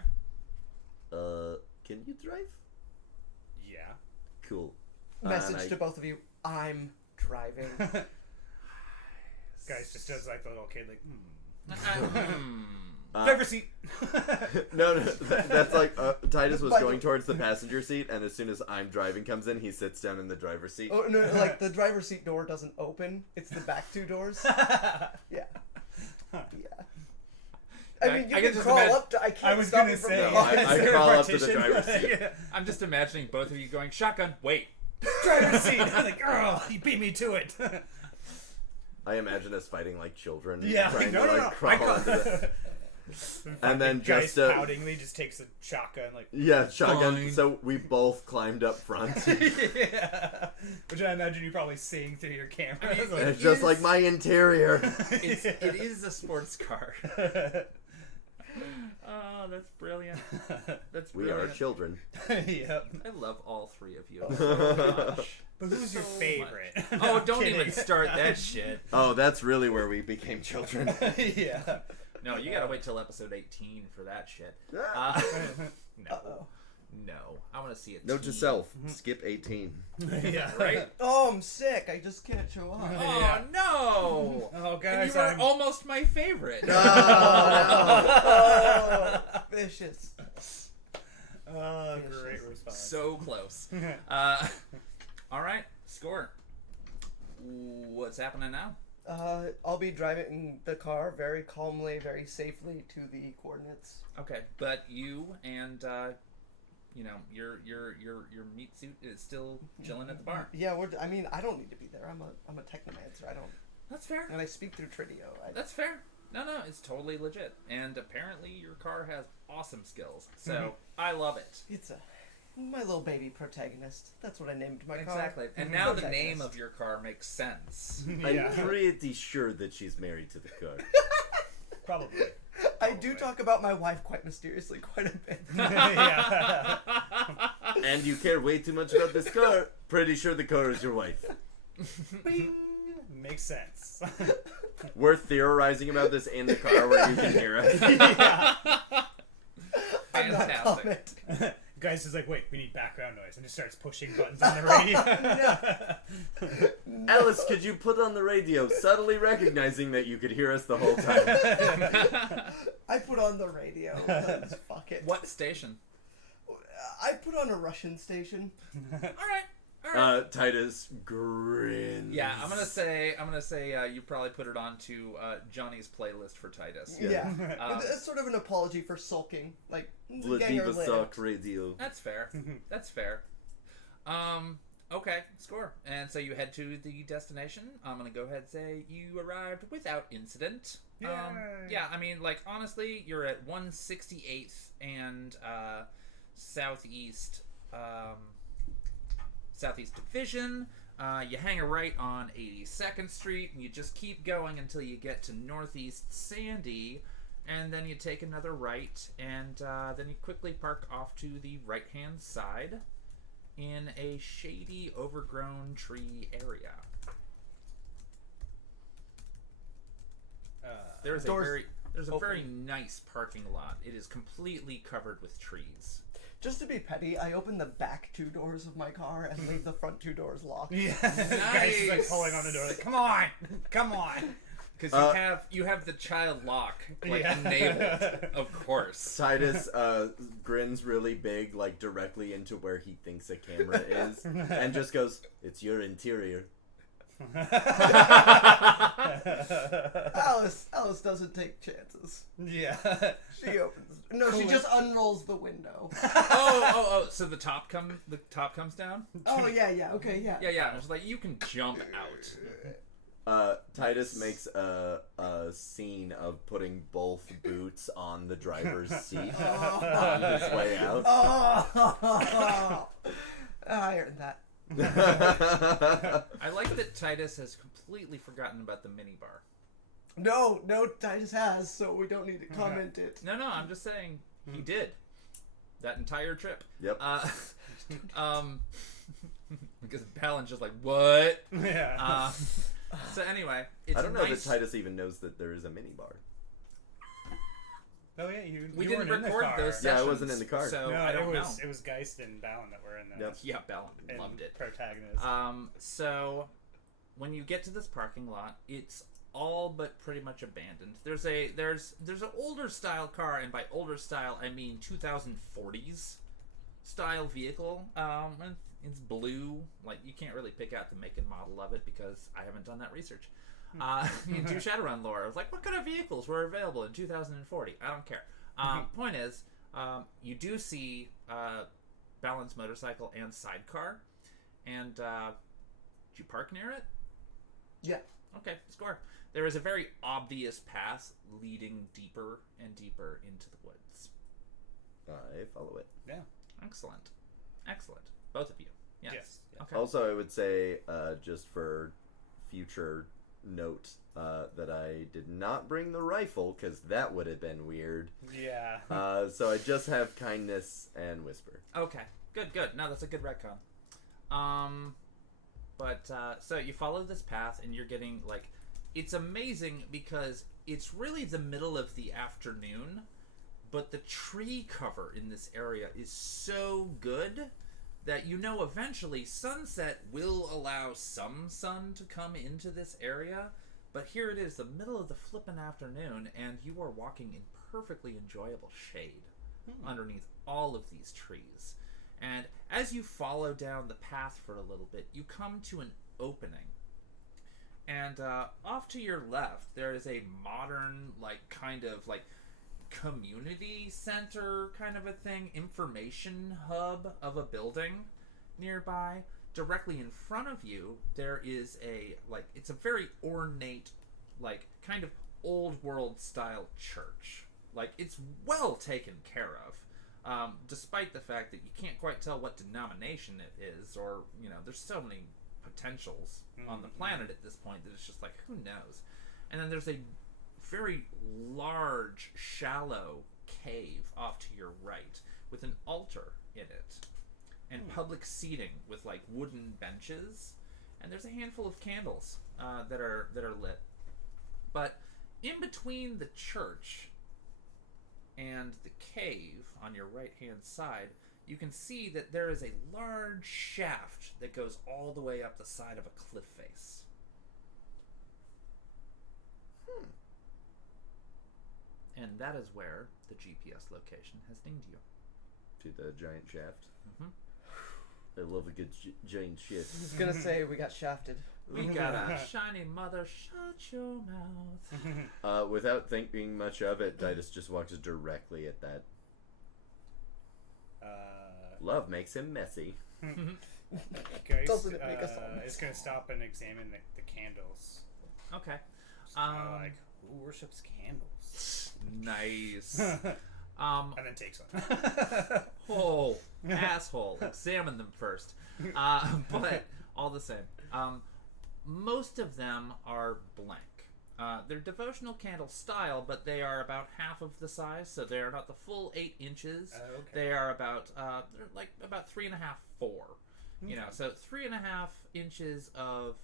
Can you drive? Yeah. Cool. Message to both of you: I'm driving. Guys just does like the little kid, like, Hmm. driver's seat. No, that's like Titus was going towards the passenger seat, and as soon as I'm driving comes in, he sits down in the driver's seat. Oh no! Like the driver's seat door doesn't open; it's the back two doors. Yeah. I mean, you I can can crawl just up to. I can't I was stop gonna you from say, No, crawling. I crawl up to the driver's seat. Yeah. I'm just imagining both of you going, shotgun, wait. Driver's seat. I'm like, oh, he beat me to it. I imagine us fighting like children. Yeah, trying no, to no, like no. crawl into the... And then Geist just poutingly just takes the shotgun, like, yeah, shotgun. Fine. So we both climbed up front. yeah. Which I imagine you're probably seeing through your camera. I mean, Like, It's just is- like my interior. It is a sports car. Oh, that's brilliant. That's We brilliant. are children. Yep. I love all three of you. Oh. Oh, gosh. But who's your So favorite? much. No, Oh, I'm don't kidding. even start that shit. Oh, that's really where we became children. Yeah. No, you gotta wait till episode 18 for that shit. No. Uh-oh. No. I want to see it. Note to self: skip 18. Yeah. Right? Oh, I'm sick. I just can't show up. Oh, Yeah. no! Oh, And guys, you were I'm... almost my favorite. Oh, vicious. Oh, great response. So close. All right, score. What's happening now? I'll be driving the car very calmly, very safely to the coordinates. Okay, but you and your meat suit is still chilling at the bar. Yeah, I mean, I don't need to be there. I'm a technomancer. I don't, That's fair. and I speak through Tridio. That's fair. No, it's totally legit. And apparently your car has awesome skills. So I love it. It's my little baby protagonist. That's what I named my car. Exactly. And now the Protagonist. name of your car makes sense. Yeah. I'm pretty sure that she's married to the car. Probably. I do talk about my wife quite mysteriously quite a bit. Yeah. And you care way too much about this car. Pretty sure the car is your wife. Bing. Makes sense. We're theorizing about this in the car where you can hear us. Yeah. I'm not Fantastic. comment. Guy's is like, wait, we need background noise, and just starts pushing buttons on the radio. Alice, could you put on the radio, subtly recognizing that you could hear us the whole time? I put on the radio. 'Cause fuck it. What station? I put on a Russian station. All right. Titus grins. Yeah, I'm gonna say you probably put it onto Johnny's playlist for Titus. Yeah. Um, It's sort of an apology for sulking. Like, the The gang are Diva lit. Sock Radio. That's fair. That's fair. Okay, score. And so you head to the destination. I'm gonna go ahead and say you arrived without incident. Yay. Yeah, I mean, like, honestly, you're at 168th and Southeast Division. You hang a right on 82nd Street, and you just keep going until you get to Northeast Sandy, and then you take another right, and then you quickly park off to the right-hand side in a shady, overgrown tree area. There's a very nice parking lot. It is completely covered with trees. Just to be petty, I open the back 2 doors of my car and leave the front 2 doors locked. Yeah. Nice. Guys is like pulling on the door like, come on. Because you have the child lock enabled, of course. Titus grins really big, like directly into where he thinks a camera is, and just goes, "It's your interior." Alice doesn't take chances. Yeah. She opens. No, she just unrolls the window. Oh! So the top comes down. Oh yeah. Okay, yeah. Yeah. It's like you can jump out. Titus makes a scene of putting both boots on the driver's seat on his way out. Oh, I earned that. I like that Titus has completely forgotten about the minibar. No, Titus has, so we don't need to comment it. No, I'm just saying he did that entire trip. Yep. Because Balin's just like, what? Yeah. So anyway, it's I don't know nice. that Titus even knows that there is a minibar. Oh yeah, we you didn't weren't in the record car. those Yeah, I sessions, wasn't in the car. So No, I don't know. it was Geist and Balin that were in the Yep. Yeah, Balin loved it. Protagonist. So when you get to this parking lot, it's all but pretty much abandoned. There's an older style car, and by older style I mean 2040s style vehicle. And it's blue. Like, you can't really pick out the make and model of it because I haven't done that research. You do Shadowrun lore. I was like, what kind of vehicles were available in 2040? I don't care. Point is, you do see Balin's motorcycle and sidecar, and did you park near it? Yeah. Okay, score. There is a very obvious path leading deeper and deeper into the woods. I follow it. Yeah. Excellent. Both of you. Yes. Yes. Okay. Also, I would say, just for future note, that I did not bring the rifle, because that would have been weird. Yeah. So I just have kindness and whisper. Okay. Good. No, that's a good retcon. So you follow this path, and you're getting, like, it's amazing because it's really the middle of the afternoon, but the tree cover in this area is so good that eventually sunset will allow some sun to come into this area, but here it is, the middle of the flippin' afternoon, and you are walking in perfectly enjoyable shade underneath all of these trees. And as you follow down the path for a little bit, you come to an opening. And off to your left, there is a modern, kind of community center kind of a thing, information hub of a building nearby. Directly in front of you, there is it's a very ornate, kind of old world style church. It's well taken care of. Despite the fact that you can't quite tell what denomination it is, or, there's so many potentials on the planet at this point that it's just who knows. And then there's a very large, shallow cave off to your right with an altar in it and public seating with wooden benches, and there's a handful of candles that are lit. But in between the church and the cave on your right hand side, you can see that there is a large shaft that goes all the way up the side of a cliff face. And that is where the GPS location has dinged you. To the giant shaft. Mm-hmm. I love a good giant shaft. I was gonna say we got shafted. We got a shiny mother, shut your mouth. Without thinking much of it, Titus just walks directly at that. Love makes him messy. Geist, Doesn't it make us all is going to stop and examine the candles. Okay. Who worships candles? Nice. And then takes one. Oh, asshole. Examine them first. But all the same. Most of them are blank. They're devotional candle style, but they are about half of the size, so they're not the full 8 inches. Okay. They are about they're like about 3.5, 4. You know, so 3.5 inches of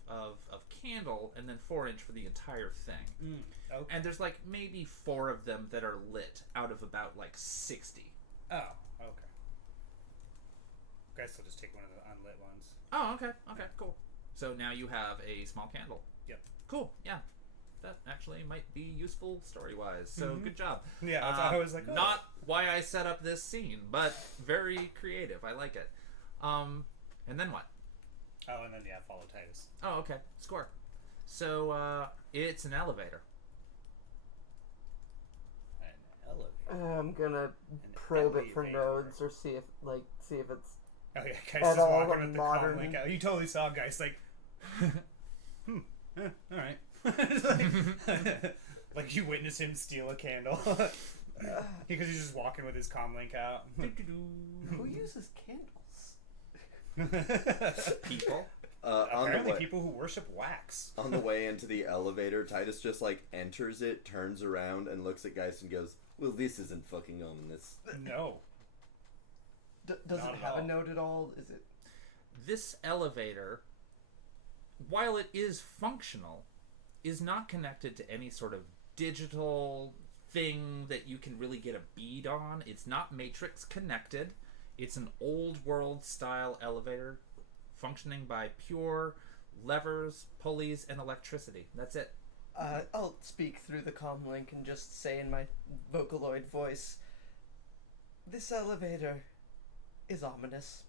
candle, and then 4 inch for the entire thing. Okay. And there's like maybe 4 of them that are lit out of about like 60. Oh, okay. Guess I'll just take one of the unlit ones. Oh, okay, cool. So now you have a small candle. Yep. Cool, yeah. That actually might be useful story-wise, so good job. Yeah, I was like, oh. Not why I set up this scene, but very creative. I like it. And then what? Oh, and then, yeah, follow Titus. Oh, okay. Score. So, it's an elevator. An elevator. I'm gonna probe it for nodes or see if it's. Oh, yeah, Geist At is all walking with the modern- comm link out. You totally saw Geist, like, alright. Like, you witness him steal a candle. Because he's just walking with his comm link out. Who uses candles? People. Apparently people who worship wax. On the way into the elevator, Titus just like enters it, turns around, and looks at Geist and goes, "Well, this isn't fucking ominous." No. Does Not it at have a all. node at all? Is it? This elevator, while it is functional, is not connected to any sort of digital thing that you can really get a bead on. It's not matrix connected. It's an old world style elevator functioning by pure levers, pulleys, and electricity. That's it. I'll speak through the comm link and just say in my Vocaloid voice, "This elevator is ominous."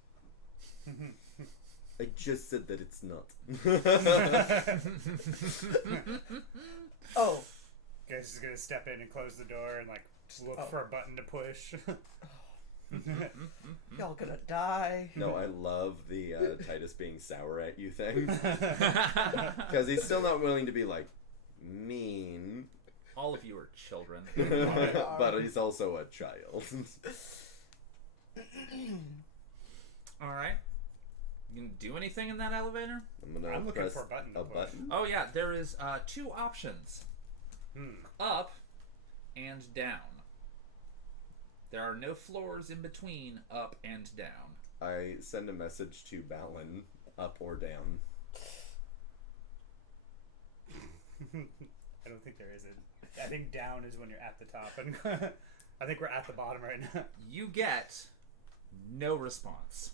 I just said that it's not. Oh, Geist is gonna step in and close the door and, like, just look for a button to push. y'all gonna die. No, I love the Titus being sour at you thing. Because he's still not willing to be, like, mean. All of you are children. But he's also a child. Alright. You can do anything in that elevator? I'm looking press for a button to push. button. Oh yeah, there is 2 options. Up and down. There are no floors in between up and down. I send a message to Balin, up or down. I don't think there is a... I think down is when you're at the top. And I think we're at the bottom right now. You get no response.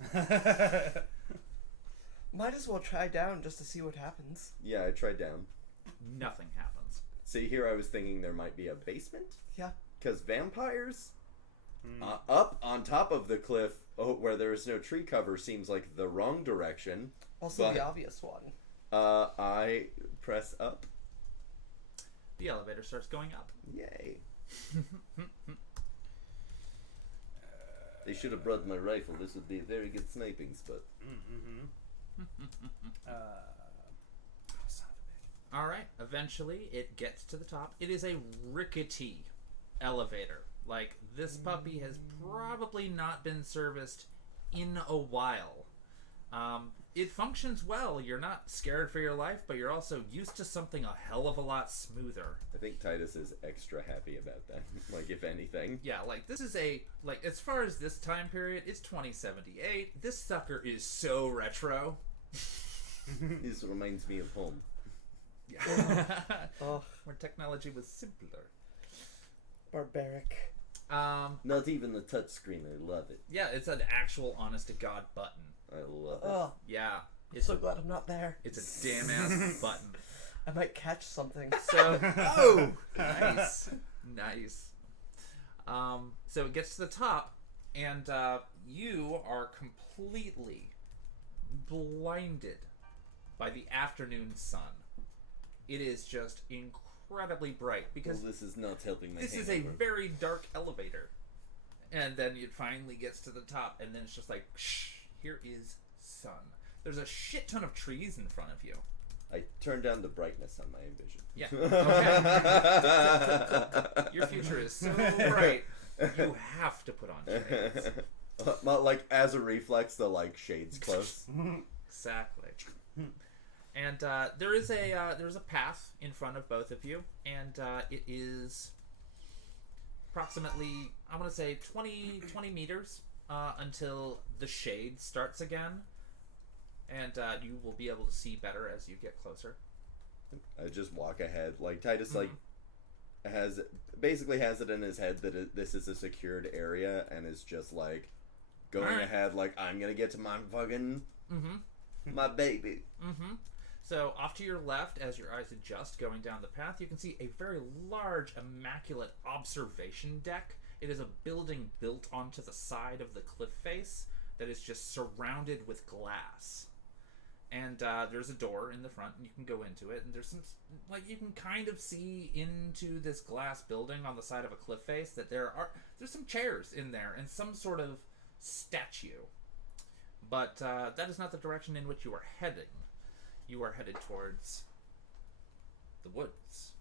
Might as well try down just to see what happens. Yeah, I tried down. Nothing happens. See, here I was thinking there might be a basement? Yeah. Because vampires? Up on top of the cliff, where there is no tree cover, seems like the wrong direction. Also But- the obvious one. I press up. The elevator starts going up. Yay. They should have brought my rifle. This would be a very good sniping spot. Son of a bitch. Alright, eventually it gets to the top. It is a rickety elevator. Like, this puppy has probably not been serviced in a while. It functions well. You're not scared for your life, but you're also used to something a hell of a lot smoother. I think Titus is extra happy about that. Like, if anything. Yeah, like, this is like, as far as this time period, it's 2078. This sucker is so retro. This reminds me of home. Yeah. Oh, Where technology was simpler. barbaric. Not even the touchscreen. I love it. Yeah, it's an actual honest-to-God button. I love it. Oh, Yeah. I'm so glad I'm not there. It's a damn-ass button. I might catch something. So, oh, nice, nice. So it gets to the top, and you are completely blinded by the afternoon sun. It is just incredibly bright because Well, this is not helping my this is a hangover. very dark elevator. And then it finally gets to the top, and then it's just like, shh, here is sun. There's a shit ton of trees in front of you. I turned down the brightness on my vision. Yeah. Okay. Your future is so bright, you have to put on shades. Well, like, as a reflex, the, like, shades close. Exactly. And there's a path in front of both of you, and it is approximately, I want to say 20 meters until the shade starts again, and you will be able to see better as you get closer. I just walk ahead. Like Titus, like has it in his head that this is a secured area, and is just like going ahead. Like, I'm gonna get to my fucking my baby. So off to your left, as your eyes adjust going down the path, you can see a very large, immaculate observation deck. It is a building built onto the side of the cliff face that is just surrounded with glass. And there's a door in the front, and you can go into it. And there's some, like, you can kind of see into this glass building on the side of a cliff face that there's some chairs in there and some sort of statue. But that is not the direction in which you are heading. You are headed towards the woods,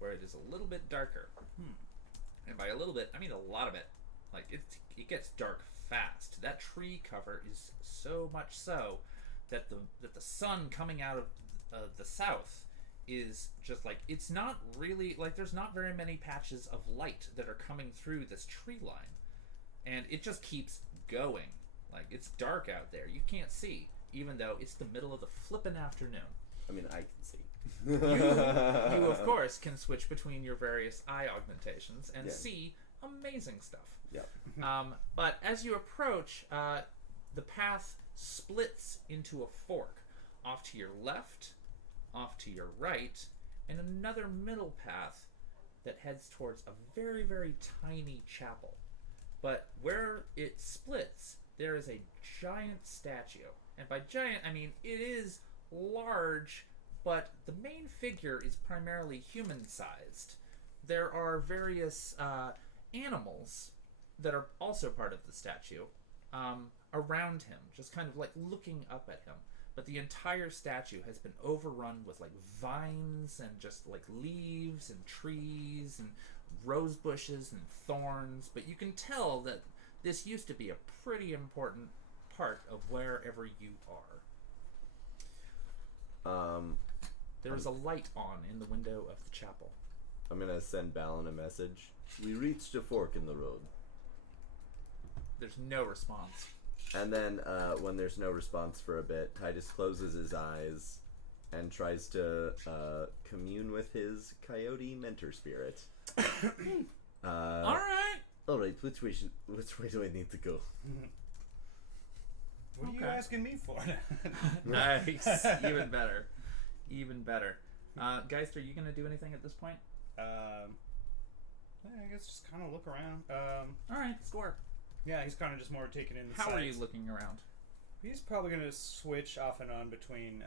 where it is a little bit darker. And by a little bit, I mean a lot of it. Like, it gets dark fast. That tree cover is so much so that the sun coming out of the south is just like, it's not really, like, there's not very many patches of light that are coming through this tree line. And it just keeps going. Like, it's dark out there. You can't see, even though it's the middle of the flippin' afternoon. I mean, I can see. You of course, can switch between your various eye augmentations and see amazing stuff. Yeah. But as you approach, the path splits into a fork. Off to your left, off to your right, and another middle path that heads towards a very, very tiny chapel. But where it splits, there is a giant statue. And by giant, I mean it is large, but the main figure is primarily human-sized. There are various animals that are also part of the statue around him, just kind of like looking up at him. But the entire statue has been overrun with like vines and just like leaves and trees and rose bushes and thorns. But you can tell that this used to be a pretty important part of wherever you are. There's a light on in the window of the chapel. I'm gonna send Balin a message. We reached a fork in the road. There's no response. And then when there's no response for a bit, Titus closes his eyes and tries to commune with his coyote mentor spirit. All right, which way do I need to go? What are you asking me for? Nice. Even better. Geist, are you going to do anything at this point? I guess just kind of look around. All right, score. Yeah, he's kind of just more taking in the How sights. are you looking around? He's probably going to switch off and on between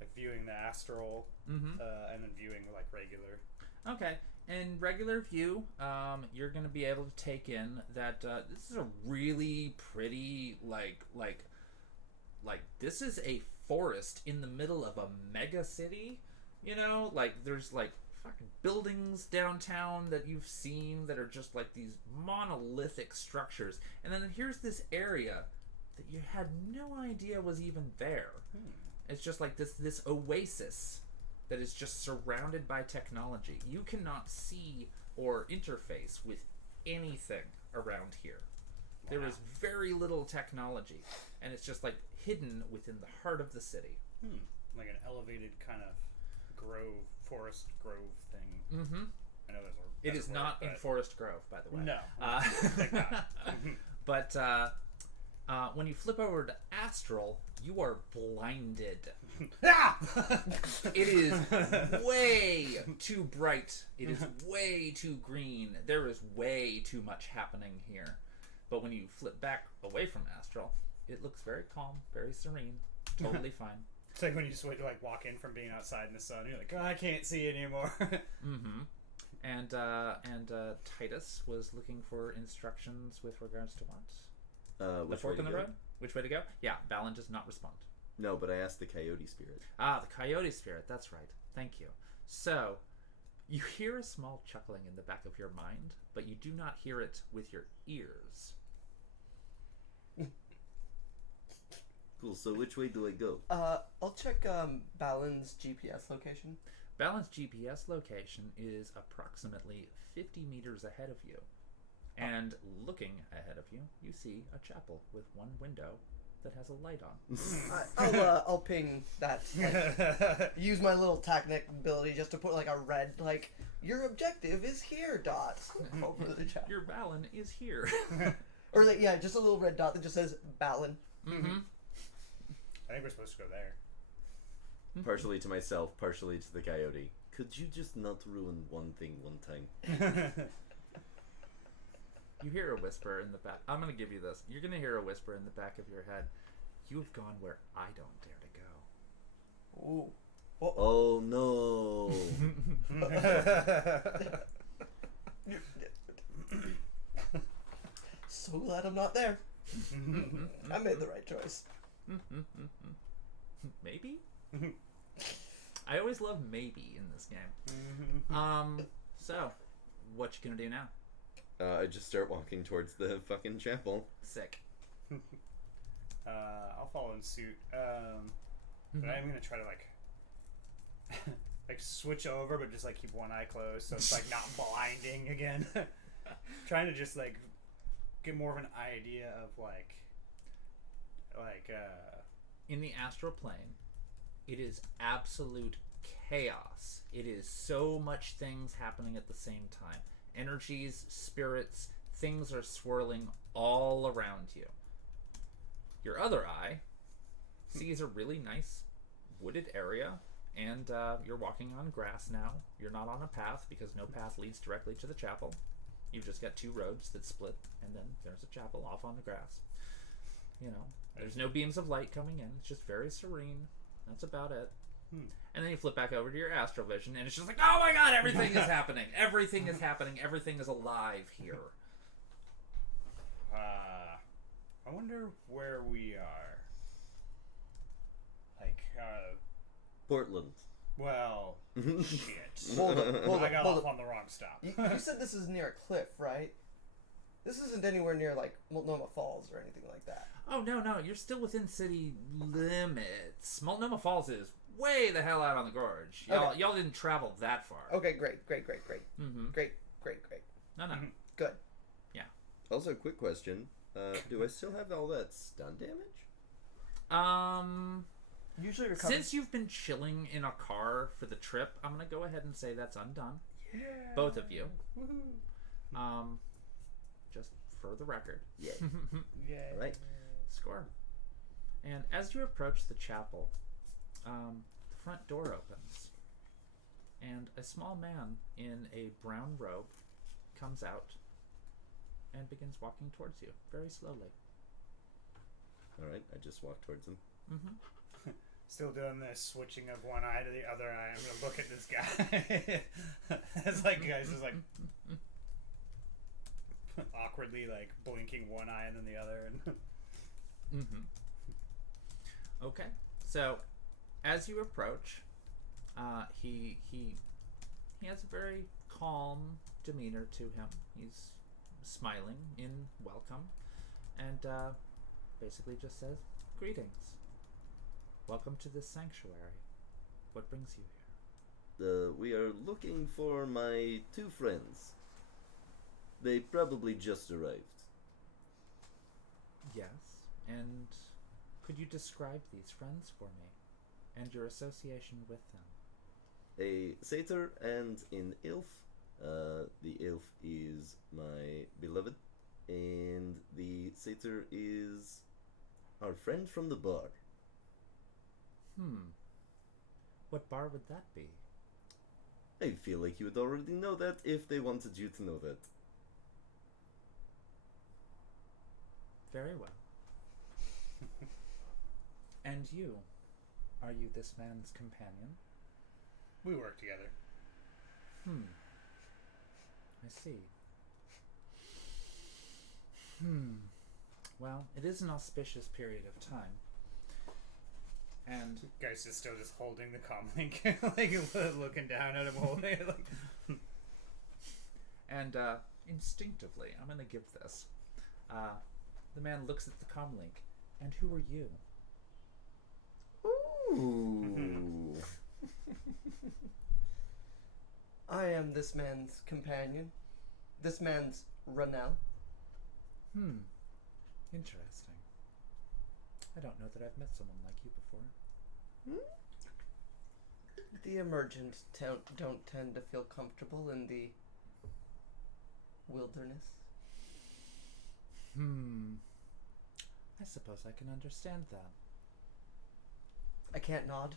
like viewing the astral and then viewing like regular. Okay. In regular view, you're going to be able to take in that this is a really pretty, like this is a forest in the middle of a mega city, you know? Like, there's, like, fucking buildings downtown that you've seen that are just, like, these monolithic structures. And then here's this area that you had no idea was even there. It's just like this oasis that is just surrounded by technology. You cannot see or interface with anything around here. Wow. There is very little technology, and it's just like hidden within the heart of the city. Like an elevated kind of forest grove thing. I know there's a It is not in Forest Grove, by the way. No. Thank God. But when you flip over to Astral, you are blinded. It is way too bright. It is way too green. There is way too much happening here. But when you flip back away from Astral, it looks very calm, very serene, totally fine. It's like when you like walk in from being outside in the sun, you're like, oh, I can't see anymore. And Titus was looking for instructions with regards to what? The fork in the road? Which way to go? Yeah, Balin does not respond. No, but I asked the coyote spirit. Ah, the coyote spirit. That's right. Thank you. So, you hear a small chuckling in the back of your mind, but you do not hear it with your ears. Cool. So which way do I go? I'll check Balin's GPS location. Balin's GPS location is approximately 50 meters ahead of you. And looking ahead of you, you see a chapel with one window that has a light on. I'll ping that. Like, use my little tactic ability just to put like a red, like, your objective is here dot over the chapel. Your Balin is here. Or like, yeah, just a little red dot that just says Balin. Mm-hmm. I think we're supposed to go there. Partially to myself, partially to the coyote. Could you just not ruin one thing one time? You hear a whisper in the back. I'm going to give you this. You're going to hear a whisper in the back of your head. You have gone where I don't dare to go. Ooh. Oh no. So glad I'm not there. I made the right choice. Maybe? I always love maybe in this game. So, what you gonna do now? I just start walking towards the fucking chapel. Sick. I'll follow in suit. But I'm gonna try to like switch over, but just like keep one eye closed, so it's like not blinding again. Trying to just like get more of an idea of like in the astral plane, it is absolute chaos. It is so much things happening at the same time. Energies, spirits, things are swirling all around you. Your other eye sees a really nice wooded area, and you're walking on grass now. You're not on a path because no path leads directly to the chapel. You've just got two roads that split, and then there's a chapel off on the grass. You know, there's no beams of light coming in. It's just very serene. That's about it. And then you flip back over to your astral vision, and it's just like, oh my god, everything is happening. Everything is happening. Everything is alive here. I wonder where we are. Like, Portland. well, shit. Hold I up, got hold off up. on the wrong stop. You said this is near a cliff, right? This isn't anywhere near like Multnomah Falls or anything like that. Oh, no, you're still within city limits. Multnomah Falls is way the hell out on the gorge. Y'all didn't travel that far. Okay, great. Mm-hmm. Great. No. Good. Also, quick question. Do I still have all that stun damage? Usually recover. Since you've been chilling in a car for the trip, I'm going to go ahead and say that's undone. Yeah. Both of you. Woohoo. Just for the record. Yeah. Yeah. Right. Score. And as you approach the chapel, the front door opens, and a small man in a brown robe comes out and begins walking towards you, very slowly. Alright, I just walk towards him. Mm-hmm. Still doing this switching of one eye to the other eye. I'm gonna look at this guy. It's like guys just like awkwardly like blinking one eye and then the other. And Okay, so as you approach, he has a very calm demeanor to him. He's smiling in welcome, and basically just says, "Greetings. Welcome to this sanctuary. What brings you here?" We are looking for my two friends. They probably just arrived. Yes, and could you describe these friends for me, and your association with them? A satyr and an elf. The elf is my beloved, and the satyr is our friend from the bar. What bar would that be? I feel like you would already know that if they wanted you to know that. Very well. And you? Are you this man's companion? we work together. I see. Well, it is an auspicious period of time. And Guy's just still just holding the comlink, like looking down at him, holding it. Like, instinctively, I'm going to give this. The man looks at the comlink. And who are you? Ooh. I am this man's companion. This man's Rinaldo. Interesting. I don't know that I've met someone like you before. The emergent don't tend to feel comfortable in the wilderness. I suppose I can understand that. I can't nod.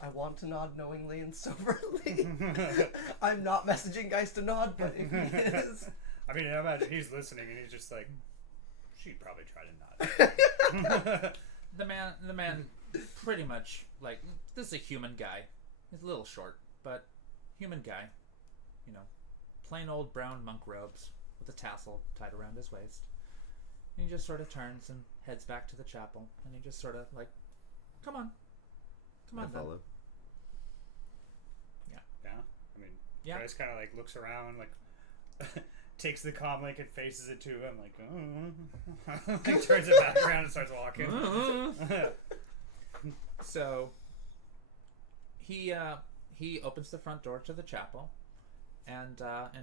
I want to nod knowingly and soberly. I'm not messaging guys to nod, but if he is... I mean, I imagine he's listening and he's just like, she'd probably try to nod. The man pretty much, like, this is a human guy. He's a little short, but human guy. You know, plain old brown monk robes with a tassel tied around his waist. And he just sort of turns and heads back to the chapel. And he just sort of like, come on. Come on, I follow. Yeah. I mean, Yeah. Bryce kind of like looks around, like takes the comm link and faces it to him, like, like turns it back around and starts walking. So he opens the front door to the chapel, and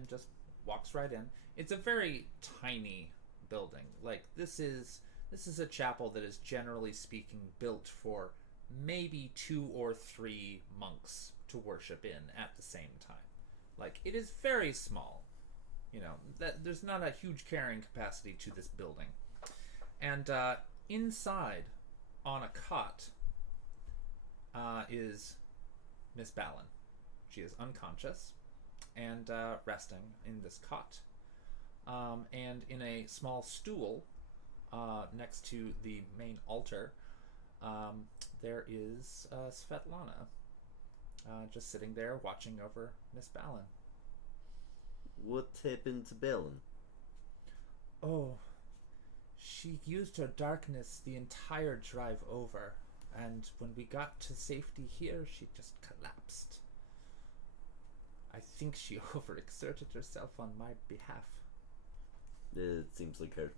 just walks right in. It's a very tiny building. Like this is a chapel that is generally speaking built for maybe 2 or 3 monks to worship in at the same time. Like it is very small. You know, that there's not a huge carrying capacity to this building. And inside, on a cot, is Miss Balin. She is unconscious and resting in this cot. And in a small stool next to the main altar, there is Svetlana just sitting there watching over Miss Balin. What happened to Balin? Oh, she used her darkness the entire drive over, and when we got to safety here, she just collapsed. I think she overexerted herself on my behalf. It seems like her.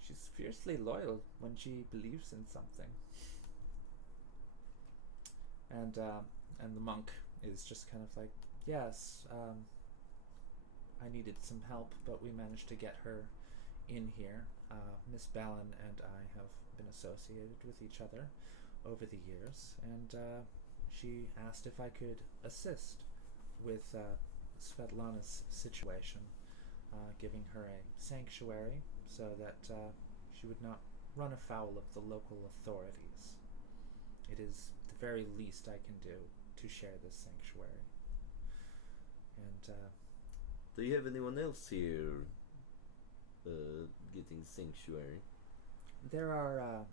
She's fiercely loyal when she believes in something. And the monk is just kind of like, yes, I needed some help, but we managed to get her in here. Miss Balin and I have been associated with each other over the years, and she asked if I could assist with Svetlana's situation, giving her a sanctuary so that she would not run afoul of the local authorities. It is the very least I can do to share this sanctuary. And Do you have anyone else here getting sanctuary? there are a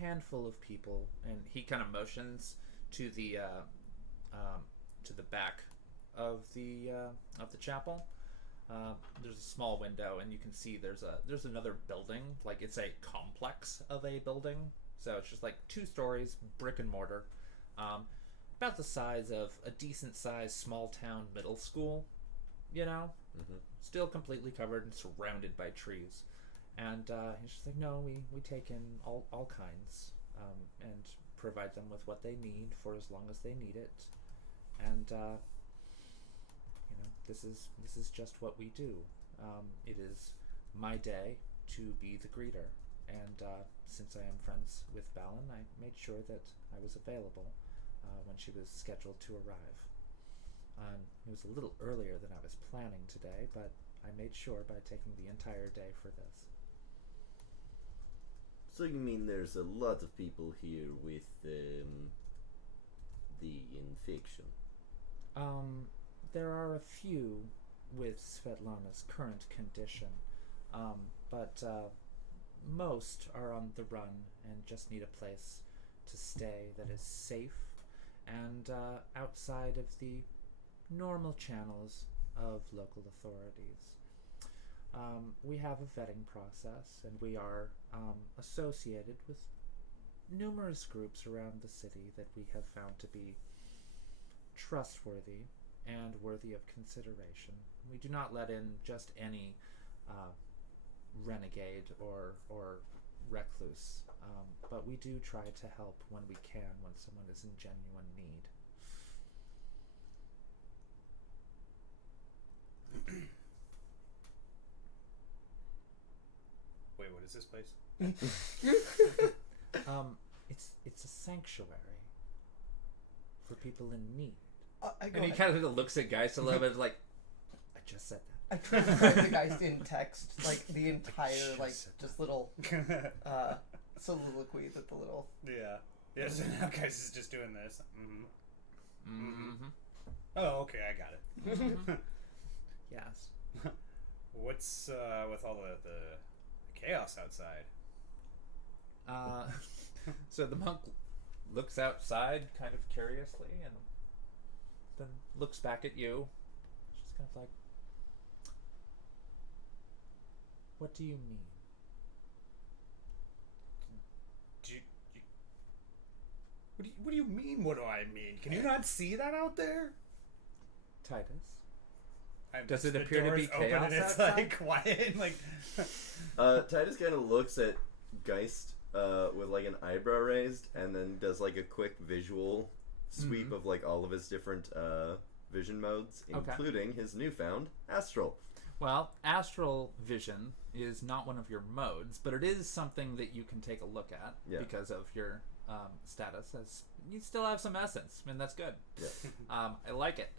handful of people, and he kind of motions to the back of the chapel. There's a small window, and you can see there's another building. Like it's a complex of a building, so it's just like 2 stories, brick and mortar, about the size of a decent sized small town middle school. You know, still completely covered and surrounded by trees. And he's just like, no, we take in all kinds, and provide them with what they need for as long as they need it. And you know, this is just what we do. It is my day to be the greeter, and since I am friends with Balin, I made sure that I was available when she was scheduled to arrive. It was a little earlier than I was planning today, but I made sure by taking the entire day for this. So you mean there's a lot of people here with the infection? There are a few with Svetlana's current condition, but most are on the run and just need a place to stay that is safe and outside of the normal channels of local authorities. We have a vetting process, and we are associated with numerous groups around the city that we have found to be trustworthy and worthy of consideration. We do not let in just any renegade or recluse. But we do try to help when we can when someone is in genuine need. Wait, what is this place? It's a sanctuary for people in need. And he kind of looks at Geist a little bit like, I just said that. I translate the Geist in text, like the entire, like just little soliloquy that the little. Yeah. Yeah. So now Geist is just doing this. Oh, okay, I got it. Yes. What's with all the chaos outside? So the monk looks outside kind of curiously and then looks back at you. She's kind of like, what do you mean? What do you mean? What do I mean? Can you not see that out there? Titus? I'm Does just- it the appear to door's be open chaos and it's outside? like quiet, like. Titus kind of looks at Geist with like an eyebrow raised, and then does like a quick visual sweep of like all of his different vision modes, Okay. including his newfound astral. Well, astral vision is not one of your modes, but it is something that you can take a look at because of your status. As you still have some essence, and that's good. Yeah. I like it.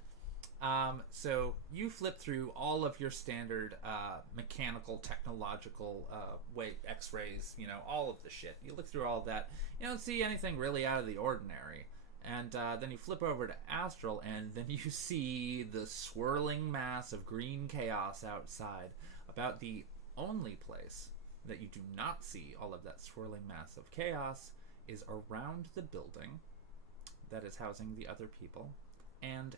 So you flip through all of your standard mechanical, technological X-rays, all of the shit. You look through all of that. You don't see anything really out of the ordinary. And then you flip over to Astral, and then you see the swirling mass of green chaos outside. About the only place that you do not see all of that swirling mass of chaos is around the building that is housing the other people, and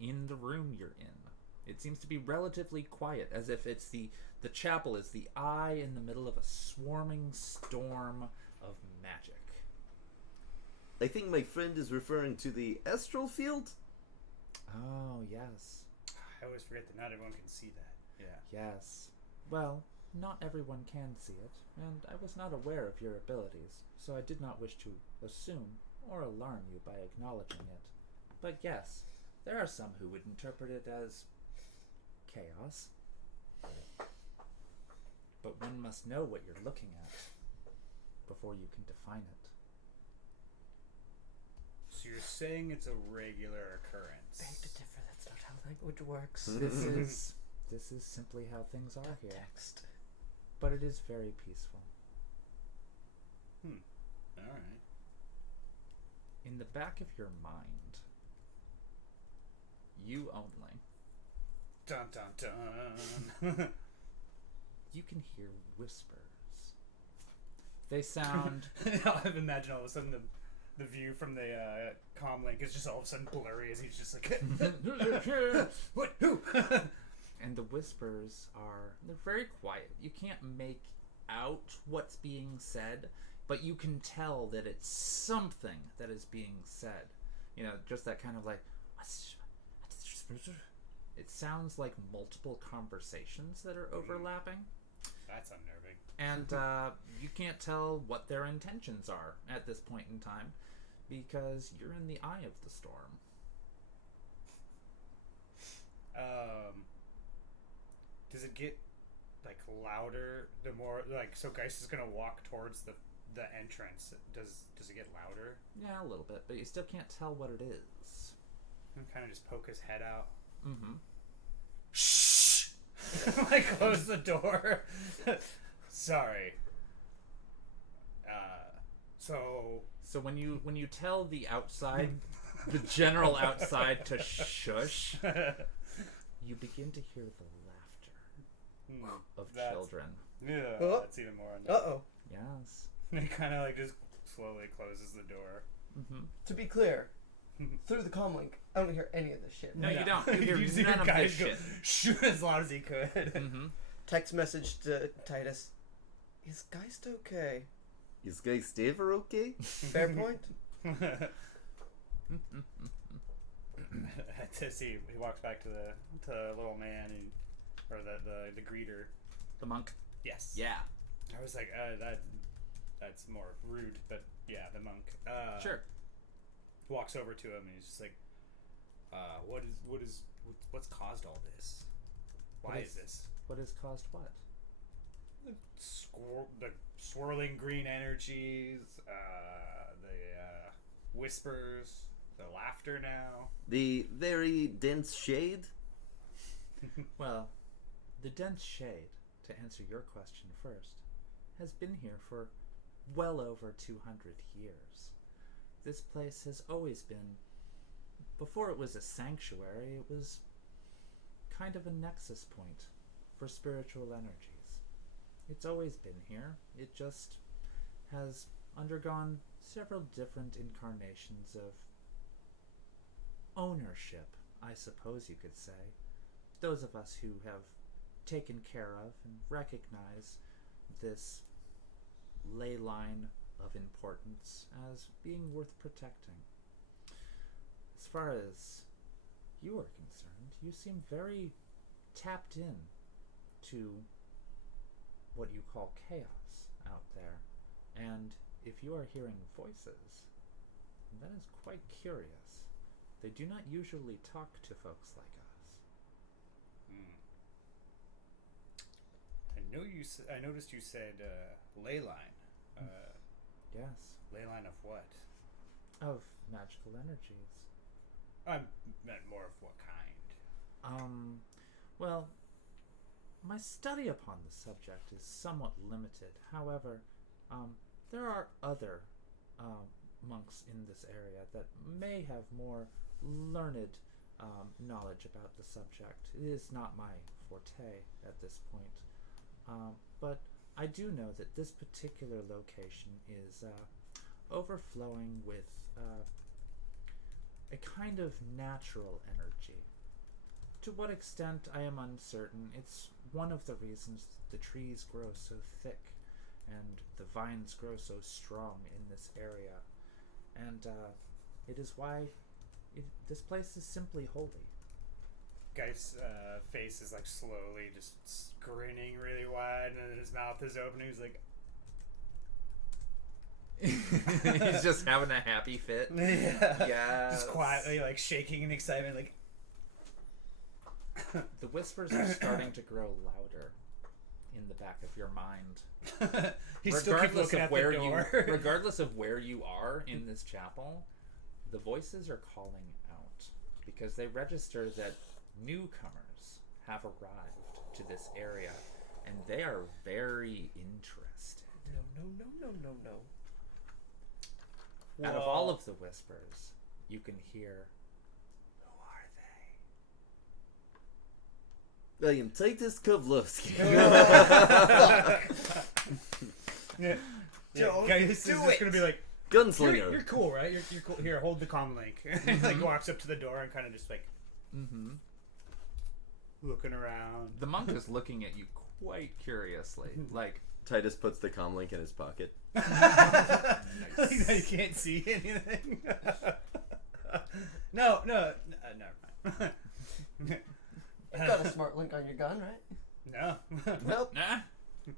in the room you're in. It seems to be relatively quiet, as if it's the chapel is the eye in the middle of a swarming storm of magic. I think my friend is referring to the astral field. Oh, yes. I always forget that not everyone can see that. Yeah. Yes. Well, not everyone can see it, and I was not aware of your abilities, so I did not wish to assume or alarm you by acknowledging it. But yes, there are some who would interpret it as chaos. But one must know what you're looking at before you can define it. So you're saying it's a regular occurrence? Beg to differ. That's not how language works. This is simply how things are here. Text. But it is very peaceful. All right. In the back of your mind, you only, Dun dun dun. you can hear whispers. They sound Now I've imagined all of a sudden the view from the comm link is just all of a sudden blurry as he's just like, what? Who? and the whispers they're very quiet. You can't make out what's being said, but you can tell that it's something that is being said. Just that kind of like, it sounds like multiple conversations that are overlapping. That's unnerving. And you can't tell what their intentions are at this point in time because you're in the eye of the storm. Does it get like louder the more like so Geist is gonna walk towards the entrance? Does it get louder? Yeah, a little bit, but you still can't tell what it is. And kind of just poke his head out. Mm-hmm. Shh! Like close the door. Sorry. So when you tell the outside, the general outside to shush, you begin to hear the laughter of children. Yeah, Oh. that's even more unnerving. Uh-oh. Yes. He kind of like just slowly closes the door. Mm-hmm. To be clear, through the comm link, I don't hear any of this shit. No, you don't. You hear You see none your of guy this go, shit. shoot as loud as he could. Mm-hmm. Text message to Titus. Is Geist okay? Is Geist ever okay? Fair point. To see, he walks back to the little man or the greeter. The monk. Yes. Yeah. I was like, that's more rude, but yeah, the monk. Sure. Walks over to him and he's just like, what's caused all this? Why is this? What has caused what? The swirling green energies, the whispers, the laughter now. The very dense shade. Well, the dense shade, to answer your question first, has been here for well over 200 years. This place has always been, before it was a sanctuary, it was kind of a nexus point for spiritual energies. It's always been here. It just has undergone several different incarnations of ownership, I suppose you could say. Those of us who have taken care of and recognize this ley line of importance as being worth protecting. As far as you are concerned, you seem very tapped in to what you call chaos out there. And if you are hearing voices, that is quite curious. They do not usually talk to folks like us. I noticed you said ley line. Yes. Ley line of what? Of magical energies. I meant more of what kind. Well, my study upon the subject is somewhat limited. However, there are other monks in this area that may have more learned knowledge about the subject. It is not my forte at this point. But I do know that this particular location is overflowing with a kind of natural energy. To what extent, I am uncertain. It's one of the reasons the trees grow so thick and the vines grow so strong in this area. And it is why this place is simply holy. Guy's face is like slowly just grinning really wide, and then his mouth is open. And he's like, He's just having a happy fit. Yeah. just quietly like shaking in excitement, like. The whispers are starting to grow louder in the back of your mind. He still keeps looking at the door. Regardless of where you are in this chapel, the voices are calling out because they register that newcomers have arrived to this area, and they are very interested. No. Out of all of the whispers, you can hear, "Who are they?" I am Titus Kovlovsky. Yeah. Don't Guy, this is just gonna be like, Gunslinger. you're cool, right? You're cool. Here, hold the comm link. He like walks up to the door and kind of just like looking around. The monk is looking at you quite curiously, like, Titus puts the comlink in his pocket. Like that you can't see anything. No, never mind. You've got a smart link on your gun, right? No. Nope. nah.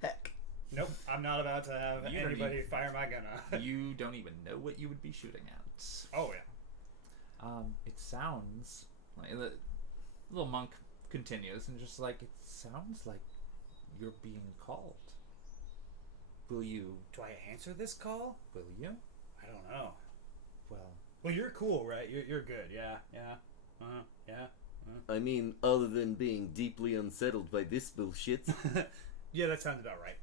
Heck. Nope. I'm not about to have You don't anybody even- fire my gun on. You don't even know what you would be shooting at. Oh yeah. It sounds like the little monk continues and just like, it sounds like you're being called. Will you? Do I answer this call? Will you? I don't know. Well, You're cool, right? You're good. Yeah. Yeah. I mean, other than being deeply unsettled by this bullshit. Yeah, that sounds about right.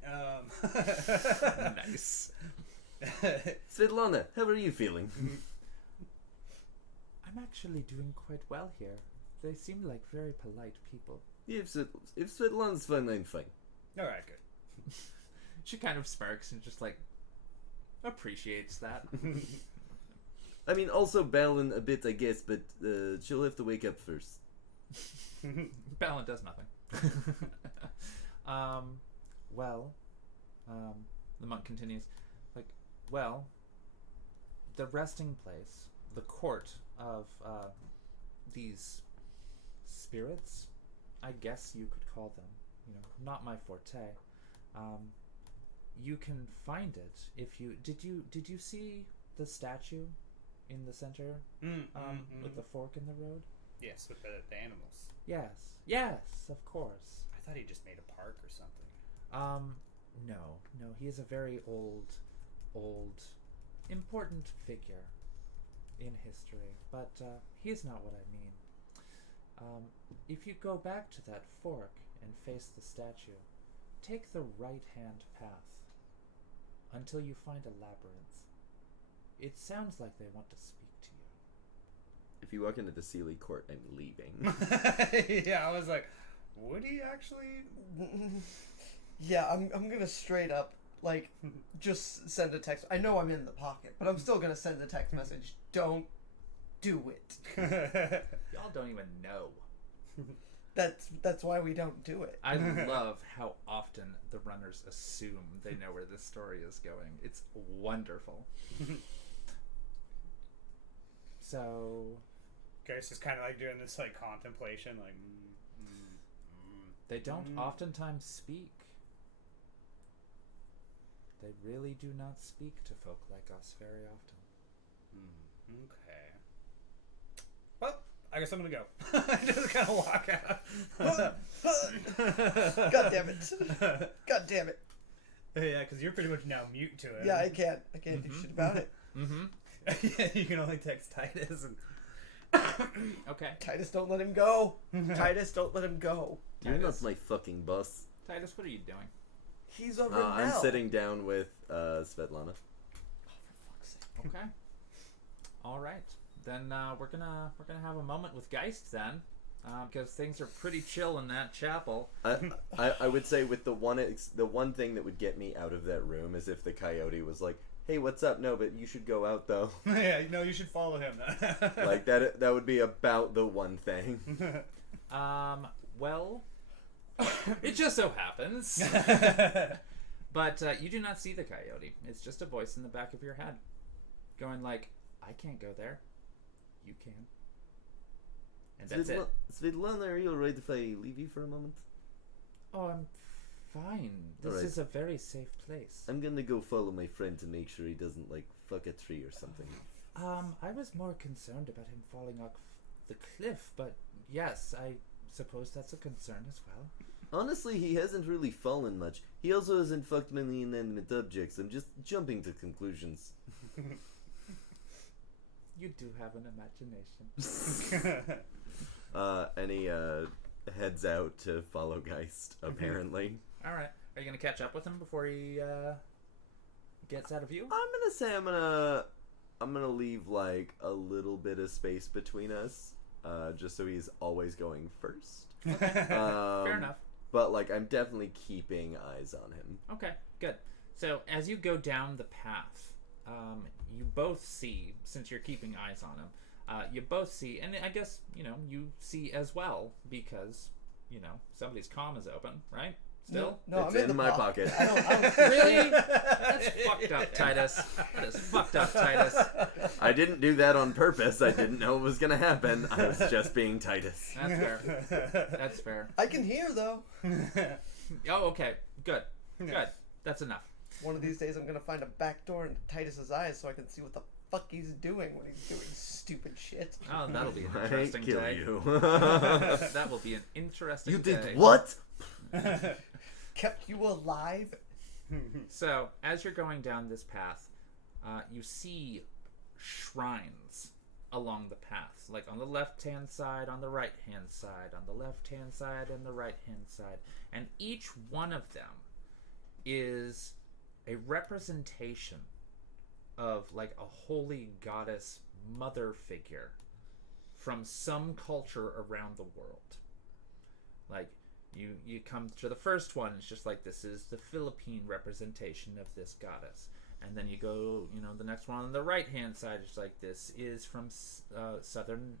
nice. Svetlana, how are you feeling? I'm actually doing quite well here. They seem like very polite people. If Svetlana's fine, I'm fine. All right, good. She kind of smirks and just like appreciates that. I mean, also Balin a bit, I guess, but she'll have to wake up first. Balin does nothing. The monk continues, like, well, the resting place, the court of these spirits, I guess you could call them, not my forte. you can find it if you did you see the statue in the center with the fork in the road? Yes, with the animals. Yes, of course. I thought he just made a park or something. No, he is a very old, important figure in history, but he is not what I mean. If you go back to that fork and face the statue, take the right-hand path until you find a labyrinth. It sounds like they want to speak to you. If you walk into the Sealy court, I'm leaving. Yeah, I was like, would he actually? Yeah, I'm gonna straight up, like, just send a text. I know I'm in the pocket, but I'm still gonna send a text message. Don't do it. Y'all don't even know. That's why we don't do it. I love how often the runners assume they know where this story is going. It's wonderful. So... Geist is kind of like doing this, like, contemplation, like... They don't oftentimes speak. They really do not speak to folk like us very often. Okay. Well, I guess I'm gonna go. I just kind of walk out. God damn it. God damn it. Yeah, because you're pretty much now mute to it. Yeah, I can't do shit about it. Yeah, you can only text Titus. And... Okay. Titus, don't let him go. Titus, don't let him go. You're not my fucking boss. Titus, what are you doing? He's over I'm sitting down with Svetlana. Oh, for fuck's sake. Okay. All right. Then we're gonna have a moment with Geist then, because things are pretty chill in that chapel. I would say with the one thing that would get me out of that room is if the coyote was like, "Hey, what's up? No, but you should go out though." Yeah, no, you should follow him. Like that would be about the one thing. Well, it just so happens. But you do not see the coyote. It's just a voice in the back of your head, going like, "I can't go there. You can." And that's it. Svetlana, are you alright if I leave you for a moment? Oh, I'm fine. This Alright. is a very safe place. I'm gonna go follow my friend to make sure he doesn't, like, fuck a tree or something. I was more concerned about him falling off the cliff, but yes, I suppose that's a concern as well. Honestly, he hasn't really fallen much. He also hasn't fucked many inanimate objects. I'm just jumping to conclusions. You do have an imagination. And he heads out to follow Geist, apparently. All right. Are you going to catch up with him before he gets out of view? I'm gonna say I'm gonna leave, like, a little bit of space between us, just so he's always going first. Okay. Fair enough. But, like, I'm definitely keeping eyes on him. Okay, good. So as you go down the path, you both see, since you're keeping eyes on him, you both see, and I guess, you see as well, because, somebody's comm is open, right? Still? No, It's I'm in the my pocket. I don't Really? That's fucked up, Titus. That is fucked up, Titus. I didn't do that on purpose. I didn't know it was gonna happen. I was just being Titus. That's fair. That's fair. I can hear, though. Oh, okay. Good. Good. That's enough. One of these days I'm gonna find a back door into Titus's eyes so I can see what the fuck he's doing when he's doing stupid shit. Oh, that'll be an I interesting kill day. you. That will be an interesting You day. did what? Kept you alive? So, as you're going down this path, you see shrines along the path. Like on the left-hand side, on the right-hand side, on the left-hand side, and the right-hand side. And each one of them is a representation of, like, a holy goddess mother figure from some culture around the world. Like, you come to the first one, it's just like, this is the Philippine representation of this goddess. And then you go, the next one on the right-hand side, it's like, this is from southern,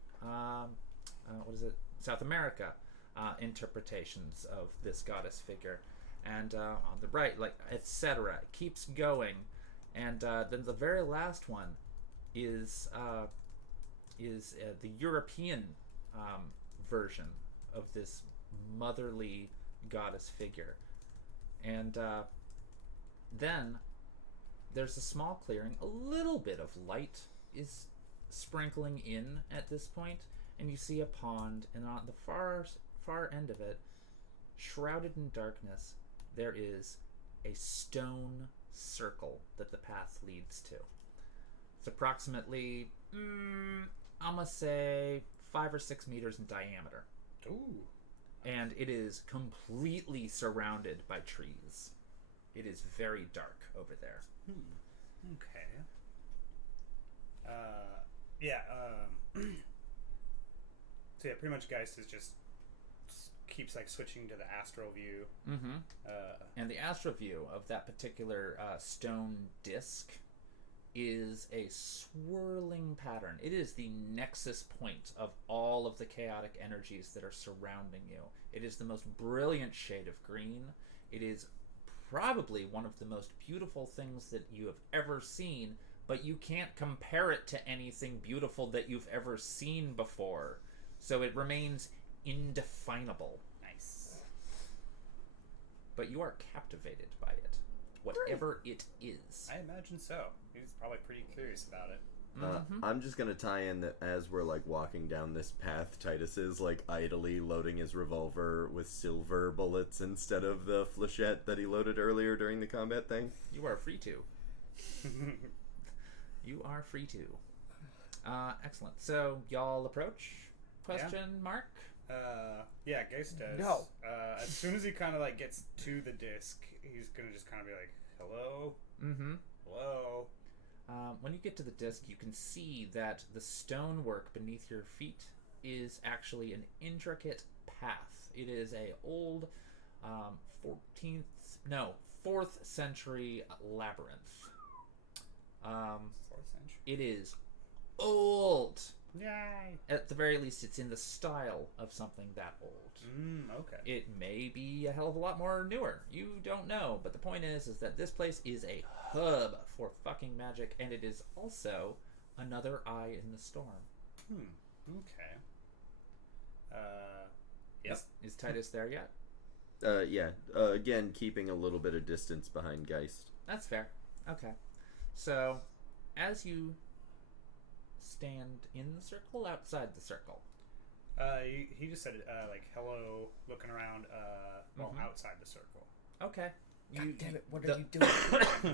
South America, interpretations of this goddess figure. And on the right, like, etc. It keeps going. And then the very last one is the European version of this motherly goddess figure. And Then there's a small clearing. A little bit of light is sprinkling in at this point, and you see a pond, and on the far end of it, shrouded in darkness, there is a stone circle that the path leads to. It's approximately, I'm gonna say 5 or 6 meters in diameter. Ooh. And it is completely surrounded by trees. It is very dark over there. Okay. Yeah. So yeah, pretty much Geist is just keeps like switching to the astral view. Mm-hmm. And the astral view of that particular stone disc is a swirling pattern. It is the nexus point of all of the chaotic energies that are surrounding you. It is the most brilliant shade of green. It is probably one of the most beautiful things that you have ever seen, but you can't compare it to anything beautiful that you've ever seen before. So it remains indefinable. Nice. But you are captivated by it, whatever it is. I imagine so. He's probably pretty curious about it. I'm just gonna tie in that as we're like walking down this path, Titus is like idly loading his revolver with silver bullets instead of the flechette that he loaded earlier during the combat thing. You are free to. You are free to. Excellent. So y'all approach? Question mark? Yeah, Geist does. No. As soon as he kind of like gets to the disc, he's gonna just kind of be like, "Hello, Mm-hmm. hello." When you get to the disc, you can see that the stonework beneath your feet is actually an intricate path. It is a old 4th century labyrinth. 4th century. It is old. Yay. At the very least, it's in the style of something that old. Okay. It may be a hell of a lot more newer. You don't know. But the point is that this place is a hub for fucking magic, and it is also another eye in the storm. Okay. Yep. Is Titus there yet? Yeah. Again, keeping a little bit of distance behind Geist. That's fair. Okay. So, as you stand in the circle, outside the circle? He just said like hello, looking around. Outside the circle. Okay. God damn it! What are you doing?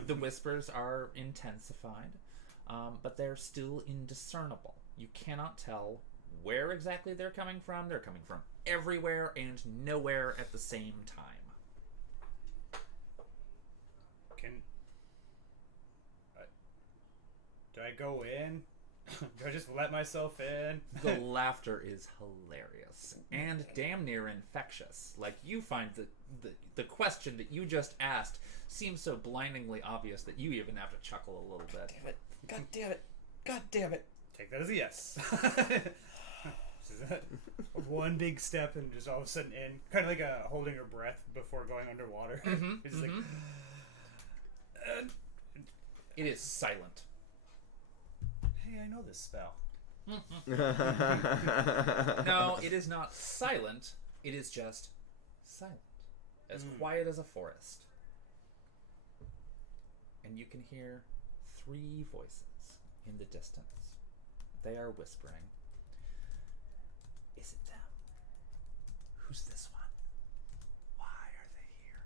The whispers are intensified, but they're still indiscernible. You cannot tell where exactly they're coming from. They're coming from everywhere and nowhere at the same time. Do I go in? Do I just let myself in? The laughter is hilarious and damn near infectious. Like, you find the question that you just asked seems so blindingly obvious that you even have to chuckle a little bit. Damn it! God damn it! God damn it! Take that as a yes. One big step and just all of a sudden in, kind of like holding her breath before going underwater. It's just like. It is silent. Hey, I know this spell. No, it is not silent. It is just silent. As quiet as a forest. And you can hear 3 voices in the distance. They are whispering. Is it them? Who's this one? Why are they here?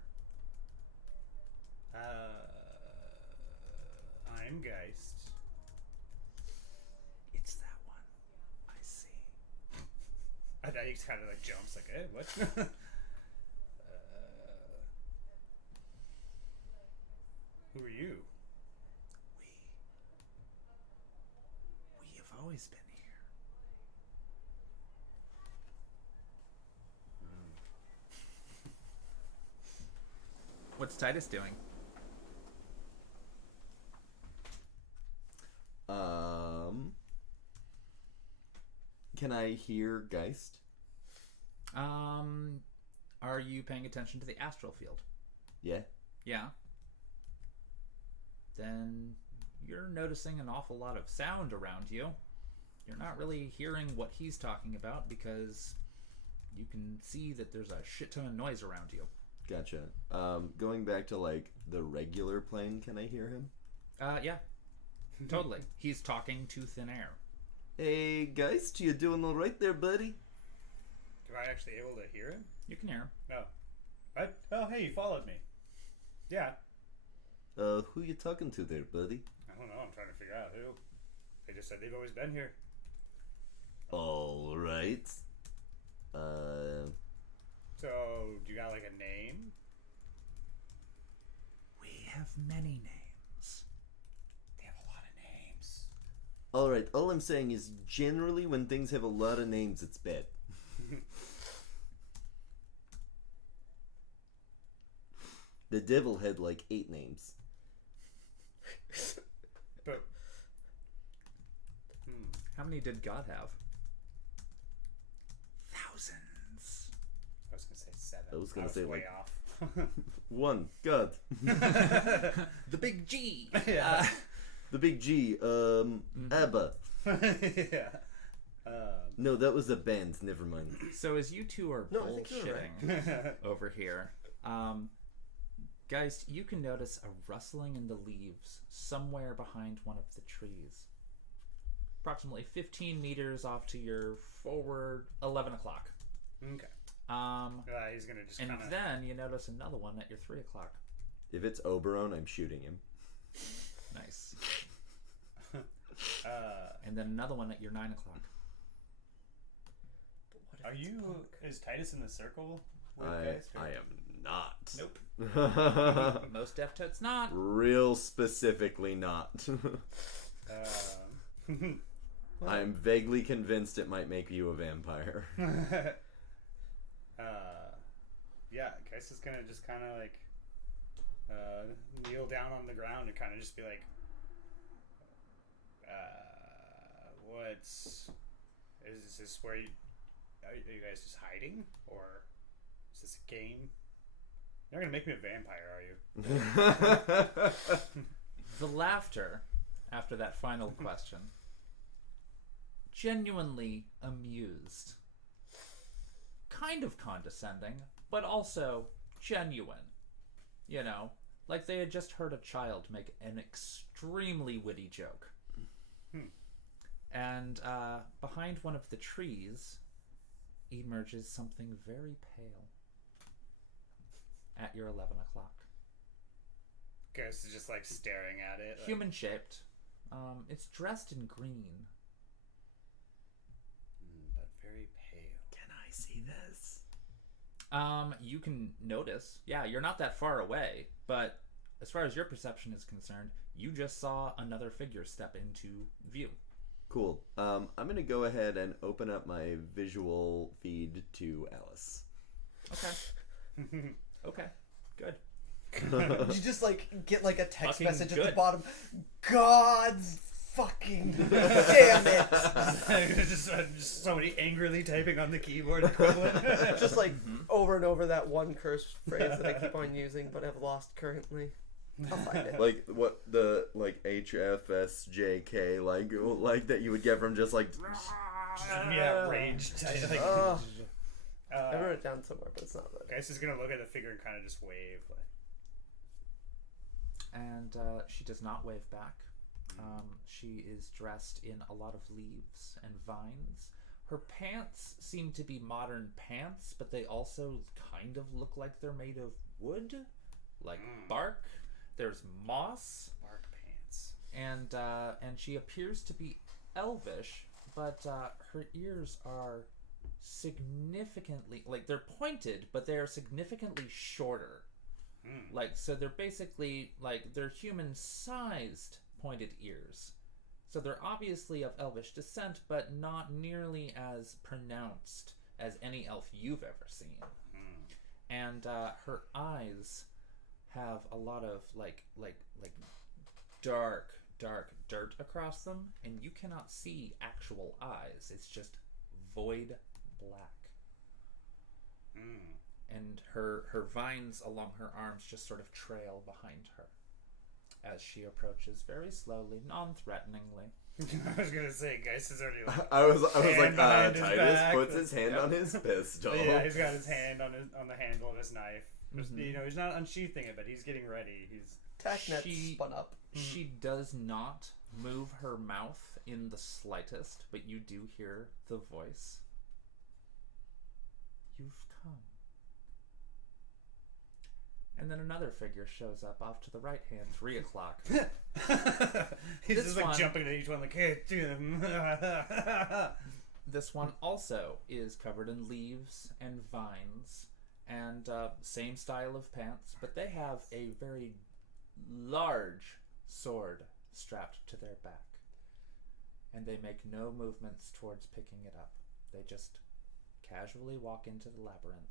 I'm Geist. It's that one. I see. And he kind of like jumps like, eh, what? Who are you? We have always been here. What's Titus doing? Can I hear Geist? Are you paying attention to the astral field? Yeah. Yeah. Then you're noticing an awful lot of sound around you. You're not really hearing what he's talking about because you can see that there's a shit ton of noise around you. Gotcha. Going back to like the regular plane, can I hear him? Yeah. Totally. He's talking to thin air. Hey, Geist, you doing all right there, buddy? Am I actually able to hear him? You can hear him. No. What? Oh, hey, you followed me. Yeah. Who you talking to there, buddy? I don't know. I'm trying to figure out who. They just said they've always been here. All right. So, do you got like a name? We have many names. They have a lot of names. All right. All I'm saying is, generally, when things have a lot of names, it's bad. The devil had like 8 names. But How many did God have? Thousands. I was gonna say 7. I was gonna say, way like- off. 1. God. The big G. Yeah. The big G. Abba. Yeah. No, that was a band. Never mind. So as you two are No, I think you're right. bullshitting over here, guys, you can notice a rustling in the leaves somewhere behind one of the trees. Approximately 15 meters off to your forward 11 o'clock. Okay. He's gonna just And kind of. then you notice another one at your 3 o'clock. If it's Oberon, I'm shooting him. Nice. And then another one at your 9 o'clock. Are you? Is Titus in the circle? With I Geist, or- am not. Nope. Most F totes not. Real specifically not. I'm vaguely convinced it might make you a vampire. Yeah, Geist is gonna just kind of like kneel down on the ground and kind of just be like, is this where you, are you guys just hiding, or is this a game? You're not gonna make me a vampire, are you? The laughter after that final question. Genuinely amused. Kind of condescending, but also genuine. You know, like they had just heard a child make an extremely witty joke. And behind one of the trees emerges something very pale at your 11 o'clock. Ghost is just like staring at it. Like, Human shaped. It's dressed in green. but very pale. Can I see this? You can notice. Yeah, you're not that far away, but as far as your perception is concerned, you just saw another figure step into view. Cool. I'm gonna go ahead and open up my visual feed to Alice. Okay. Okay. Good. You just like get like a text Fucking message at the good. bottom. God's fucking damn it! just somebody angrily typing on the keyboard equivalent. Just like over and over that one curse phrase that I keep on using but have lost currently. I'll find it. Like what the like HFSJK like that you would get from just like Yeah, rage. Like, I wrote it down somewhere, but it's not there. Geist is gonna look at the figure and kind of just wave. Like, And she does not wave back. She is dressed in a lot of leaves and vines. Her pants seem to be modern pants, but they also kind of look like they're made of wood, like bark. There's moss, bark pants. and she appears to be elvish, but her ears are significantly, like, they're pointed, but they are significantly shorter. Like, so they're basically like they're human-sized pointed ears. So they're obviously of elvish descent, but not nearly as pronounced as any elf you've ever seen. And her eyes have a lot of like dark dirt across them, and you cannot see actual eyes. It's just void black. And her vines along her arms just sort of trail behind her as she approaches very slowly, non-threateningly. I was gonna say, Geist is already like. I was hand like behind his Titus back. puts his hand on his pistol. Yeah, he's got his hand on the handle of his knife. Just, you know, he's not unsheathing it, but he's getting ready. He's Tacknet spun up. She does not move her mouth in the slightest, but you do hear the voice. You've come. And then another figure shows up off to the right hand, 3 o'clock. He's This just like one- jumping at each one like, hey, dude. This one also is covered in leaves and vines, and same style of pants, but they have a very large sword strapped to their back. And they make no movements towards picking it up. They just casually walk into the labyrinth.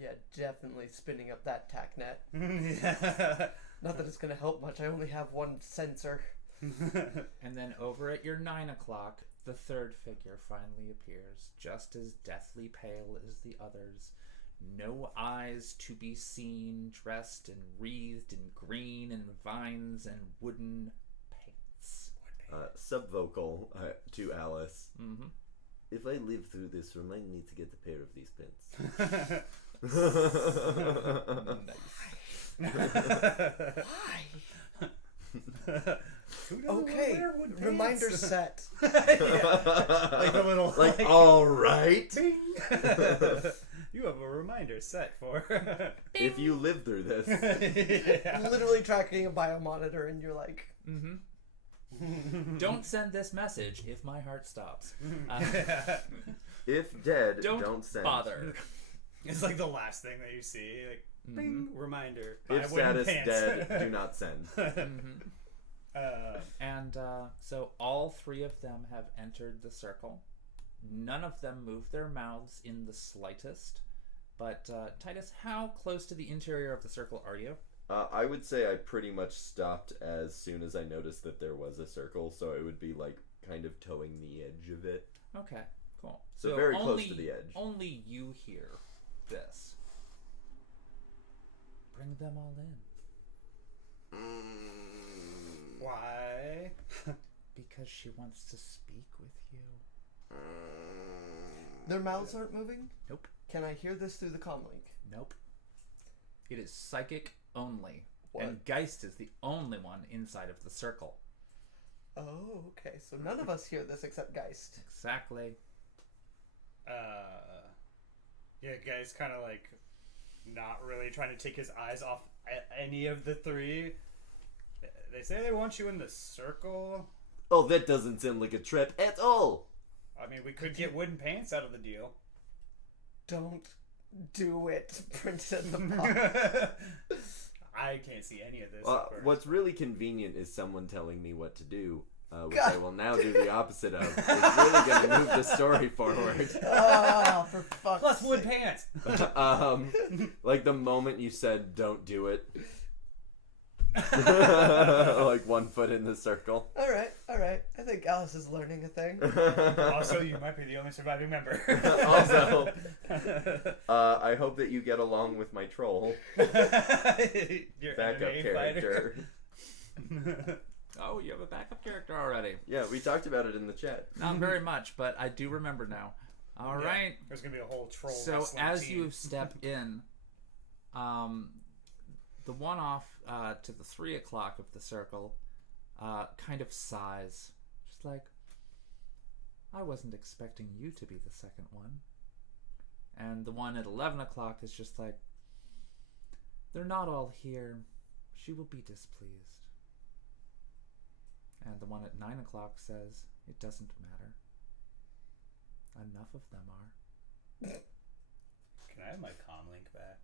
Yeah, definitely spinning up that tacknet. Yeah. Not that it's gonna help much. I only have one sensor. And then over at your 9 o'clock, the third figure finally appears, just as deathly pale as the others. No eyes to be seen, dressed and wreathed in green and vines and wooden paints. Subvocal to Alice. Mm-hmm. If I live through this, remind me to get a pair of these pins. Why? Okay, reminder set. Like the little Like, all right. Bing. You have a reminder set for If you live through this. Yeah. Literally tracking a biomonitor, and you're like, Don't send this message if my heart stops. If dead, don't send. bother. It's like the last thing that you see, like bing, reminder. If buy wooden status pants. dead, do not send. And so all 3 of them have entered the circle. None of them move their mouths in the slightest. But Titus, how close to the interior of the circle are you? I would say I pretty much stopped as soon as I noticed that there was a circle, so it would be like kind of towing the edge of it. Okay, cool. So very close to the edge. Only you hear this. Bring them all in. Why? Because she wants to speak with you. their mouths aren't moving? Nope. Can I hear this through the comlink? Nope. It is psychic only. What? And Geist is the only one inside of the circle. Oh, okay. So none of us hear this except Geist. Exactly. Yeah, guy's kind of like not really trying to take his eyes off any of the 3. They say they want you in the circle. Oh, that doesn't sound like a trap at all. I mean, we could get wooden pants out of the deal. Don't do it. Printed in the box. I can't see any of this. What's really convenient is someone telling me what to do, which I will now do the opposite of. It's really going to move the story forward. Oh, for fuck's Plus wood sake. pants. Like the moment you said "don't do it," like 1 foot in the circle. All right. I think Alice is learning a thing. Also, you might be the only surviving member. Also, I hope that you get along with my troll Your backup MMA character. fighter. Oh, you have a backup character already. Yeah, we talked about it in the chat. Not very much, but I do remember now. All Yeah, right. There's gonna be a whole troll. So wrestling as team. you step in, the one off to the 3 o'clock of the circle kind of sighs, just like, I wasn't expecting you to be the second one. And the one at 11 o'clock is just like, they're not all here. She will be displeased. And the one at 9 o'clock says, it doesn't matter. Enough of them are. Can I have my comlink back?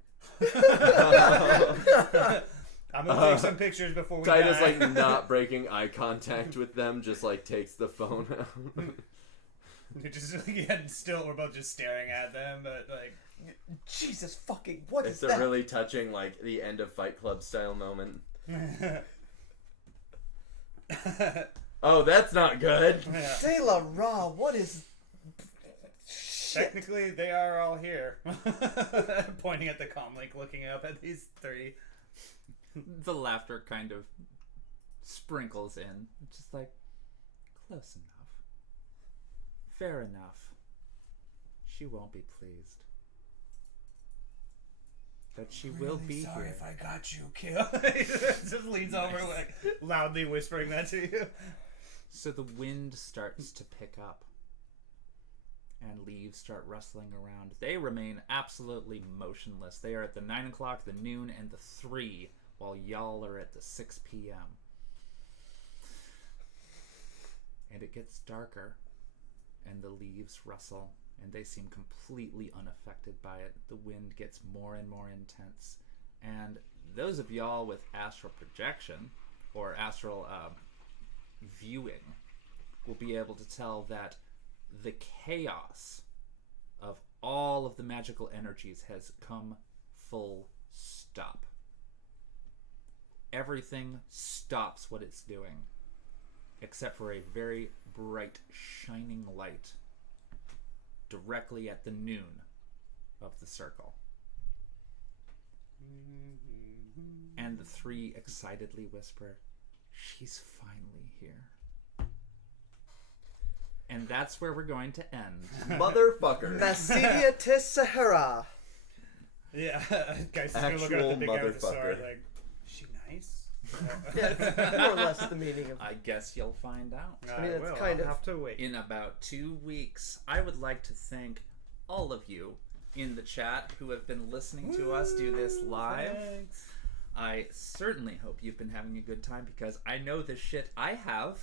I'm gonna take some pictures before we Titus, die. like, not breaking eye contact with them, just, like, takes the phone out. Just yeah, still we're both just staring at them, but like Jesus fucking, what It's is a that? really touching, like, the end of Fight Club style moment. Oh, that's not good. yeah. De La Ra, what is... Shit. Technically, they are all here. Pointing at the comlink, looking up at these 3. The laughter kind of sprinkles in. It's just like, close enough. Fair enough. She won't be pleased. that she will be sorry here. if I got you killed. He just leans over, like loudly whispering that to you. So the wind starts to pick up, and leaves start rustling around. They remain absolutely motionless. They are at the 9 o'clock, the noon, and the 3, while y'all are at the 6 p.m. And it gets darker, and the leaves rustle, and they seem completely unaffected by it. The wind gets more and more intense. And those of y'all with astral projection, or astral viewing, will be able to tell that the chaos of all of the magical energies has come full stop. Everything stops what it's doing, except for a very bright, shining light directly at the noon of the circle. And the 3 excitedly whisper, "She's finally here." And that's where we're going to end. Motherfucker. Massilia tis Sahara. Yeah, guys, just gonna look at the big guy with the sword, like, is she nice? Yeah, it's more or less the meaning of. I guess you'll find out. I mean, it's will. kind I'll of- have to wait. In about 2 weeks, I would like to thank all of you in the chat who have been listening to us do this live. Thanks. I certainly hope you've been having a good time, because I know the shit I have.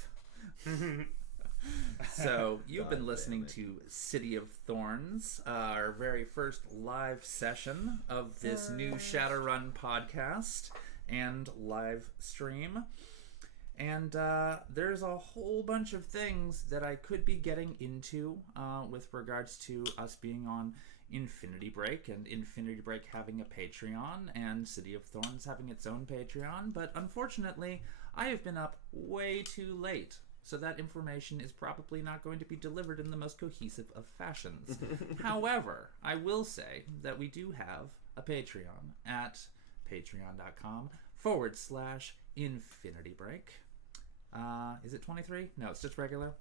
So you've been listening to City of Thorns, our very first live session of this new Shadowrun podcast and live stream. And there's a whole bunch of things that I could be getting into with regards to us being on Infinity Break, and Infinity Break having a Patreon, and City of Thorns having its own Patreon. But unfortunately, I have been up way too late, so that information is probably not going to be delivered in the most cohesive of fashions. However, I will say that we do have a Patreon at patreon.com/Infinity Break. Is it 23? No, it's just regular.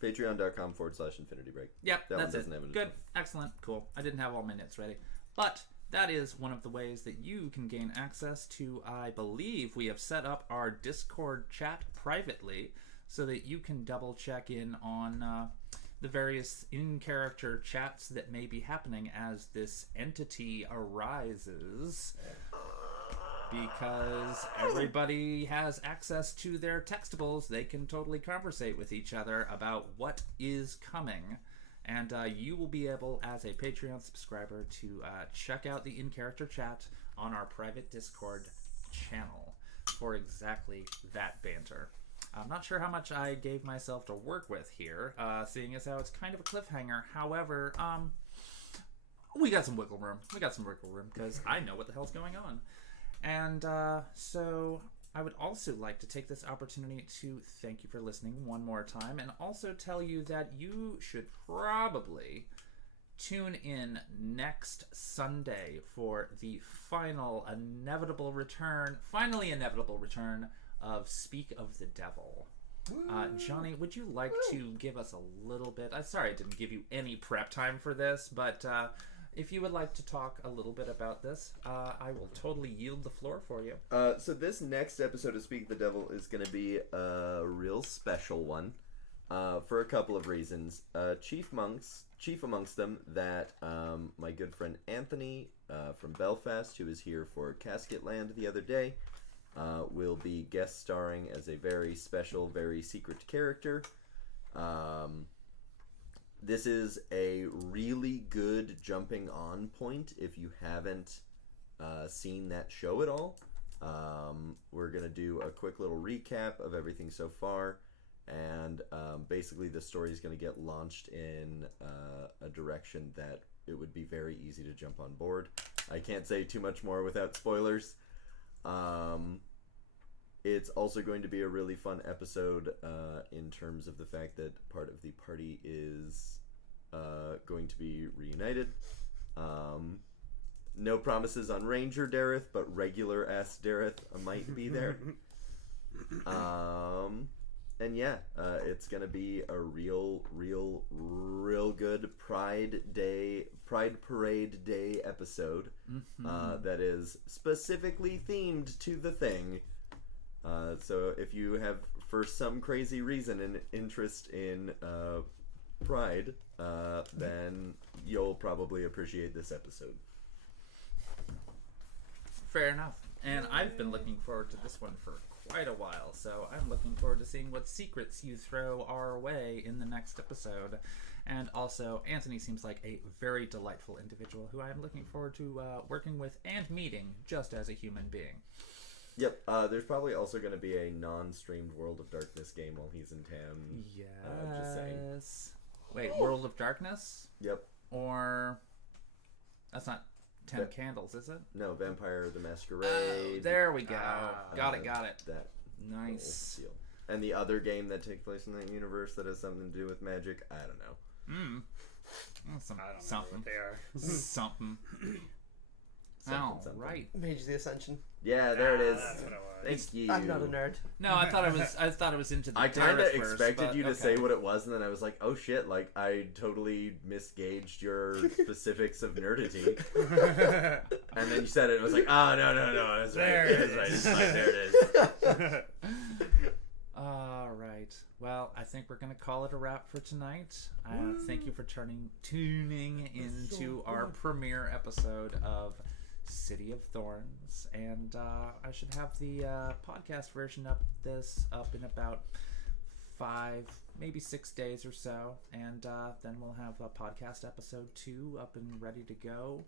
Patreon.com/Infinity Break. Yep, That one that's doesn't it. have it as Good, well. excellent, cool. I didn't have all my notes ready. But that is one of the ways that you can gain access to, I believe we have set up our Discord chat privately, so that you can double check in on the various in-character chats that may be happening as this entity arises. Because everybody has access to their textables, they can totally conversate with each other about what is coming. And you will be able, as a Patreon subscriber, to check out the in-character chat on our private Discord channel for exactly that banter. I'm not sure how much I gave myself to work with here, seeing as how it's kind of a cliffhanger. However, we got some wiggle room. Because I know what the hell's going on. And so I would also like to take this opportunity to thank you for listening one more time, and also tell you that you should probably tune in next Sunday for the inevitable return of Speak of the Devil. Johnny, would you like to give us a little bit? I'm sorry I didn't give you any prep time for this, but if you would like to talk a little bit about this, I will totally yield the floor for you. So this next episode of Speak the Devil is going to be a real special one for a couple of reasons. Chief amongst them, that my good friend Anthony from Belfast, who was here for Casket Land the other day, will be guest starring as a very special, very secret character. This is a really good jumping on point if you haven't seen that show at all. We're going to do a quick little recap of everything so far, and basically the story is going to get launched in a direction that it would be very easy to jump on board. I can't say too much more without spoilers. It's also going to be a really fun episode in terms of the fact that part of the party is going to be reunited. No promises on Ranger Dareth, but regular ass Dareth might be there. yeah, it's gonna be a real good Pride Parade Day episode that is specifically themed to the thing. So if you have, for some crazy reason, an interest in Pride, then you'll probably appreciate this episode. Fair enough. And I've been looking forward to this one for quite a while, so I'm looking forward to seeing what secrets you throw our way in the next episode. And also, Anthony seems like a very delightful individual who I'm looking forward to working with and meeting just as a human being. Yep, there's probably also going to be a non-streamed World of Darkness game while he's in town. Yes. Just saying. Wait, World of Darkness? Yep. Or... That's not 10 Candles, is it? No, Vampire the Masquerade. Oh, there we go. Got it. That Nice. deal. And the other game that takes place in that universe that has something to do with magic, I don't know. I don't know Something. what they are. Something. Something. Right. Mage the Ascension. Yeah, there it is. That's what it was. Thank you. I'm not a nerd. No, I thought it was into the I kind of Terra first, expected but you to okay. say what it was, and then I was like, "Oh shit!" Like I totally misgauged your specifics of nerdity. And then you said it, and I was like, "Oh no, that's right, There it that's right, is. it's fine, there it is." All right. Well, I think we're going to call it a wrap for tonight. Thank you for tuning into our premiere episode of City of Thorns. And I should have the podcast version of this up in about 5, maybe 6 days or so. And then we'll have a podcast episode 2 up and ready to go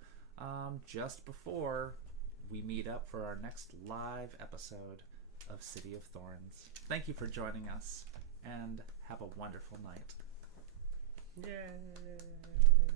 just before we meet up for our next live episode of City of Thorns. Thank you for joining us, and have a wonderful night. Yay.